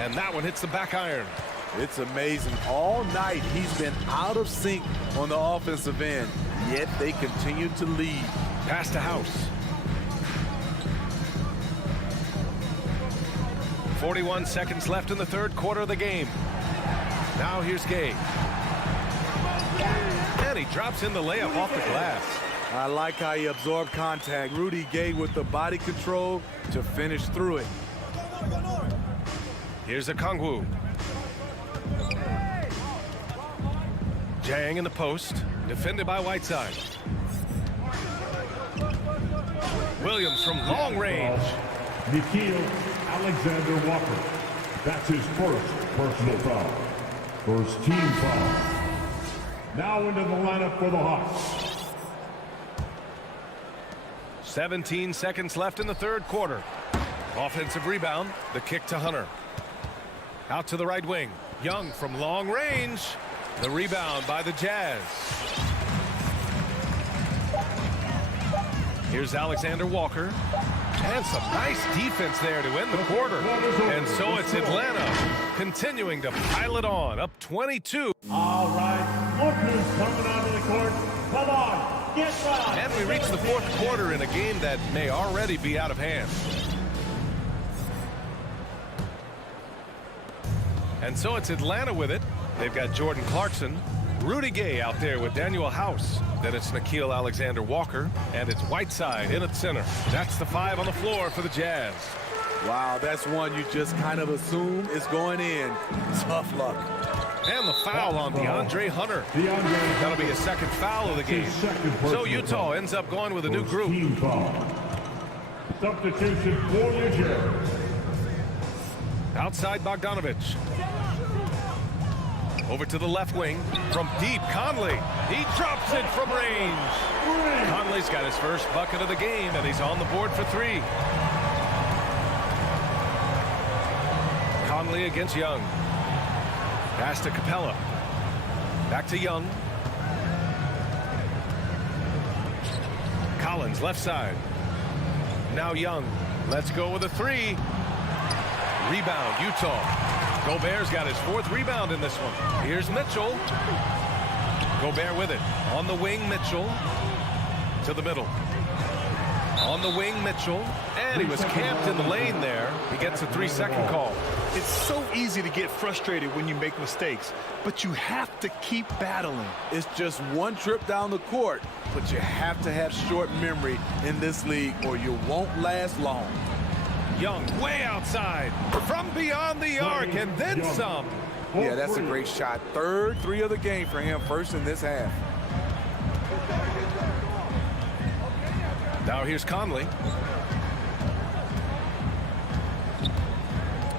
And that one hits the back iron. It's amazing. All night he's been out of sync on the offensive end, yet they continue to lead. Pass to House. 41 seconds left in the third quarter of the game. Now here's Gay. And he drops in the layup off the glass. I like how he absorbed contact. Rudy Gay with the body control to finish through it. Here's a Kongwu. Jang in the post, defended by Whiteside. Williams from long range. Nikhil Alexander Walker. That's his first personal foul. First team foul. Now into the lineup for the Hawks. 17 seconds left in the third quarter. Offensive rebound, the kick to Hunter. Out to the right wing. Young from long range. The rebound by the Jazz. Here's Alexander Walker. And some nice defense there to end the quarter. And so it's Atlanta continuing to pile it on, up 22. All right, look who's coming onto the court. Come on, get by. And we reach the fourth quarter in a game that may already be out of hand. And so it's Atlanta with it. They've got Jordan Clarkson, Rudy Gay out there with Daniel House. Then it's Nikhil Alexander Walker, and it's Whiteside in at center. That's the 5 on the floor for the Jazz. Wow, that's one you just kind of assume is going in. Tough luck. And the foul on DeAndre Hunter. That'll be his second foul of the game. So Utah ends up going with a new group. Substitution for the Jazz. Outside Bogdanovich. Over to the left wing from deep. Conley. He drops it from range. Conley's got his first bucket of the game, and he's on the board for 3. Conley against Young. Pass to Capella. Back to Young. Collins left side. Now Young. Let's go with a 3. Rebound, Utah. Gobert's got his 4th rebound in this one. Here's Mitchell. Gobert with it. On the wing, Mitchell. To the middle. On the wing, Mitchell. And he was camped in the lane there. He gets a 3-second call. It's so easy to get frustrated when you make mistakes, but you have to keep battling. It's just one trip down the court, but you have to have short memory in this league or you won't last long. Young way outside from beyond the arc and then some. Yeah, that's a great shot. 3rd 3 of the game for him, first in this half. Now here's Conley.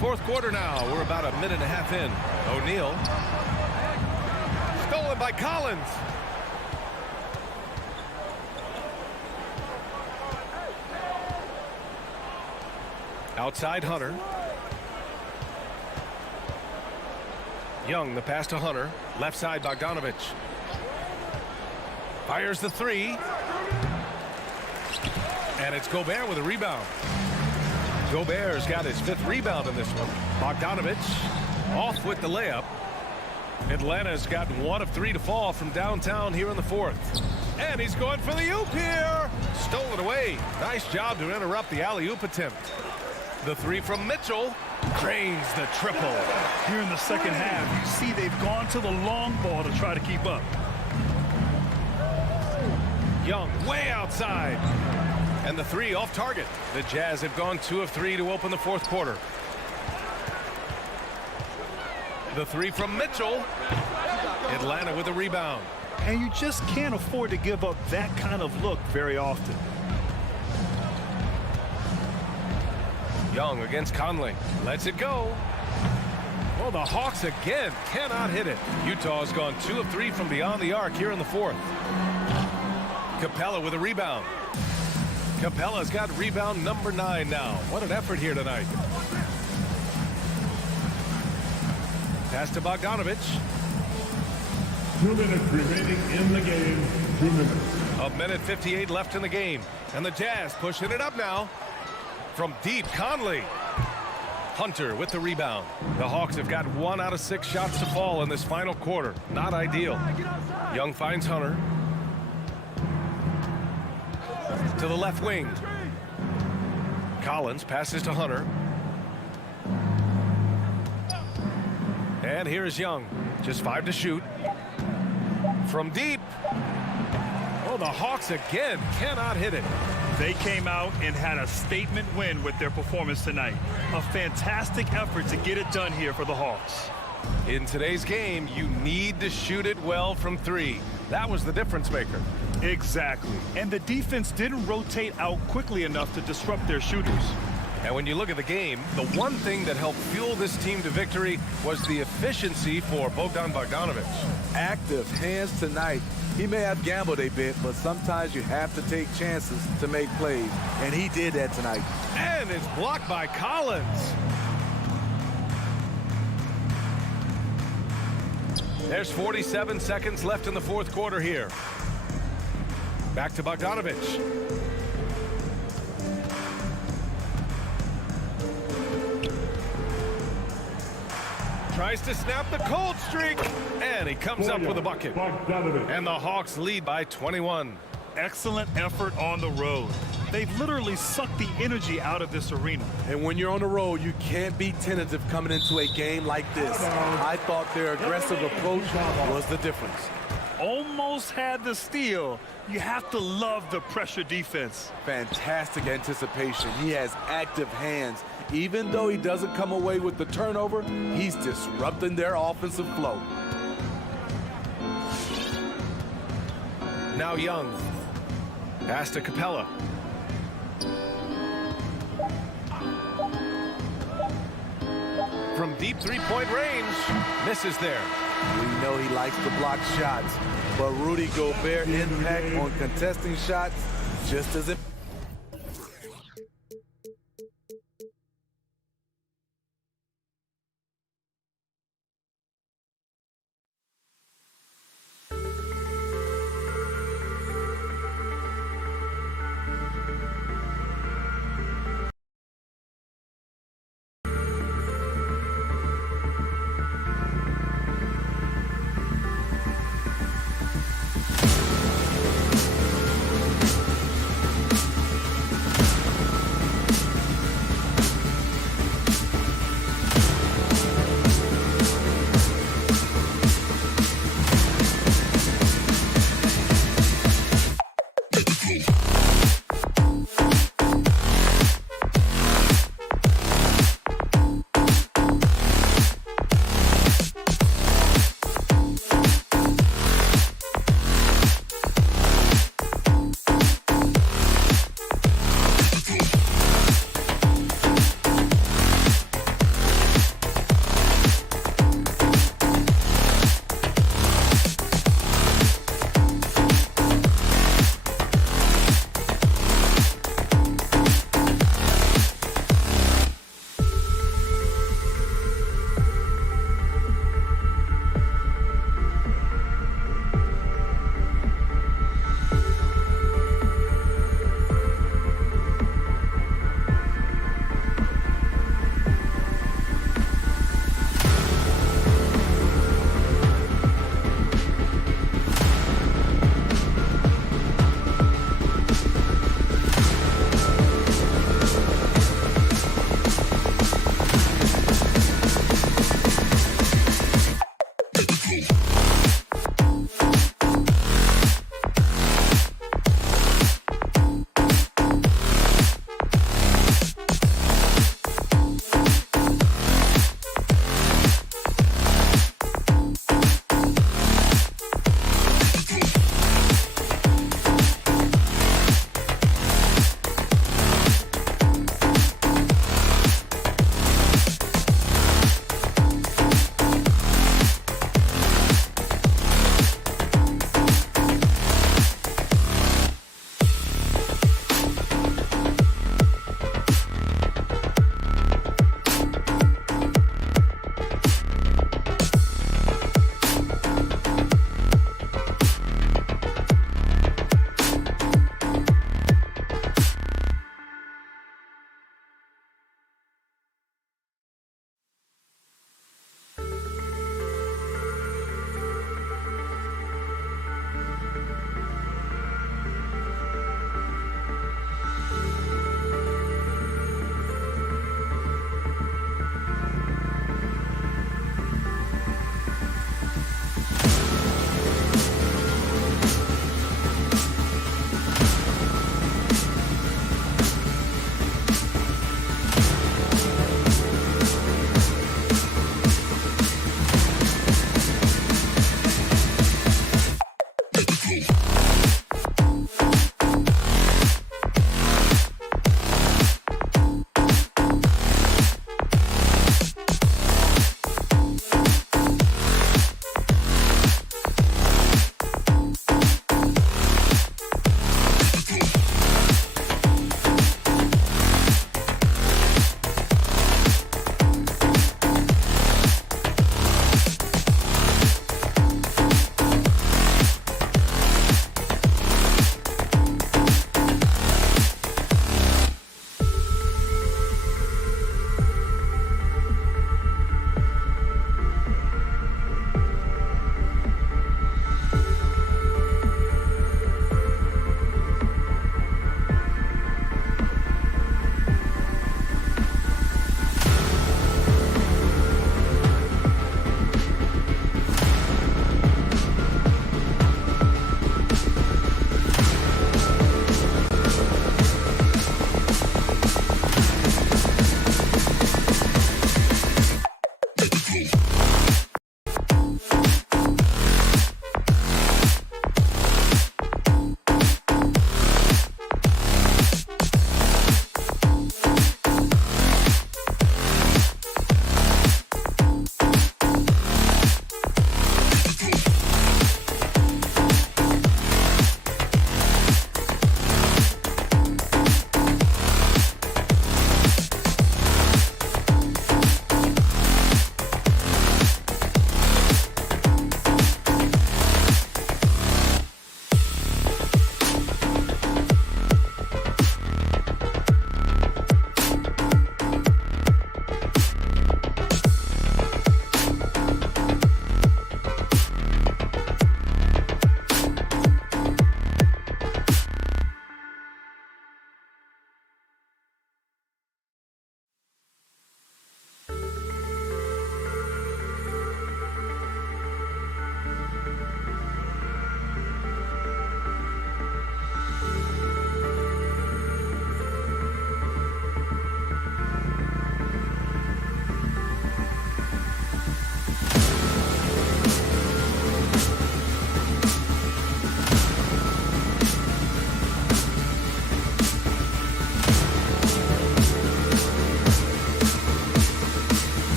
4th quarter now. We're about a minute and a half in. O'Neal. Stolen by Collins. Outside Hunter. Young, the pass to Hunter. Left side, Bogdanovich. Fires the three. And it's Gobert with a rebound. Gobert's got his 5th rebound in this one. Bogdanovich off with the layup. Atlanta's gotten 1 of 3 to fall from downtown here in the 4th. And he's going for the oop here. Stolen away. Nice job to interrupt the alley-oop attempt. The 3 from Mitchell. Cranes the triple. Here in the second half, you see they've gone to the long ball to try to keep up. Young way outside. And the 3 off target. The Jazz have gone 2 of 3 to open the 4th quarter. The 3 from Mitchell. Atlanta with a rebound. And you just can't afford to give up that kind of look very often. Young against Conley. Lets it go. Well, the Hawks again cannot hit it. Utah's gone 2 of 3 from beyond the arc here in the 4th. Capella with a rebound. Capella's got rebound number 9 now. What an effort here tonight. Pass to Bogdanovich. 2 minutes remaining in the game. 2 minutes. 1:58 left in the game. And the Jazz pushing it up now. From deep, Conley. Hunter with the rebound. The Hawks have got 1 out of 6 shots to fall in this final quarter. Not ideal. Young finds Hunter. To the left wing. Collins passes to Hunter. And here's Young. Just 5 to shoot. From deep. Oh, the Hawks again cannot hit it. They came out and had a statement win with their performance tonight. A fantastic effort to get it done here for the Hawks. In today's game, you need to shoot it well from 3. That was the difference maker. Exactly. And the defense didn't rotate out quickly enough to disrupt their shooters. And when you look at the game, the one thing that helped fuel this team to victory was the efficiency for Bogdan Bogdanovich. Active hands tonight. He may have gambled a bit, but sometimes you have to take chances to make plays. And he did that tonight. And it's blocked by Collins. There's 47 seconds left in the 4th quarter here. Back to Bogdanovich. Tries to snap the cold streak, and he comes up with a bucket. And the Hawks lead by 21. Excellent effort on the road. They've literally sucked the energy out of this arena. And when you're on the road, you can't be tentative coming into a game like this. I thought their aggressive approach was the difference. Almost had the steal. You have to love the pressure defense. Fantastic anticipation. He has active hands. Even though he doesn't come away with the turnover, he's disrupting their offensive flow. Now Young. Pass to Capella. From deep 3-point range. Misses there. We know he likes to block shots, but Rudy Gobert's impact on contesting shots just as important.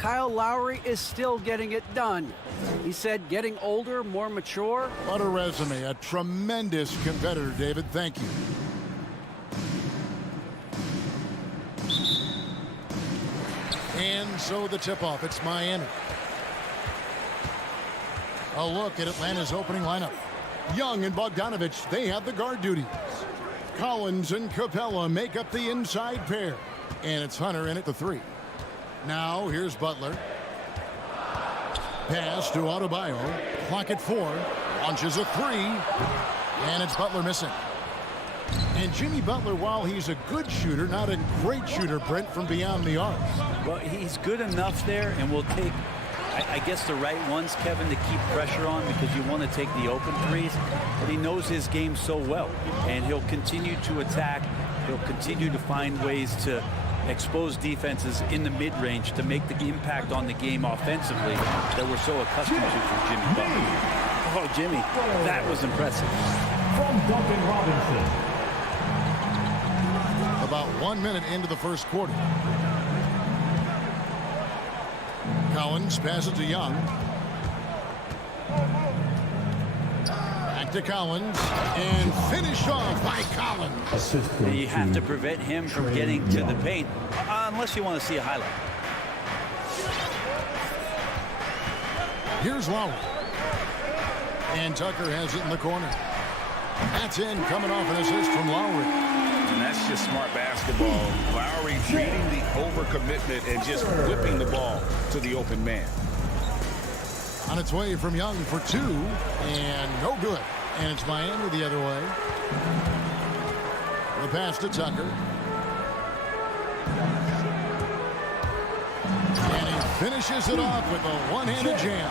Kyle Lowry is still getting it done. He said getting older, more mature. What a resume. A tremendous competitor, David. Thank you. And so the tip-off. It's Miami. A look at Atlanta's opening lineup. Young and Bogdanovich, they have the guard duties. Collins and Capella make up the inside pair. And it's Hunter in at the 3. Now, here's Butler. Pass to Adebayo. Clock at 4. Launches a 3. And it's Butler missing. And Jimmy Butler, while he's a good shooter, not a great shooter, Brent, from beyond the arc. Well, he's good enough there, and will take, I guess, the right ones, Kevin, to keep pressure on, because you want to take the open threes. But he knows his game so well, and he'll continue to attack. He'll continue to find ways to expose defenses in the mid-range to make the impact on the game offensively that we're so accustomed to from Jimmy Butler. Oh, Jimmy, that was impressive. From Duncan Robinson. About 1 minute into the first quarter. Collins passes to Young. Back to Collins. And finished off by Collins. You have to prevent him from getting to the paint, unless you want to see a highlight. Here's Lowry. And Tucker has it in the corner. That's in, coming off an assist from Lowry. And that's just smart basketball. Lowry reading the overcommitment and just whipping the ball to the open man. On its way from Young for 2, and no good. And it's Miami the other way. The pass to Tucker. And he finishes it off with a one-handed jam.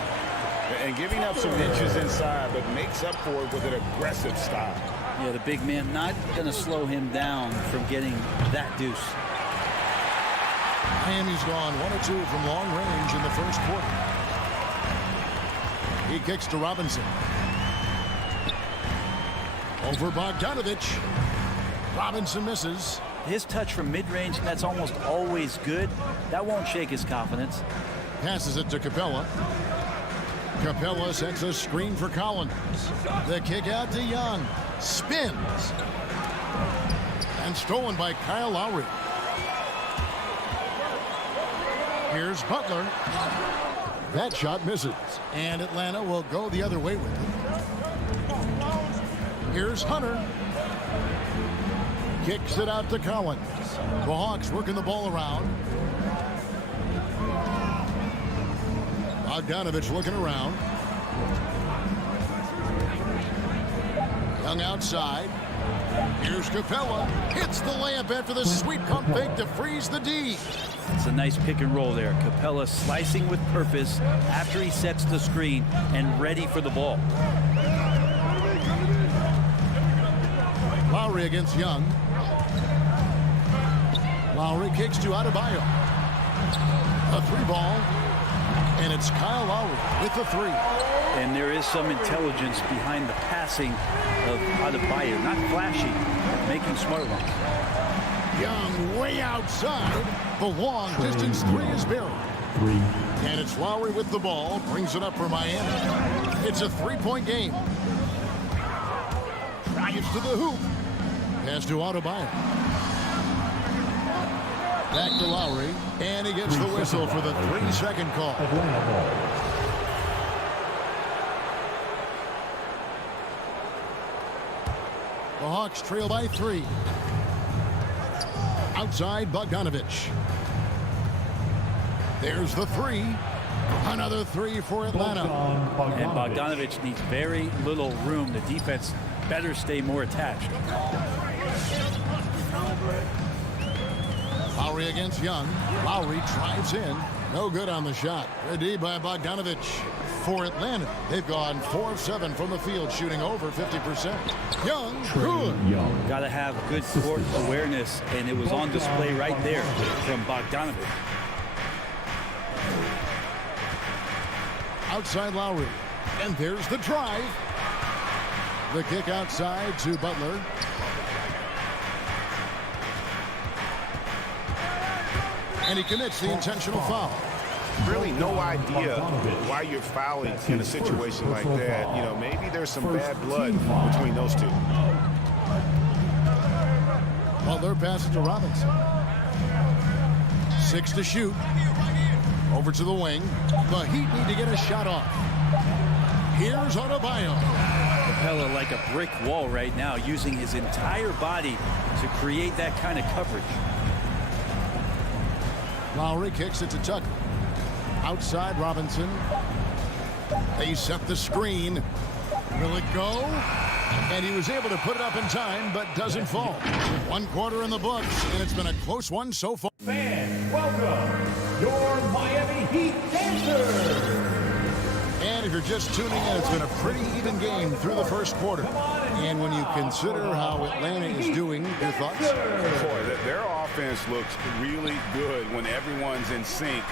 And giving up some inches inside, but makes up for it with an aggressive style. Yeah, the big man not going to slow him down from getting that deuce. Miami's gone 1 or 2 from long range in the first quarter. He kicks to Robinson. Over Bogdanovich. Robinson misses. His touch from mid-range, that's almost always good. That won't shake his confidence. Passes it to Capella. Capella sets a screen for Collins. The kick out to Young. Spins. And stolen by Kyle Lowry. Here's Butler. That shot misses. And Atlanta will go the other way with it. Here's Hunter. Kicks it out to Collins. The Hawks working the ball around. Bogdanovich looking around. Young outside. Here's Capella. Hits the layup after the sweep pump fake to freeze the D. It's a nice pick and roll there. Capella slicing with purpose after he sets the screen and ready for the ball. Lowry against Young. Lowry kicks to Adebayo. A 3-ball. And it's Kyle Lowry with the 3. And there is some intelligence behind the passing of Adebayo. Not flashy, but making smart ones. Young way outside. The long distance 3 is buried. 3. And it's Lowry with the ball. Brings it up for Miami. It's a 3-point game. Drives to the hoop. Pass to Adebayo. Back to Lowry. And he gets the whistle for the 3-second call. The Hawks trail by 3. Outside Bogdanovich. There's the 3. Another 3 for Atlanta. And Bogdanovich needs very little room. The defense better stay more attached. Lowry against Young. Lowry drives in. No good on the shot. Good D by Bogdanovich. For Atlanta, they've gone 4 of 7 from the field, shooting over 50%. Young, good. Got to have good court awareness, and it was on display right there from Bogdanovich. Outside Lowry. And there's the drive. The kick outside to Butler. And he commits the intentional foul. Really no idea why you're fouling in a situation like that. You know, maybe there's some bad blood between those two. Butler passes to Robinson. 6 to shoot. Over to the wing. The Heat need to get a shot off. Here's Adebayo. Capella like a brick wall right now, using his entire body to create that kind of coverage. Lowry kicks it to Tucker. Outside Robinson. They set the screen. Will it go? And he was able to put it up in time, but doesn't fall. 1 quarter in the books, and it's been a close one so far. Fans, welcome your Miami Heat dancers. And if you're just tuning in, it's been a pretty even game through the first quarter. And when you consider how Atlanta is doing, your thoughts? Boy, their offense looks really good when everyone's in sync.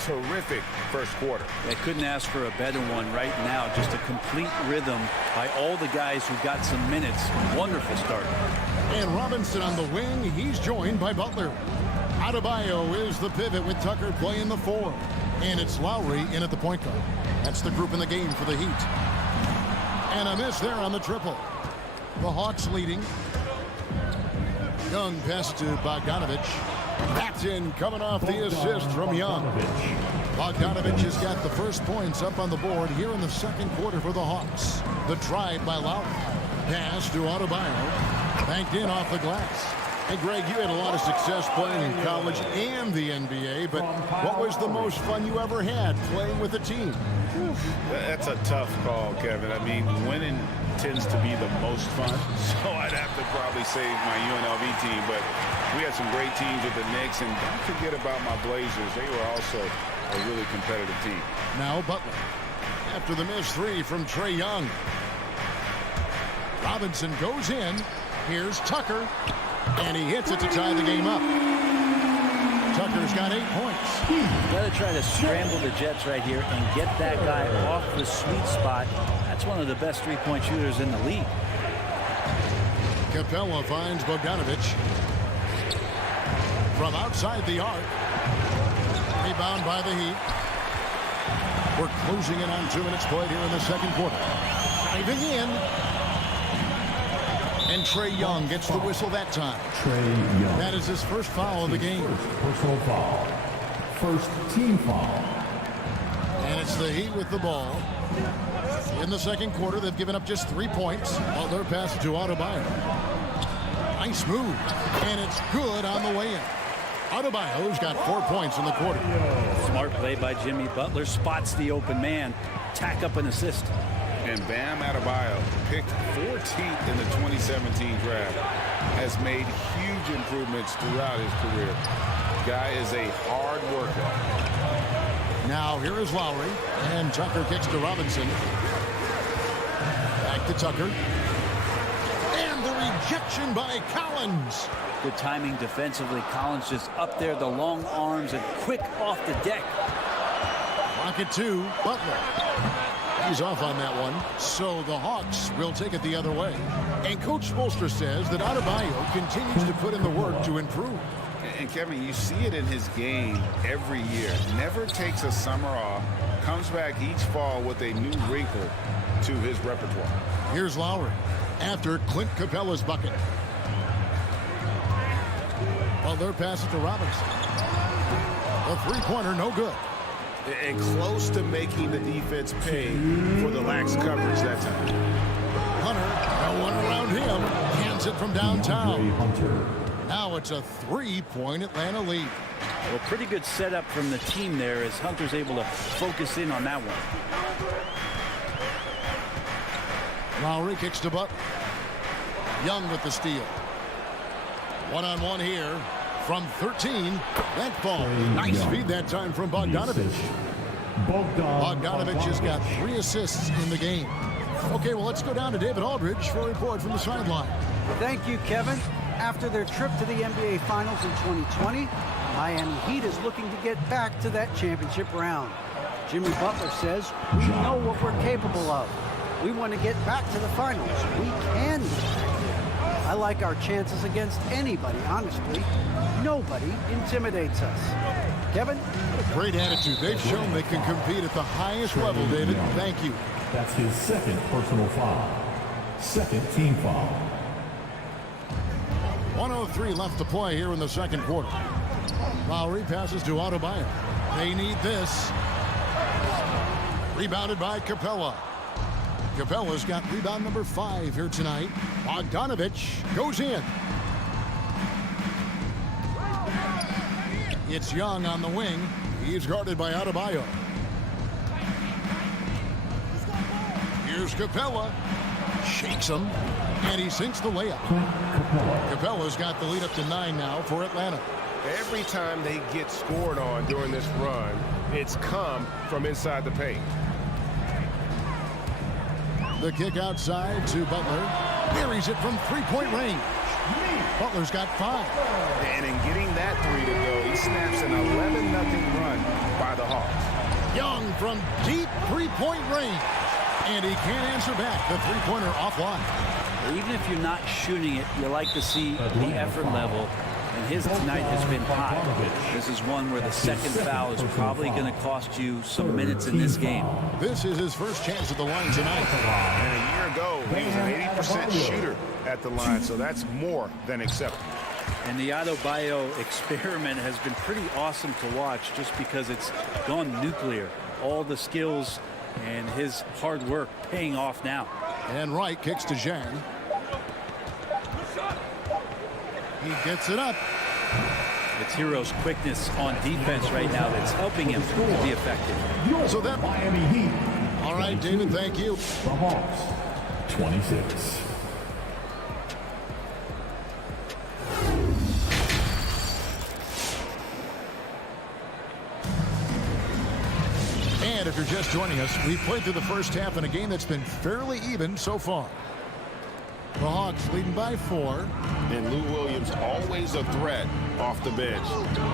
Terrific first quarter. They couldn't ask for a better one right now. Just a complete rhythm by all the guys who got some minutes. Wonderful start. And Robinson on the wing. He's joined by Butler. Adebayo is the pivot with Tucker playing the 4. And it's Lowry in at the point guard. That's the group in the game for the Heat. And a miss there on the triple. The Hawks leading. Young pass to Bogdanovich. That's in, coming off the assist from Young. Bogdanovich has got the first points up on the board here in the second quarter for the Hawks. The drive by Lowry. Pass to Adebayo. Banked in off the glass. Hey, Greg, you had a lot of success playing in college and the NBA, but what was the most fun you ever had playing with a team? That's a tough call, Kevin. I mean, winning tends to be the most fun, so I'd have to probably say my UNLV team, but we had some great teams with the Knicks, and don't forget about my Blazers. They were also a really competitive team. Now Butler. After the missed 3 from Trae Young. Robinson goes in. Here's Tucker. And he hits it to tie the game up. Tucker's got 8 points. Got to try to scramble the Jets right here and get that guy off the sweet spot. That's one of the best three-point shooters in the league. Capella finds Bogdanovich. From outside the arc. Rebound by the Heat. We're closing in on 2 minutes played here in the second quarter. Diving in. And Trae Young gets the whistle that time. Trae Young. That is his first foul of the game. First personal foul. First team foul. And it's the Heat with the ball. In the second quarter, they've given up just 3 points. While their pass to Adebayo. Nice move. And it's good on the way in. Adebayo's got 4 points in the quarter. Smart play by Jimmy Butler. Spots the open man. Tack up an assist. And Bam Adebayo, picked 14th in the 2017 draft, has made huge improvements throughout his career. Guy is a hard worker. Now here is Lowry, and Tucker kicks to Robinson. Back to Tucker. And the rejection by Collins. Good timing defensively. Collins just up there, the long arms, and quick off the deck. Rocket 2, Butler. He's off on that one, so the Hawks will take it the other way. And Coach Spoelstra says that Adebayo continues to put in the work to improve. And Kevin, you see it in his game every year. Never takes a summer off, comes back each fall with a new wrinkle to his repertoire. Here's Lowry after Clint Capella's bucket. Well, they're passing to Robinson. A three-pointer, no good. And close to making the defense pay for the lax coverage that time. Hunter, no one around him, hands it from downtown. Now it's a 3-point Atlanta lead. Well, pretty good setup from the team there as Hunter's able to focus in on that one. Lowry kicks to Butler. Young with the steal. One-on-one here. From 13, that ball. Nice feed that time from Bogdanovich. Bogdanovich has got 3 assists in the game. Okay, well, let's go down to David Aldridge for a report from the sideline. Thank you, Kevin. After their trip to the NBA Finals in 2020, Miami Heat is looking to get back to that championship round. Jimmy Butler says, we know what we're capable of. We want to get back to the finals. We can get back there. I like our chances against anybody, honestly. Nobody intimidates us. Kevin? Great attitude. They've shown they can compete at the highest level, David. Thank you. That's his second personal foul. Second team foul. 1:03 left to play here in the second quarter. Lowry passes to Adebayo. They need this. Rebounded by Capella. Capella's got rebound number 5 here tonight. Bogdanovich goes in. It's Young on the wing. He's guarded by Adebayo. Here's Capella. Shakes him. And he sinks the layup. Capella's got the lead up to 9 now for Atlanta. Every time they get scored on during this run, it's come from inside the paint. The kick outside to Butler. Buries it from three-point range. Butler's got 5. And in getting that 3 to go, he snaps an 11-0 run by the Hawks. Young from deep three-point range. And he can't answer back. The three-pointer offline. Even if you're not shooting it, you like to see the effort level. And his tonight has been high. This is one where the second foul is probably going to cost you some minutes in this game. This is his first chance at the line tonight. And a year ago, he was an 80% shooter at the line, so that's more than acceptable. And the Adebayo experiment has been pretty awesome to watch just because it's gone nuclear. All the skills and his hard work paying off now. And Wright kicks to Zhang. He gets it up. It's Hero's quickness on defense right now that's helping him to be effective. So that Miami Heat. All right, David, thank you. The Hawks, 26. And if you're just joining us, we've played through the first half in a game that's been fairly even so far. The Hawks leading by 4. And Lou Williams, always a threat off the bench,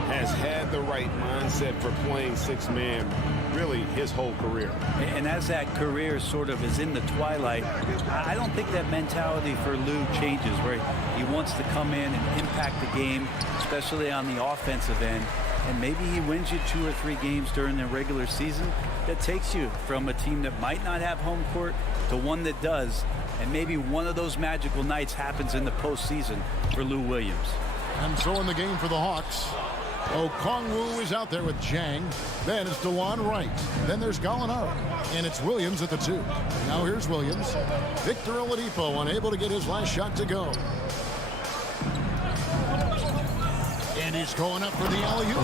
has had the right mindset for playing 6-man really his whole career. And as that career sort of is in the twilight, I don't think that mentality for Lou changes, where he wants to come in and impact the game, especially on the offensive end. And maybe he wins you 2 or 3 games during the regular season that takes you from a team that might not have home court to one that does. And maybe one of those magical nights happens in the postseason for Lou Williams. And so in the game for the Hawks, Okongwu is out there with Zhang. Then it's DeJuan Wright. Then there's Gallinari. And it's Williams at the 2. Now here's Williams. Victor Oladipo unable to get his last shot to go. And he's going up for the alley-oop.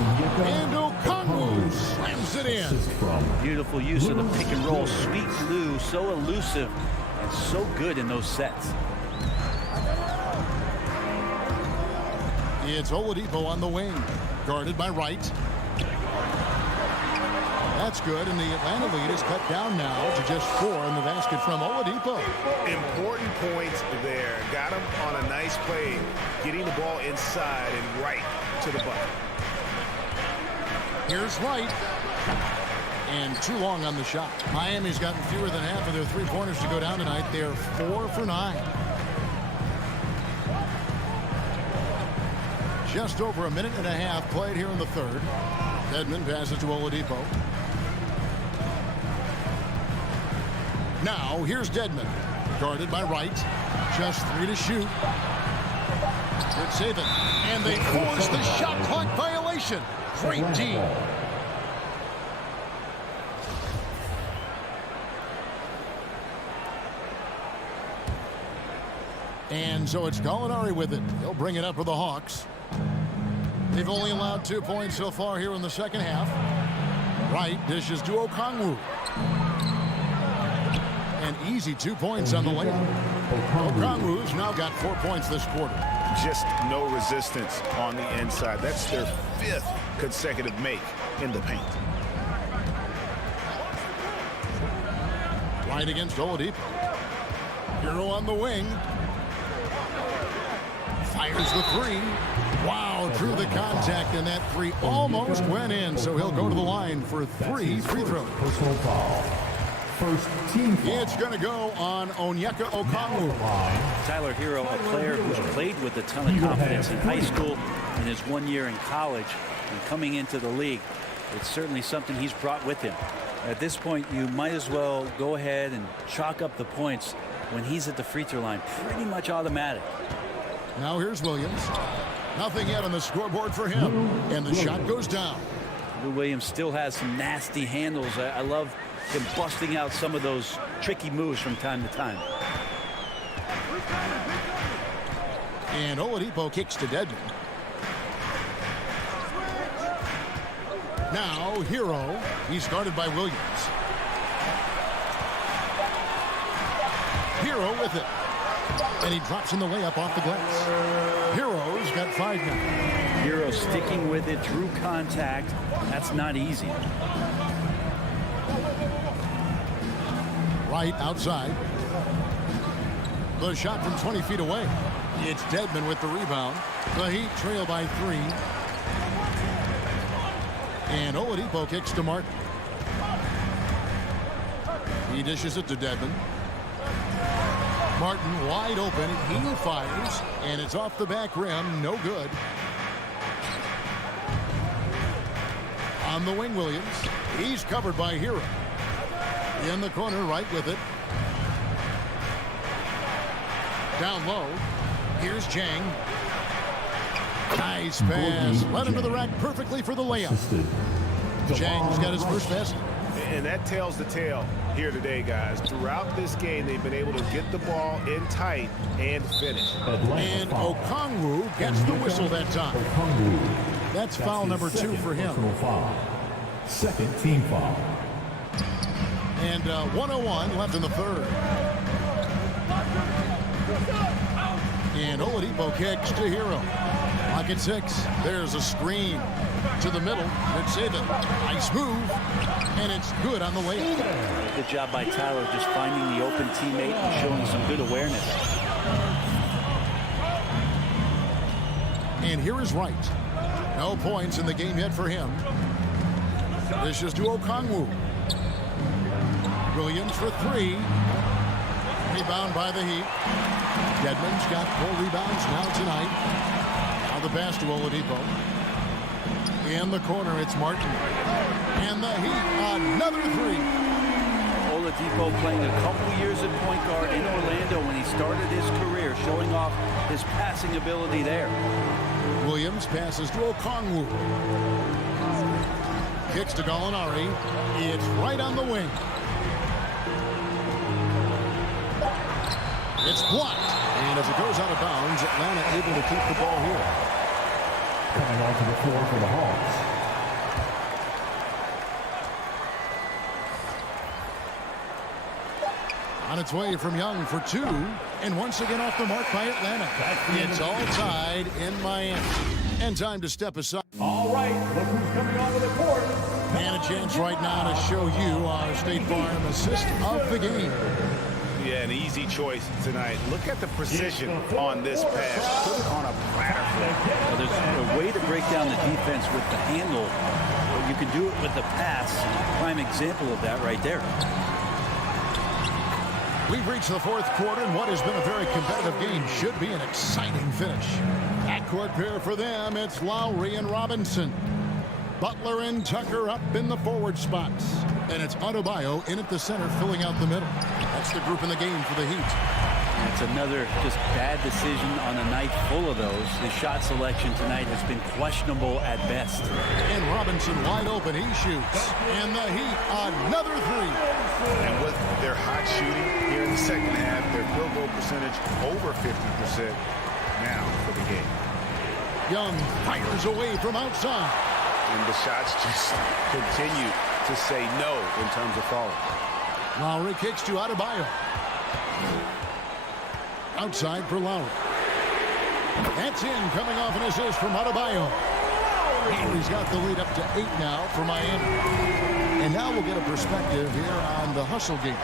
And Okongwu slams it in. Beautiful use of the pick and roll. Sweet Lou, so elusive and so good in those sets. It's Oladipo on the wing, guarded by Wright. That's good, and the Atlanta lead is cut down now to just 4 in the basket from Oladipo. Important points there. Got him on a nice play, getting the ball inside and right to the bucket. Here's Wright. And too long on the shot. Miami's gotten fewer than half of their three-pointers to go down tonight. They're 4 for 9. Just over a minute and a half played here in the third. Dedmon passes to Oladipo. Now here's Dedmon, guarded by Wright. Just 3 to shoot. Good save it. And they force the shot clock violation. Great D. And so it's Gallinari with it. He'll bring it up for the Hawks. They've only allowed 2 points so far here in the second half. Wright dishes to Okongwu. And easy 2 points on the layup. Okongwu's now got 4 points this quarter. Just no resistance on the inside. That's their 5th consecutive make in the paint. Wright against Oladipo. Hero on the wing. Fires the 3. Wow, through the contact, and that 3 almost went in, so he'll go to the line for 3 free throws. Personal foul. First team foul. It's going to go on Onyeka Okongwu. Tyler Hero, a player who's played with a ton of confidence in high school and his 1 year in college, and coming into the league, it's certainly something he's brought with him. At this point, you might as well go ahead and chalk up the points when he's at the free throw line. Pretty much automatic. Now here's Williams. Nothing yet on the scoreboard for him. And the shot goes down. Lou Williams still has some nasty handles. I love him busting out some of those tricky moves from time to time. And Oladipo kicks to Dedmon. Now Hero. He's guarded by Williams. Hero with it. And he drops in the layup off the glass. Hero's got 5 now. Hero sticking with it, drew contact. That's not easy. Right outside. The shot from 20 feet away. It's Dedmon with the rebound. The Heat trail by 3. And Oladipo kicks to Martin. He dishes it to Dedmon. Martin wide open. He fires. And it's off the back rim. No good. On the wing, Williams. He's covered by Hero. In the corner, right with it. Down low. Here's Jang. Nice pass. Led him to the rack perfectly for the layup. Jang's got his first basket. And that tells the tale here today, guys. Throughout this game, they've been able to get the ball in tight and finish. And Okongwu gets the whistle that time. That's foul number 2 for him. Second team foul. And 1:01 left in the third. And Oladipo kicks to Hero. Lock at 6. There's a screen to the middle. Let's save it. Nice move. And it's good on the layup. Good job by Tyler just finding the open teammate and showing some good awareness. And here is Wright. No points in the game yet for him. This is to Okongwu. Williams for 3. Rebound by the Heat. Dedmon's got 4 rebounds now tonight. Now the pass to Oladipo. In the corner, it's Martin. And the Heat, another 3. Oladipo playing a couple years at point guard in Orlando when he started his career, showing off his passing ability there. Williams passes to Okongwu. Kicks to Gallinari. It's right on the wing. It's blocked. And as it goes out of bounds, Atlanta able to keep the ball here. Coming onto the floor for the Hawks. On its way from Young for 2. And once again off the mark by Atlanta. It's all tied in Miami. And time to step aside. All right, look who's coming onto the court. And a chance right now to show you our State Farm assist of the game. Yeah, an easy choice tonight. Look at the precision on this pass. Put it on a platter. Well, there's a way to break down the defense with the handle, but you can do it with the pass. Prime example of that right there. We've reached the 4th quarter, and what has been a very competitive game should be an exciting finish. Backcourt pair for them, it's Lowry and Robinson. Butler and Tucker up in the forward spots. And it's Adebayo in at the center, filling out the middle. That's the group in the game for the Heat. It's another just bad decision on a night full of those. His shot selection tonight has been questionable at best. And Robinson wide open, he shoots. And the Heat, another 3. And with their hot shooting here in the second half, their field goal percentage over 50% now for the game. Young fires away from outside. And the shots just continue to say no in terms of falling. Lowry kicks to Adebayo. Outside for Lowry. That's in, coming off an assist from Adebayo. He's got the lead up to 8 now for Miami. And now we'll get a perspective here on the hustle game.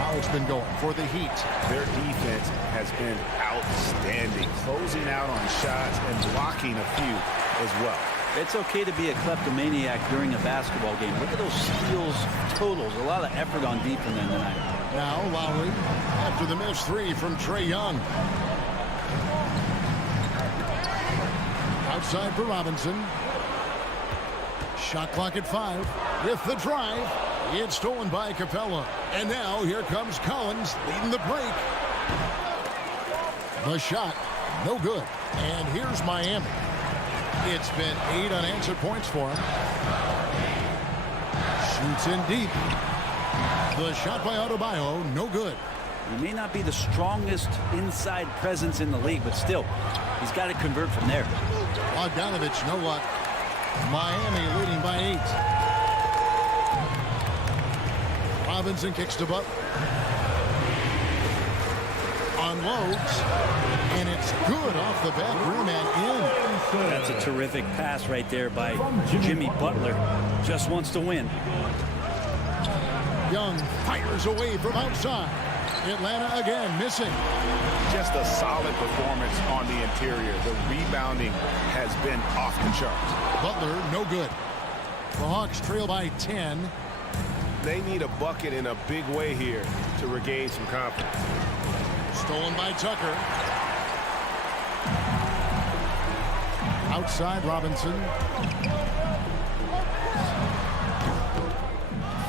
How it's been going for the Heat. Their defense has been outstanding, closing out on shots and blocking a few as well. It's okay to be a kleptomaniac during a basketball game. Look at those steals totals. A lot of effort on deep in them tonight. Now Lowry after the missed 3 from Trae Young. Outside for Robinson. Shot clock at 5. With the drive. It's stolen by Capella. And now here comes Collins leading the break. The shot, no good. And here's Miami. It's been 8 unanswered points for him. Shoots in deep. The shot by Adebayo, no good. He may not be the strongest inside presence in the league, but still, he's got to convert from there. Bogdanovich, no luck. Miami leading by 8. Robinson kicks to Butler. Unloads. And it's good off the back rim and in. That's a terrific pass right there by Jimmy Butler. Just wants to win. Young fires away from outside. Atlanta again missing. Just a solid performance on the interior. The rebounding has been off the charts. Butler, no good. The Hawks trail by 10. They need a bucket in a big way here to regain some confidence. Stolen by Tucker. Outside Robinson.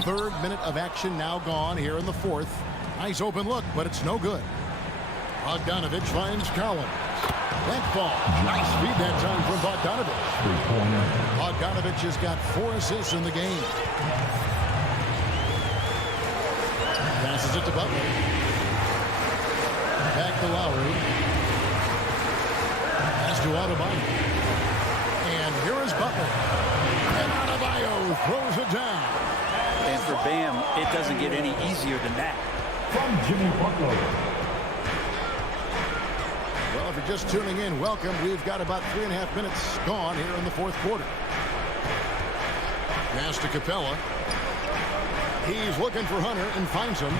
Third minute of action now gone here in the fourth. Nice open look, but it's no good. Bogdanovich finds Collins. That ball. Nice feed that time from Bogdanovich. Bogdanovich has got 4 assists in the game. Passes it to Butler. Back to Lowry. Pass to Adebayo. And here is Butler. And Adebayo throws it down. And for Bam, it doesn't get any easier than that. From Jimmy Butler. Well, if you're just tuning in, welcome. We've got about 3.5 minutes gone here in the fourth quarter. Pass to Capella. He's looking for Hunter and finds him.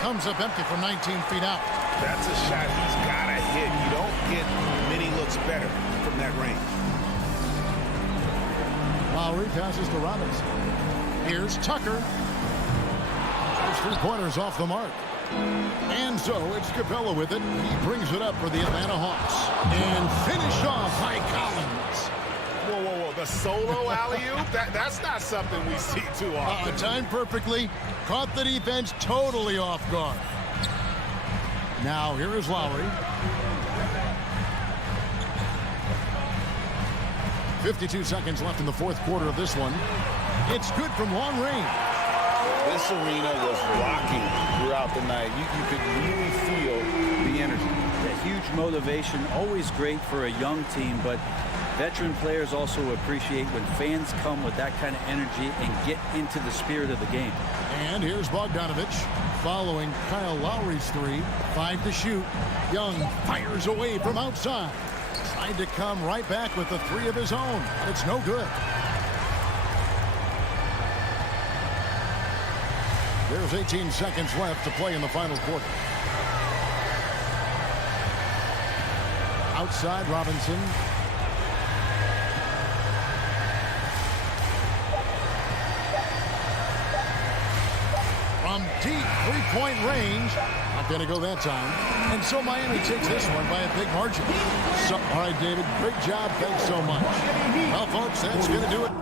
Comes up empty from 19 feet out. That's a shot he's got to hit. You don't get many looks better from that range. Lowry passes to Robinson. Here's Tucker. Those 3 pointers off the mark. And so it's Capella with it. He brings it up for the Atlanta Hawks. And finished off by Collins. Whoa, whoa, whoa. The solo alley-oop? That's not something we see too often. Timed perfectly. Caught the defense totally off guard. Now here is Lowry. 52 seconds left in the fourth quarter of this one. It's good from long range. This arena was rocking throughout the night. You could really feel the energy. A huge motivation, always great for a young team, but veteran players also appreciate when fans come with that kind of energy and get into the spirit of the game. And here's Bogdanovich following Kyle Lowry's 3. 5 to shoot. Young fires away from outside. Tried to come right back with the 3 of his own. It's no good. There's 18 seconds left to play in the final quarter. Outside Robinson. From deep 3-point range. Not going to go that time. And so Miami takes this one by a big margin. So, all right, David, great job. Thanks so much. Well, folks, that's going to do it.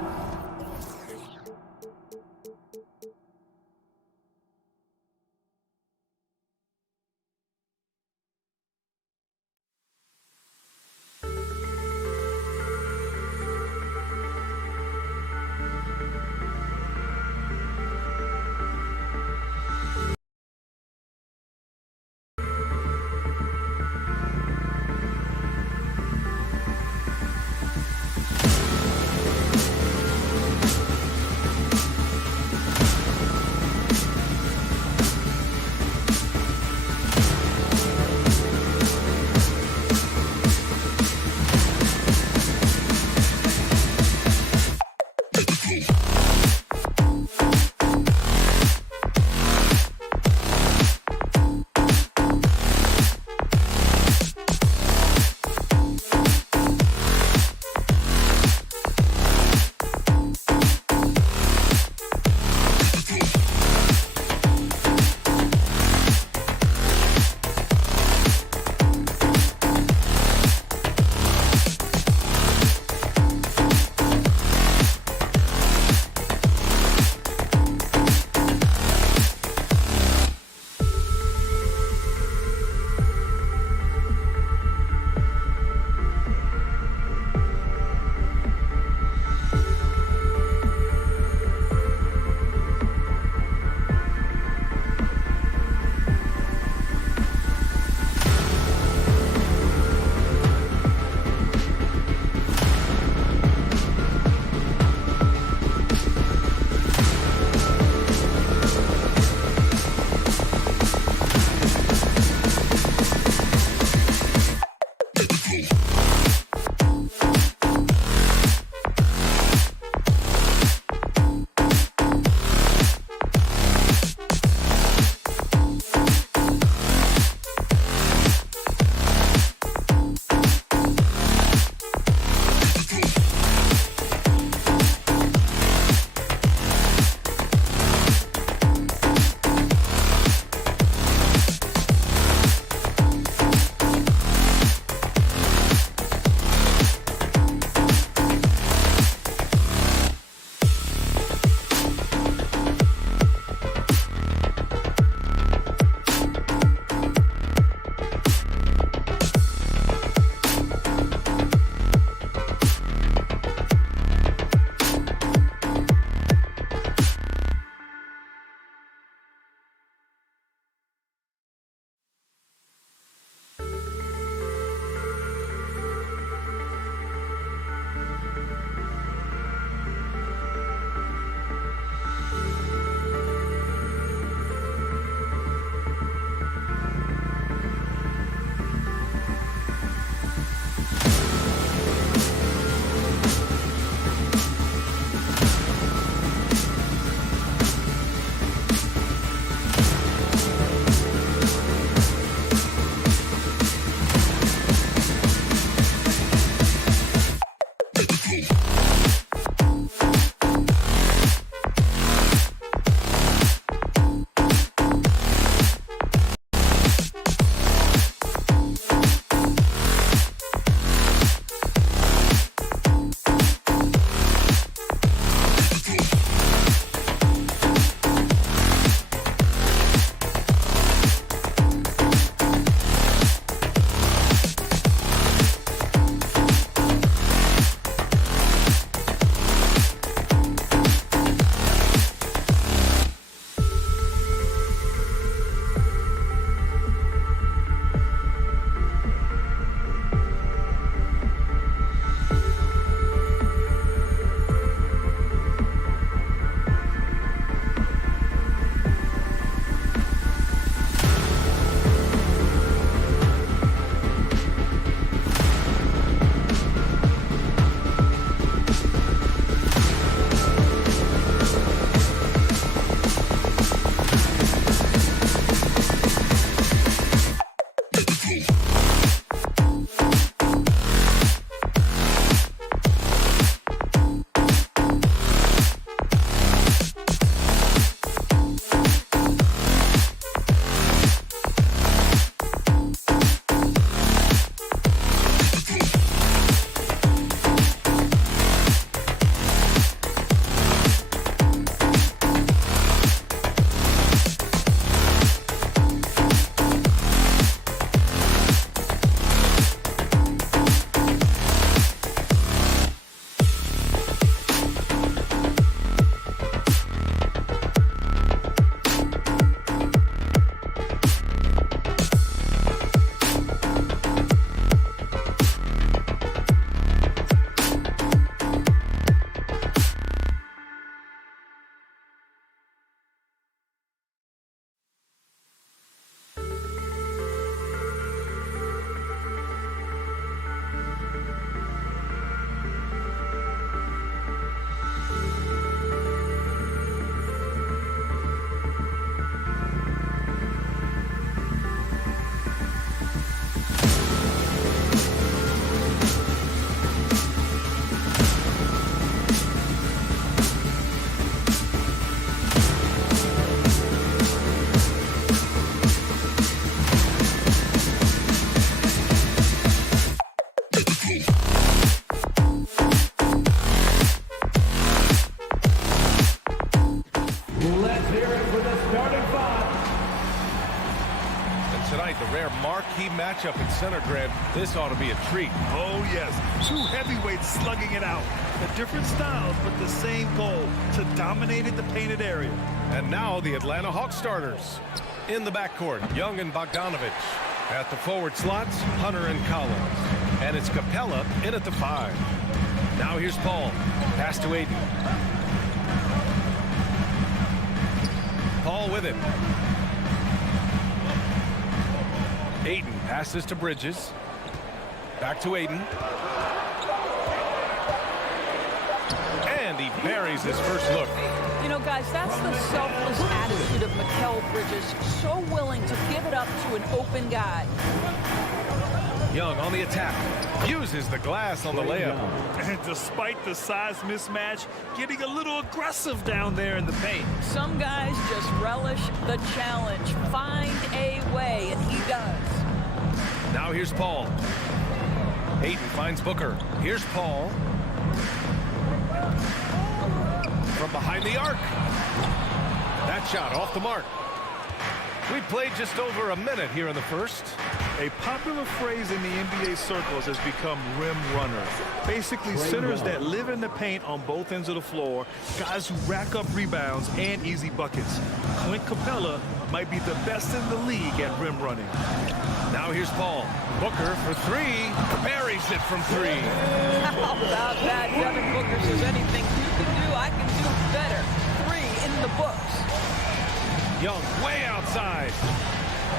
tonight, the rare marquee matchup in center, Grant. This ought to be a treat. Oh, yes. Two heavyweights slugging it out. The different styles, but the same goal, to dominate in the painted area. And now the Atlanta Hawks starters. In the backcourt, Young and Bogdanovich. At the forward slots, Hunter and Collins. And it's Capella in at the 5. Now here's Paul. Pass to Aiden. Paul with it. Aiden passes to Bridges. Back to Aiden. And he buries his first look. You know, guys, that's the selfless attitude of Mikal Bridges. So willing to give it up to an open guy. Young on the attack. Uses the glass on the layup. And despite the size mismatch, getting a little aggressive down there in the paint. Some guys just relish the challenge. Find a way, and he does. Now here's Paul. Aiden finds Booker. Here's Paul. From behind the arc. That shot off the mark. We played just over a minute here in the first. A popular phrase in the NBA circles has become rim runners. Basically, centers that live in the paint on both ends of the floor, guys who rack up rebounds and easy buckets. Clint Capella might be the best in the league at rim running. Now here's Paul. Booker for 3. Buries it from 3. How about that? Devin Booker says anything you can do, I can do better. 3 in the books. Young way outside.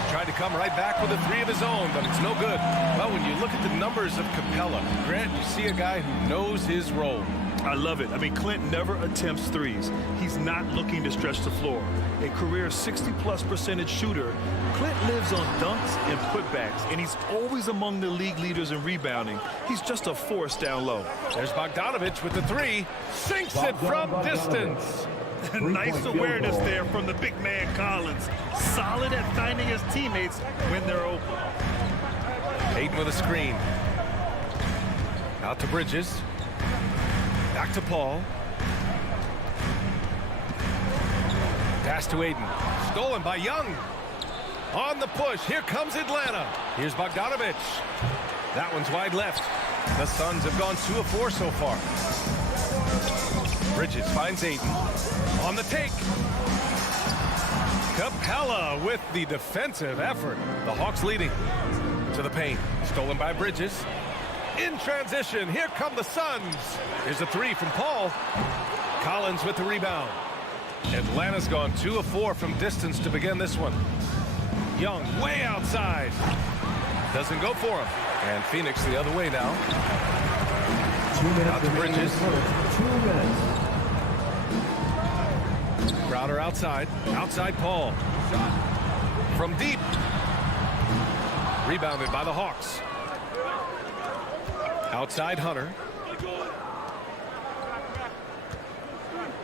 Tried to come right back with a 3 of his own, but it's no good. Well, when you look at the numbers of Capella, Grant, you see a guy who knows his role. I love it. I mean, Clint never attempts threes. He's not looking to stretch the floor. A career 60+% shooter, Clint lives on dunks and putbacks, and he's always among the league leaders in rebounding. He's just a force down low. There's Bogdanovich with the 3. Sinks it from distance. Nice awareness there from the big man Collins. Solid at finding his teammates when they're open. Aiden with a screen. Out to Bridges. Back to Paul. Pass to Aiden. Stolen by Young. On the push. Here comes Atlanta. Here's Bogdanovich. That one's wide left. The Suns have gone 2 of 4 so far. Bridges finds Aiden. On the take. Capella with the defensive effort. The Hawks leading to the paint. Stolen by Bridges. In transition, here come the Suns. Here's a 3 from Paul. Collins with the rebound. Atlanta's gone 2 of 4 from distance to begin this one. Young way outside. Doesn't go for him. And Phoenix the other way now. 2 minutes. Out to Bridges. 2 minutes. Crowder outside. Outside Paul. From deep. Rebounded by the Hawks. Outside Hunter.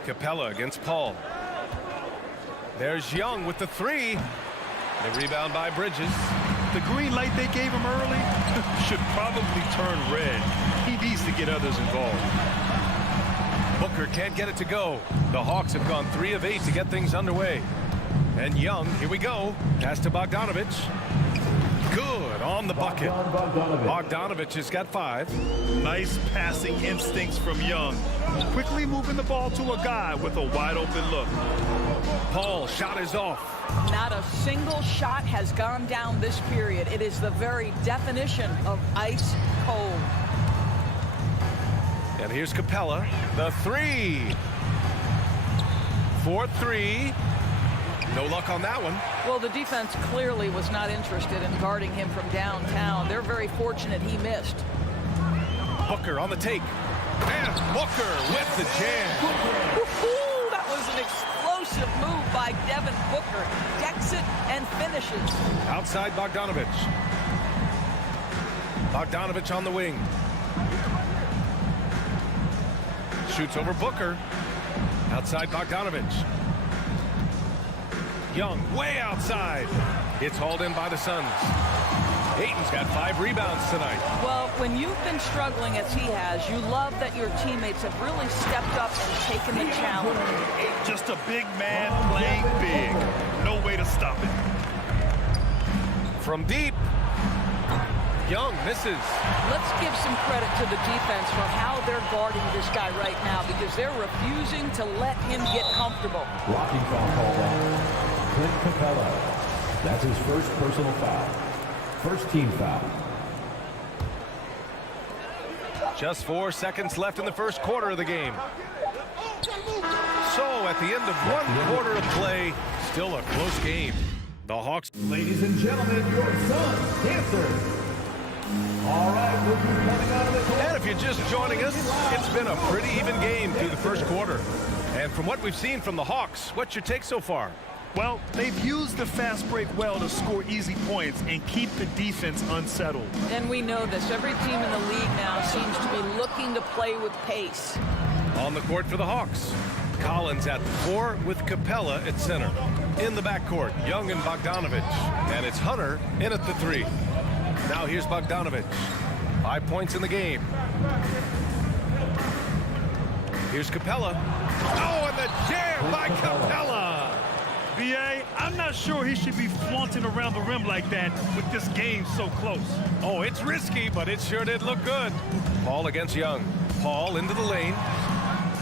Capella against Paul. There's Young with the 3. The rebound by Bridges. The green light they gave him early should probably turn red. He needs to get others involved. Booker can't get it to go. The Hawks have gone 3 of 8 to get things underway. And Young, here we go. Pass to Bogdanovich. Good on the bucket. Bogdanovich has got 5. Nice passing instincts from Young. Quickly moving the ball to a guy with a wide open look. Paul, shot is off. Not a single shot has gone down this period. It is the very definition of ice cold. And here's Capella. The 3. 4-3. No luck on that one. Well, the defense clearly was not interested in guarding him from downtown. They're very fortunate he missed. Booker on the take. And Booker with the jam. That was an explosive move by Devin Booker. Decks it and finishes. Outside Bogdanovich. Bogdanovich on the wing. Shoots over Booker. Outside Bogdanovich. Young way outside. It's hauled in by the Suns. Ayton's got 5 rebounds tonight. Well, when you've been struggling as he has, you love that your teammates have really stepped up and taken the challenge. Just a big man playing big. No way to stop it. from deep. Young misses. Let's give some credit to the defense for how they're guarding this guy right now because they're refusing to let him get comfortable. Blocking foul called on Clint Capella. That's his first personal foul. First team foul. Just 4 seconds left in the first quarter of the game. So at the end of 1 quarter of play, still a close game. The Hawks. Ladies and gentlemen, your son's cancer. All right, we'll be coming out of the court. And if you're just joining us, it's been a pretty even game through the first quarter. And from what we've seen from the Hawks, what's your take so far? Well, they've used the fast break well to score easy points and keep the defense unsettled. And we know this. Every team in the league now seems to be looking to play with pace. On the court for the Hawks, Collins at the 4 with Capella at center. In the backcourt, Young and Bogdanovich. And it's Hunter in at the 3. Now here's Bogdanovich. 5 points in the game. Here's Capella. Oh, and the jam by Capella! B.A., I'm not sure he should be flaunting around the rim like that with this game so close. Oh, it's risky, but it sure did look good. Paul against Young. Paul into the lane.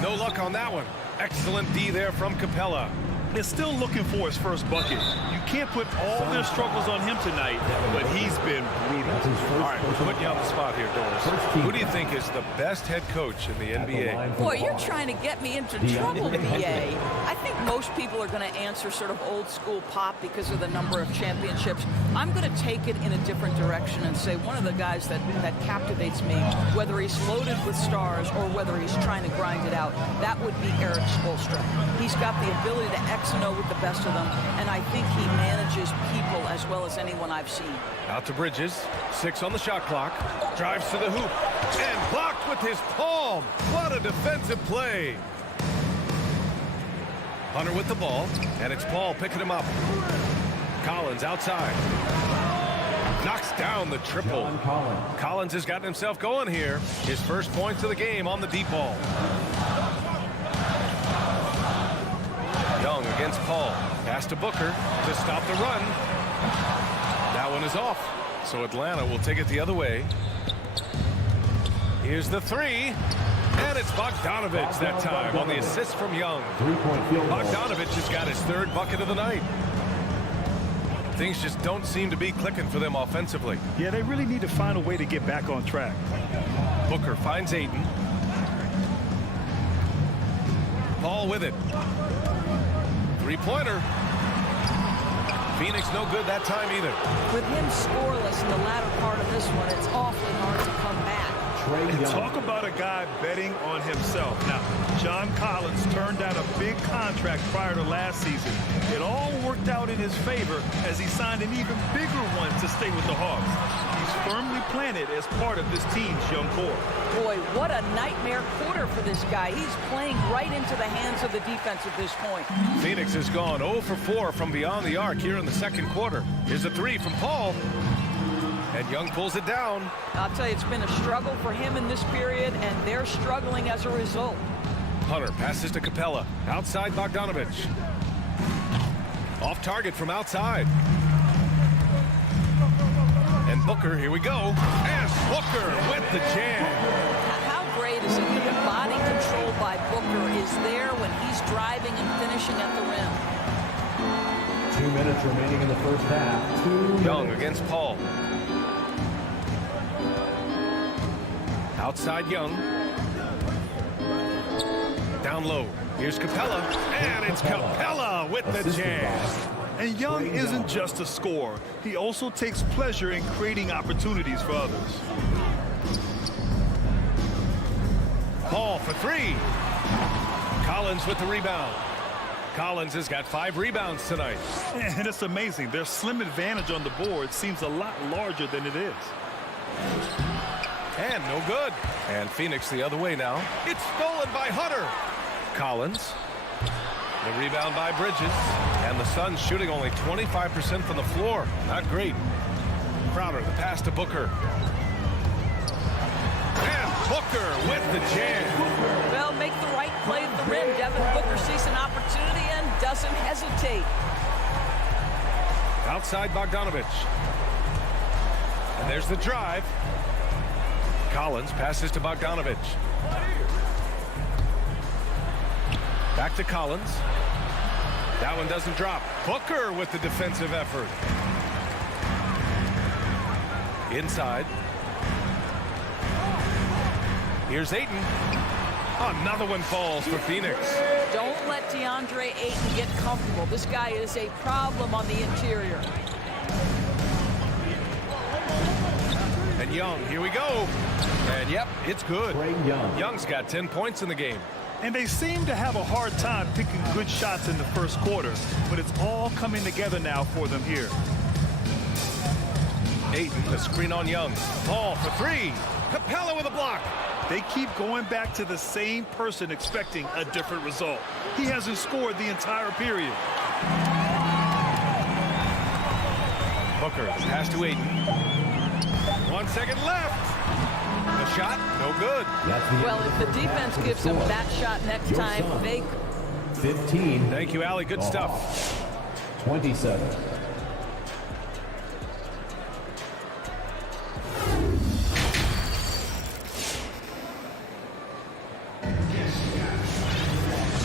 No luck on that one. Excellent D there from Capella. They're still looking for his first bucket. You can't put all their struggles on him tonight, but he's been brutal. All right, we're putting you on the spot here, Doris. Who do you think is the best head coach in the NBA? Boy, you're trying to get me into trouble, B.A. I think most people are going to answer sort of old school Pop because of the number of championships. I'm going to take it in a different direction and say one of the guys that captivates me, whether he's loaded with stars or whether he's trying to grind it out, that would be Eric Spoelstra. He's got the ability to X and O with the best of them, and I think he manages people as well as anyone I've seen. Out to Bridges, 6 on the shot clock, drives to the hoop, and blocked with his palm. What a defensive play. Hunter with the ball, and it's Paul picking him up. Collins outside. Knocks down the triple. Collins has gotten himself going here. His first points of the game on the deep ball. Young against Paul. Pass to Booker to stop the run. That one is off. So Atlanta will take it the other way. Here's the 3. And it's Bogdanovich that time on the assist from Young. Bogdanovich has got his 3rd bucket of the night. Things just don't seem to be clicking for them offensively. Yeah, they really need to find a way to get back on track. Booker finds Ayton. Paul with it. 3-pointer. Phoenix no good that time either. With him scoreless in the latter part of this one, it's awfully hard to come back. And talk about a guy betting on himself. Now, John Collins turned down a big contract prior to last season. It all worked out in his favor as he signed an even bigger one to stay with the Hawks. He's firmly planted as part of this team's young core. Boy, what a nightmare quarter for this guy. He's playing right into the hands of the defense at this point. Phoenix has gone 0 for 4 from beyond the arc here in the second quarter. Here's a 3 from Paul. And Young pulls it down. I'll tell you, it's been a struggle for him in this period, and they're struggling as a result. Hunter passes to Capella. Outside Bogdanovich. Off target from outside. And Booker, here we go. And Booker with the jam. How great is it that the body control by Booker is there when he's driving and finishing at the rim? 2 minutes remaining in the first half. Young against Paul. Outside Young. Down low. Here's Capella. And it's Capella with the jam. And Young isn't just a scorer. He also takes pleasure in creating opportunities for others. Paul for 3. Collins with the rebound. Collins has got 5 rebounds tonight. And it's amazing. Their slim advantage on the board seems a lot larger than it is. And no good. And Phoenix the other way now. It's stolen by Hunter. Collins. The rebound by Bridges. And the Suns shooting only 25% from the floor. Not great. Crowder, the pass to Booker. And Booker with the jam. Well, make the right play at the rim. Devin Booker sees an opportunity and doesn't hesitate. Outside Bogdanovich. And there's the drive. Collins passes to Bogdanovich. Back to Collins. That one doesn't drop. Booker with the defensive effort. Inside. Here's Ayton. Another one falls for Phoenix. Don't let DeAndre Ayton get comfortable. This guy is a problem on the interior. And Young, here we go. And yep, it's good. Young's got 10 points in the game. And they seem to have a hard time picking good shots in the first quarter, but it's all coming together now for them here. Ayton, the screen on Young. Ball for three. Capella with a block. They keep going back to the same person expecting a different result. He hasn't scored the entire period. Booker pass to Ayton. 1 second left. The shot, no good. Well, if the defense gives them that shot next time, they... 15. Thank you, Allie. Good stuff. 27.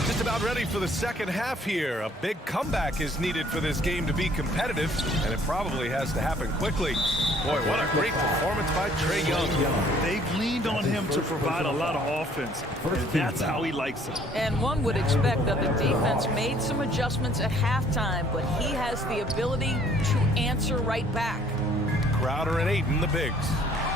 Just about ready for the second half here. A big comeback is needed for this game to be competitive, and it probably has to happen quickly. Boy, what a great performance by Trae Young. They've leaned on him to provide a lot of offense, and that's how he likes it. And one would expect that the defense made some adjustments at halftime, but he has the ability to answer right back. Crowder and Ayton, the bigs.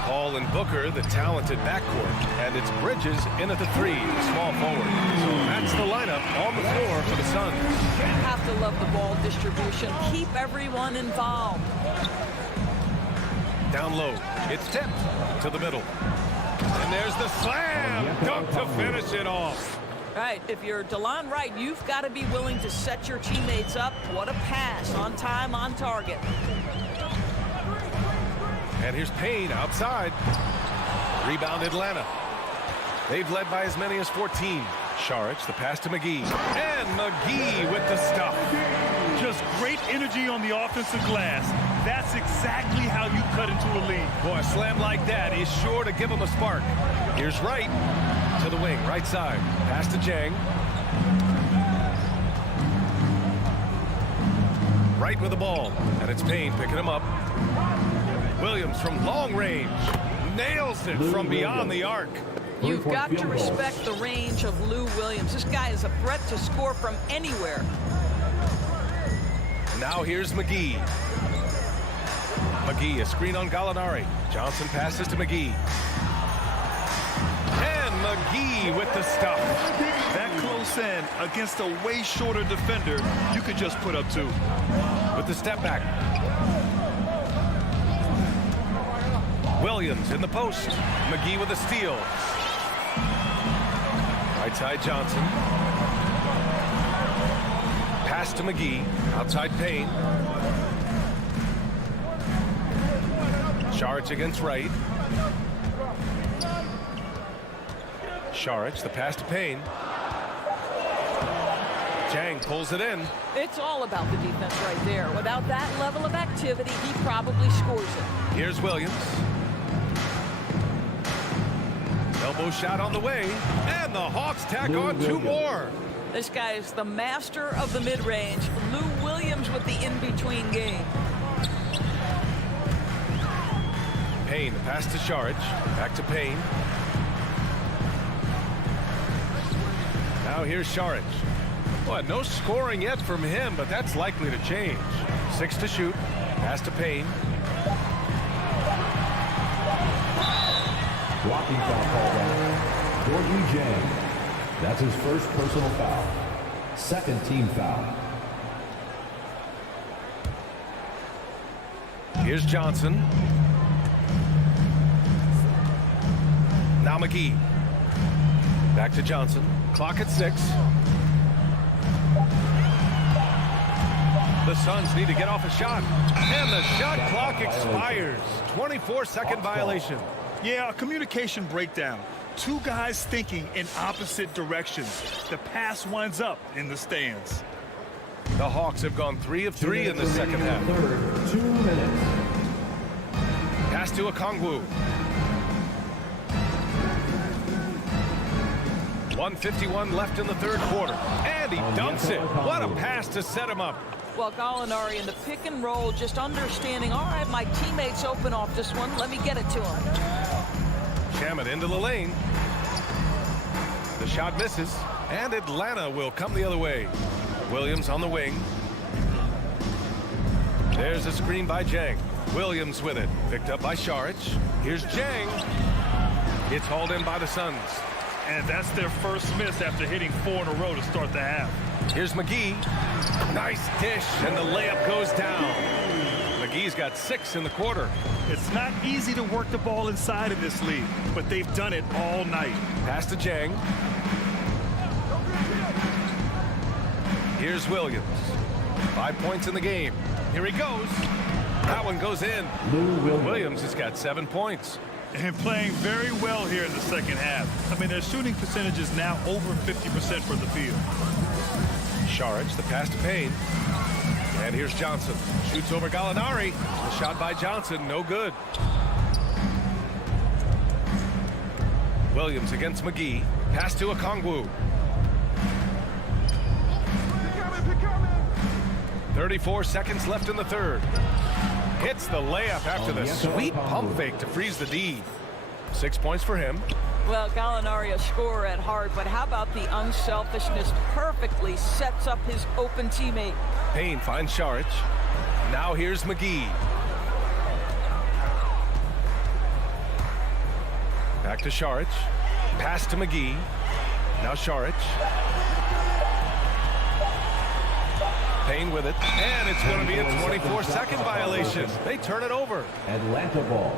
Paul and Booker, the talented backcourt. And it's Bridges in at the three, the small forward. So that's the lineup on the floor for the Suns. You have to love the ball distribution. Keep everyone involved. Down low. It's tipped to the middle. And there's the slam dunk to finish it off. Right, if you're DeLon Wright, you've got to be willing to set your teammates up. What a pass, on time, on target. And here's Payne outside. Rebound Atlanta. They've led by as many as 14. Saric, the pass to McGee. And McGee with the stuff. Just great energy on the offensive glass. That's exactly how you cut into a lead. Boy, a slam like that is sure to give him a spark. Here's Wright to the wing, right side. Pass to Jang. Wright with the ball. And it's Payne picking him up. Williams from long range. Nails it from beyond the arc. You've got to respect the range of Lou Williams. This guy is a threat to score from anywhere. Now here's McGee. McGee, a screen on Gallinari. Johnson passes to McGee. And McGee with the stuff. That close in against a way shorter defender, you could just put up two. With the step back. Williams in the post. McGee with a steal. Right side Johnson. Pass to McGee. Outside Payne. Saric against Wright. Saric, the pass to Payne. Jang pulls it in. It's all about the defense right there. Without that level of activity, he probably scores it. Here's Williams. Elbow shot on the way, and the Hawks tack on two more. This guy is the master of the mid-range. Lou Williams with the in-between game. Payne, pass to Saric. Back to Payne. Now here's Saric. Boy, no scoring yet from him, but that's likely to change. 6 to shoot. Pass to Payne. Blocking foul called on Georgie Jang. That's his first personal foul. Second team foul. Here's Johnson. Now McGee. Back to Johnson. Clock at 6. The Suns need to get off a shot. And the shot clock expires. 24-second violation. Yeah, a communication breakdown. Two guys thinking in opposite directions. The pass winds up in the stands. The Hawks have gone 3 of 3 in the second half. Third, 2 minutes. Pass to Okongwu. 1:51 left in the third quarter. And he dunks it. What a pass to set him up. Well, Gallinari in the pick and roll, just understanding, all right, my teammate's open off this one. Let me get it to him. Shamet into the lane. The shot misses. And Atlanta will come the other way. Williams on the wing. There's a screen by Jang. Williams with it. Picked up by Saric. Here's Jang. It's hauled in by the Suns. And that's their first miss after hitting 4 in a row to start the half. Here's McGee. Nice dish, and the layup goes down. McGee's got 6 in the quarter. It's not easy to work the ball inside in this league, but they've done it all night. Pass to Jang. Here's Williams. 5 points in the game. Here he goes. That one goes in. Williams has got 7 points. And playing very well here in the second half. I mean, their shooting percentage is now over 50% from the field. Saric, the pass to Payne. And here's Johnson. Shoots over Gallinari. The shot by Johnson, no good. Williams against McGee. Pass to Okongwu. 34 seconds left in the third. Hits the layup after the sweet pump fake to freeze the D. 6 points for him. Well, Gallinari a scorer at heart, but how about the unselfishness? Perfectly sets up his open teammate. Payne finds Saric. Now here's McGee. Back to Saric. Pass to McGee. Now Saric. Payne with it, and it's going to be a 24-second violation. They turn it over. Atlanta ball.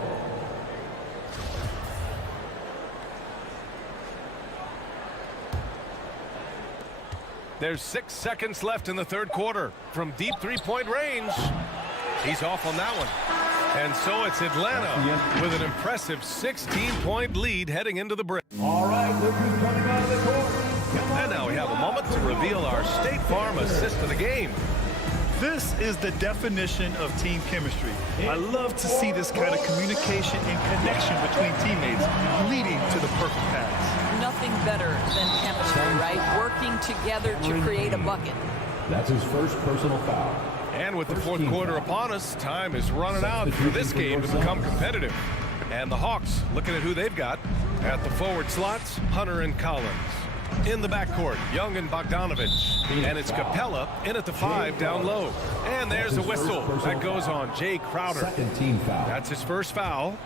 There's 6 seconds left in the third quarter. From deep three-point range, he's off on that one. And so it's Atlanta with an impressive 16-point lead heading into the break. All right, look who's coming out of the court. And now we have a moment to reveal our State Farm assist of the game. This is the definition of team chemistry. I love to see this kind of communication and connection between teammates leading to the perfect pass. Nothing better than chemistry, right? Working together to create a bucket. That's his first personal foul. And with the fourth quarter upon us, time is running out for this game to become competitive. And the Hawks looking at who they've got. At the forward slots, Hunter and Collins. In the backcourt, Young and Bogdanovich. And it's Capella in at the 5 down low. And there's a whistle. That goes on Jay Crowder. Second team foul. That's his first foul.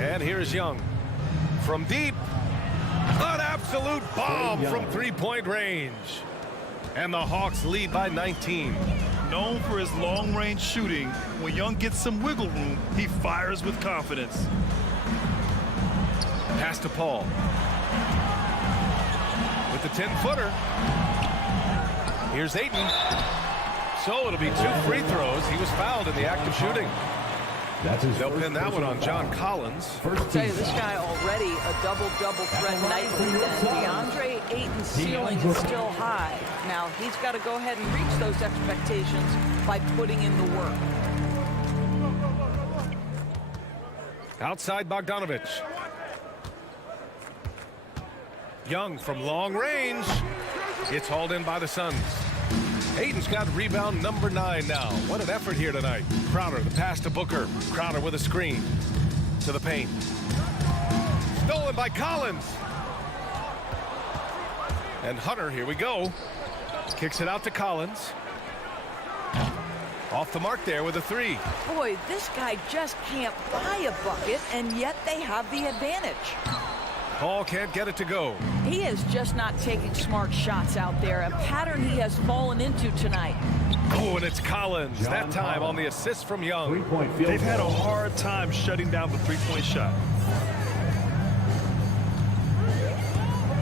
And here's Young. From deep. An absolute bomb from three-point range. And the Hawks lead by 19. Known for his long-range shooting, when Young gets some wiggle room, he fires with confidence. Pass to Paul. With the 10-footer. Here's Ayton. So it'll be 2 free throws. He was fouled in the act of shooting. They'll pin that one on John Collins. I'll tell you, this guy already a double-double threat nightly. DeAndre Ayton's ceiling is still high. Now, he's got to go ahead and reach those expectations by putting in the work. Outside Bogdanovich. Young from long range. It's hauled in by the Suns. Ayton's got rebound number 9 now. What an effort here tonight. Crowder, the pass to Booker. Crowder with a screen to the paint. Stolen by Collins. And Hunter, here we go. Kicks it out to Collins. Off the mark there with a 3. Boy, this guy just can't buy a bucket, and yet they have the advantage. Paul can't get it to go. He is just not taking smart shots out there, a pattern he has fallen into tonight. Oh, and it's Collins. That time on the assist from Young. They've had a hard time shutting down the three-point shot.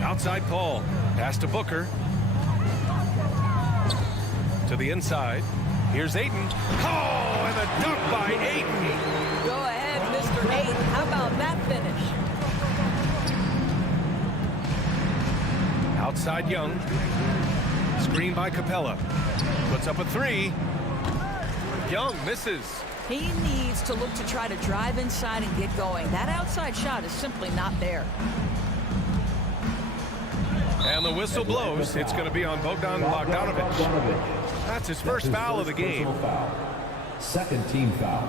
Outside Paul. Pass to Booker. To the inside. Here's Ayton. Oh, and a dunk by Ayton. Go ahead, Mr. Ayton. How about that finish? Outside Young. Screen by Capella. Puts up a 3. Young misses. He needs to look to try to drive inside and get going. That outside shot is simply not there. And the whistle blows. It's going to be on Bogdanovic. That's his first foul of the game. Second team foul.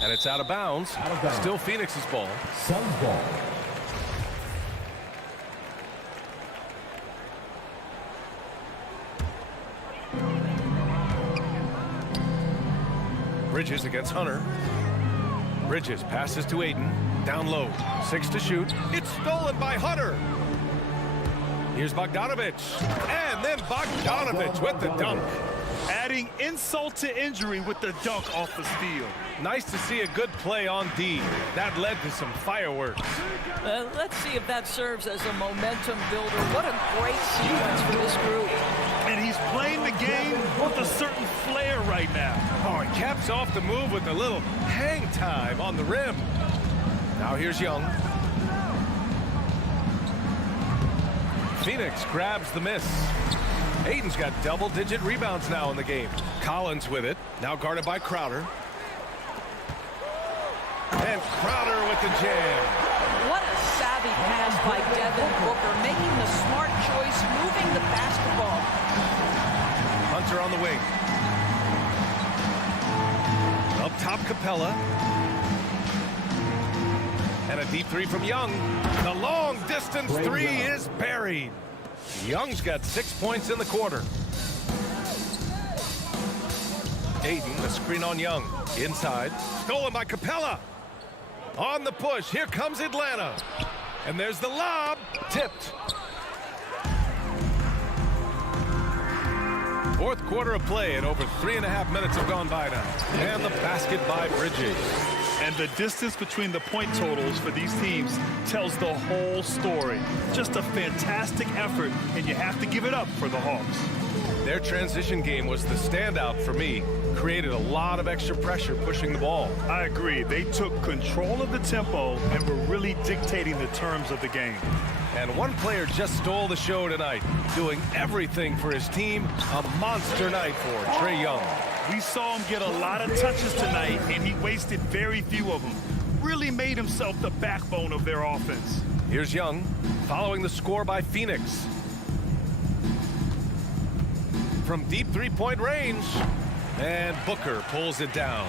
And it's out of bounds. Still Phoenix's ball. Suns ball. Bridges against Hunter. Bridges passes to Aiden. Down low. 6 to shoot. It's stolen by Hunter. Here's Bogdanovic. And then Bogdanovic with the dunk. Adding insult to injury with the dunk off the steal. Nice to see a good play on D. That led to some fireworks. Let's see if that serves as a momentum builder. What a great sequence for this group. And he's playing the game with a certain flair right now. Oh, and caps off the move with a little hang time on the rim. Now here's Young. Phoenix grabs the miss. Aiden's got double-digit rebounds now in the game. Collins with it. Now guarded by Crowder. And Crowder with the jam. What a savvy pass by Devin Booker, making the smart choice, moving the basketball. Hunter on the wing. Up top, Capella. And a deep three from Young. The long-distance three is buried. Young's got 6 points in the quarter. Aiden, the screen on Young. Inside. Stolen by Capella. On the push. Here comes Atlanta. And there's the lob. Tipped. Fourth quarter of play, and over 3.5 minutes have gone by now. And the basket by Bridges. And the distance between the point totals for these teams tells the whole story. Just a fantastic effort, and you have to give it up for the Hawks. Their transition game was the standout for me. Created a lot of extra pressure pushing the ball. I agree. They took control of the tempo and were really dictating the terms of the game. And one player just stole the show tonight, doing everything for his team. A monster night for Trae Young. We saw him get a lot of touches tonight, and he wasted very few of them. Really made himself the backbone of their offense. Here's Young, following the score by Phoenix. From deep three-point range, and Booker pulls it down.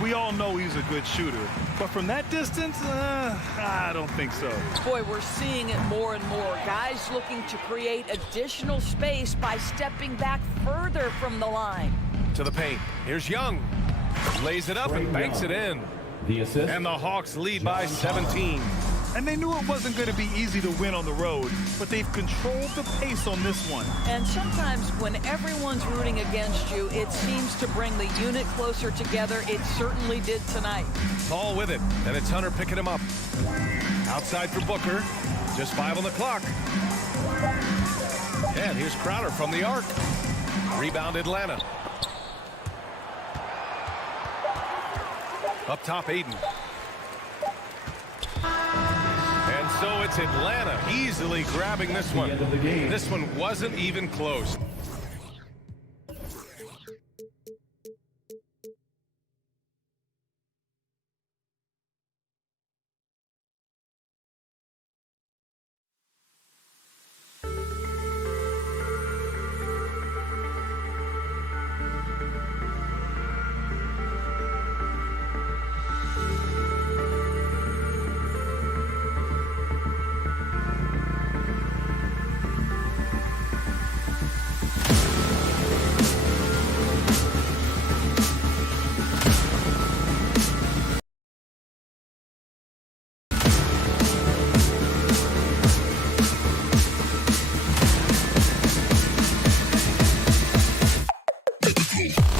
We all know he's a good shooter, but from that distance, I don't think so. Boy, we're seeing it more and more. Guys looking to create additional space by stepping back further from the line. To the paint. Here's Young. Lays it up and banks it in. The assist. And the Hawks lead by 17. And they knew it wasn't going to be easy to win on the road, but they've controlled the pace on this one. And sometimes when everyone's rooting against you, it seems to bring the unit closer together. It certainly did tonight. Ball with it, and it's Hunter picking him up. Outside for Booker. Just 5 on the clock. And here's Crowder from the arc. Rebound Atlanta. Up top, Aiden. And so it's Atlanta easily grabbing this one. This one wasn't even close. Cool.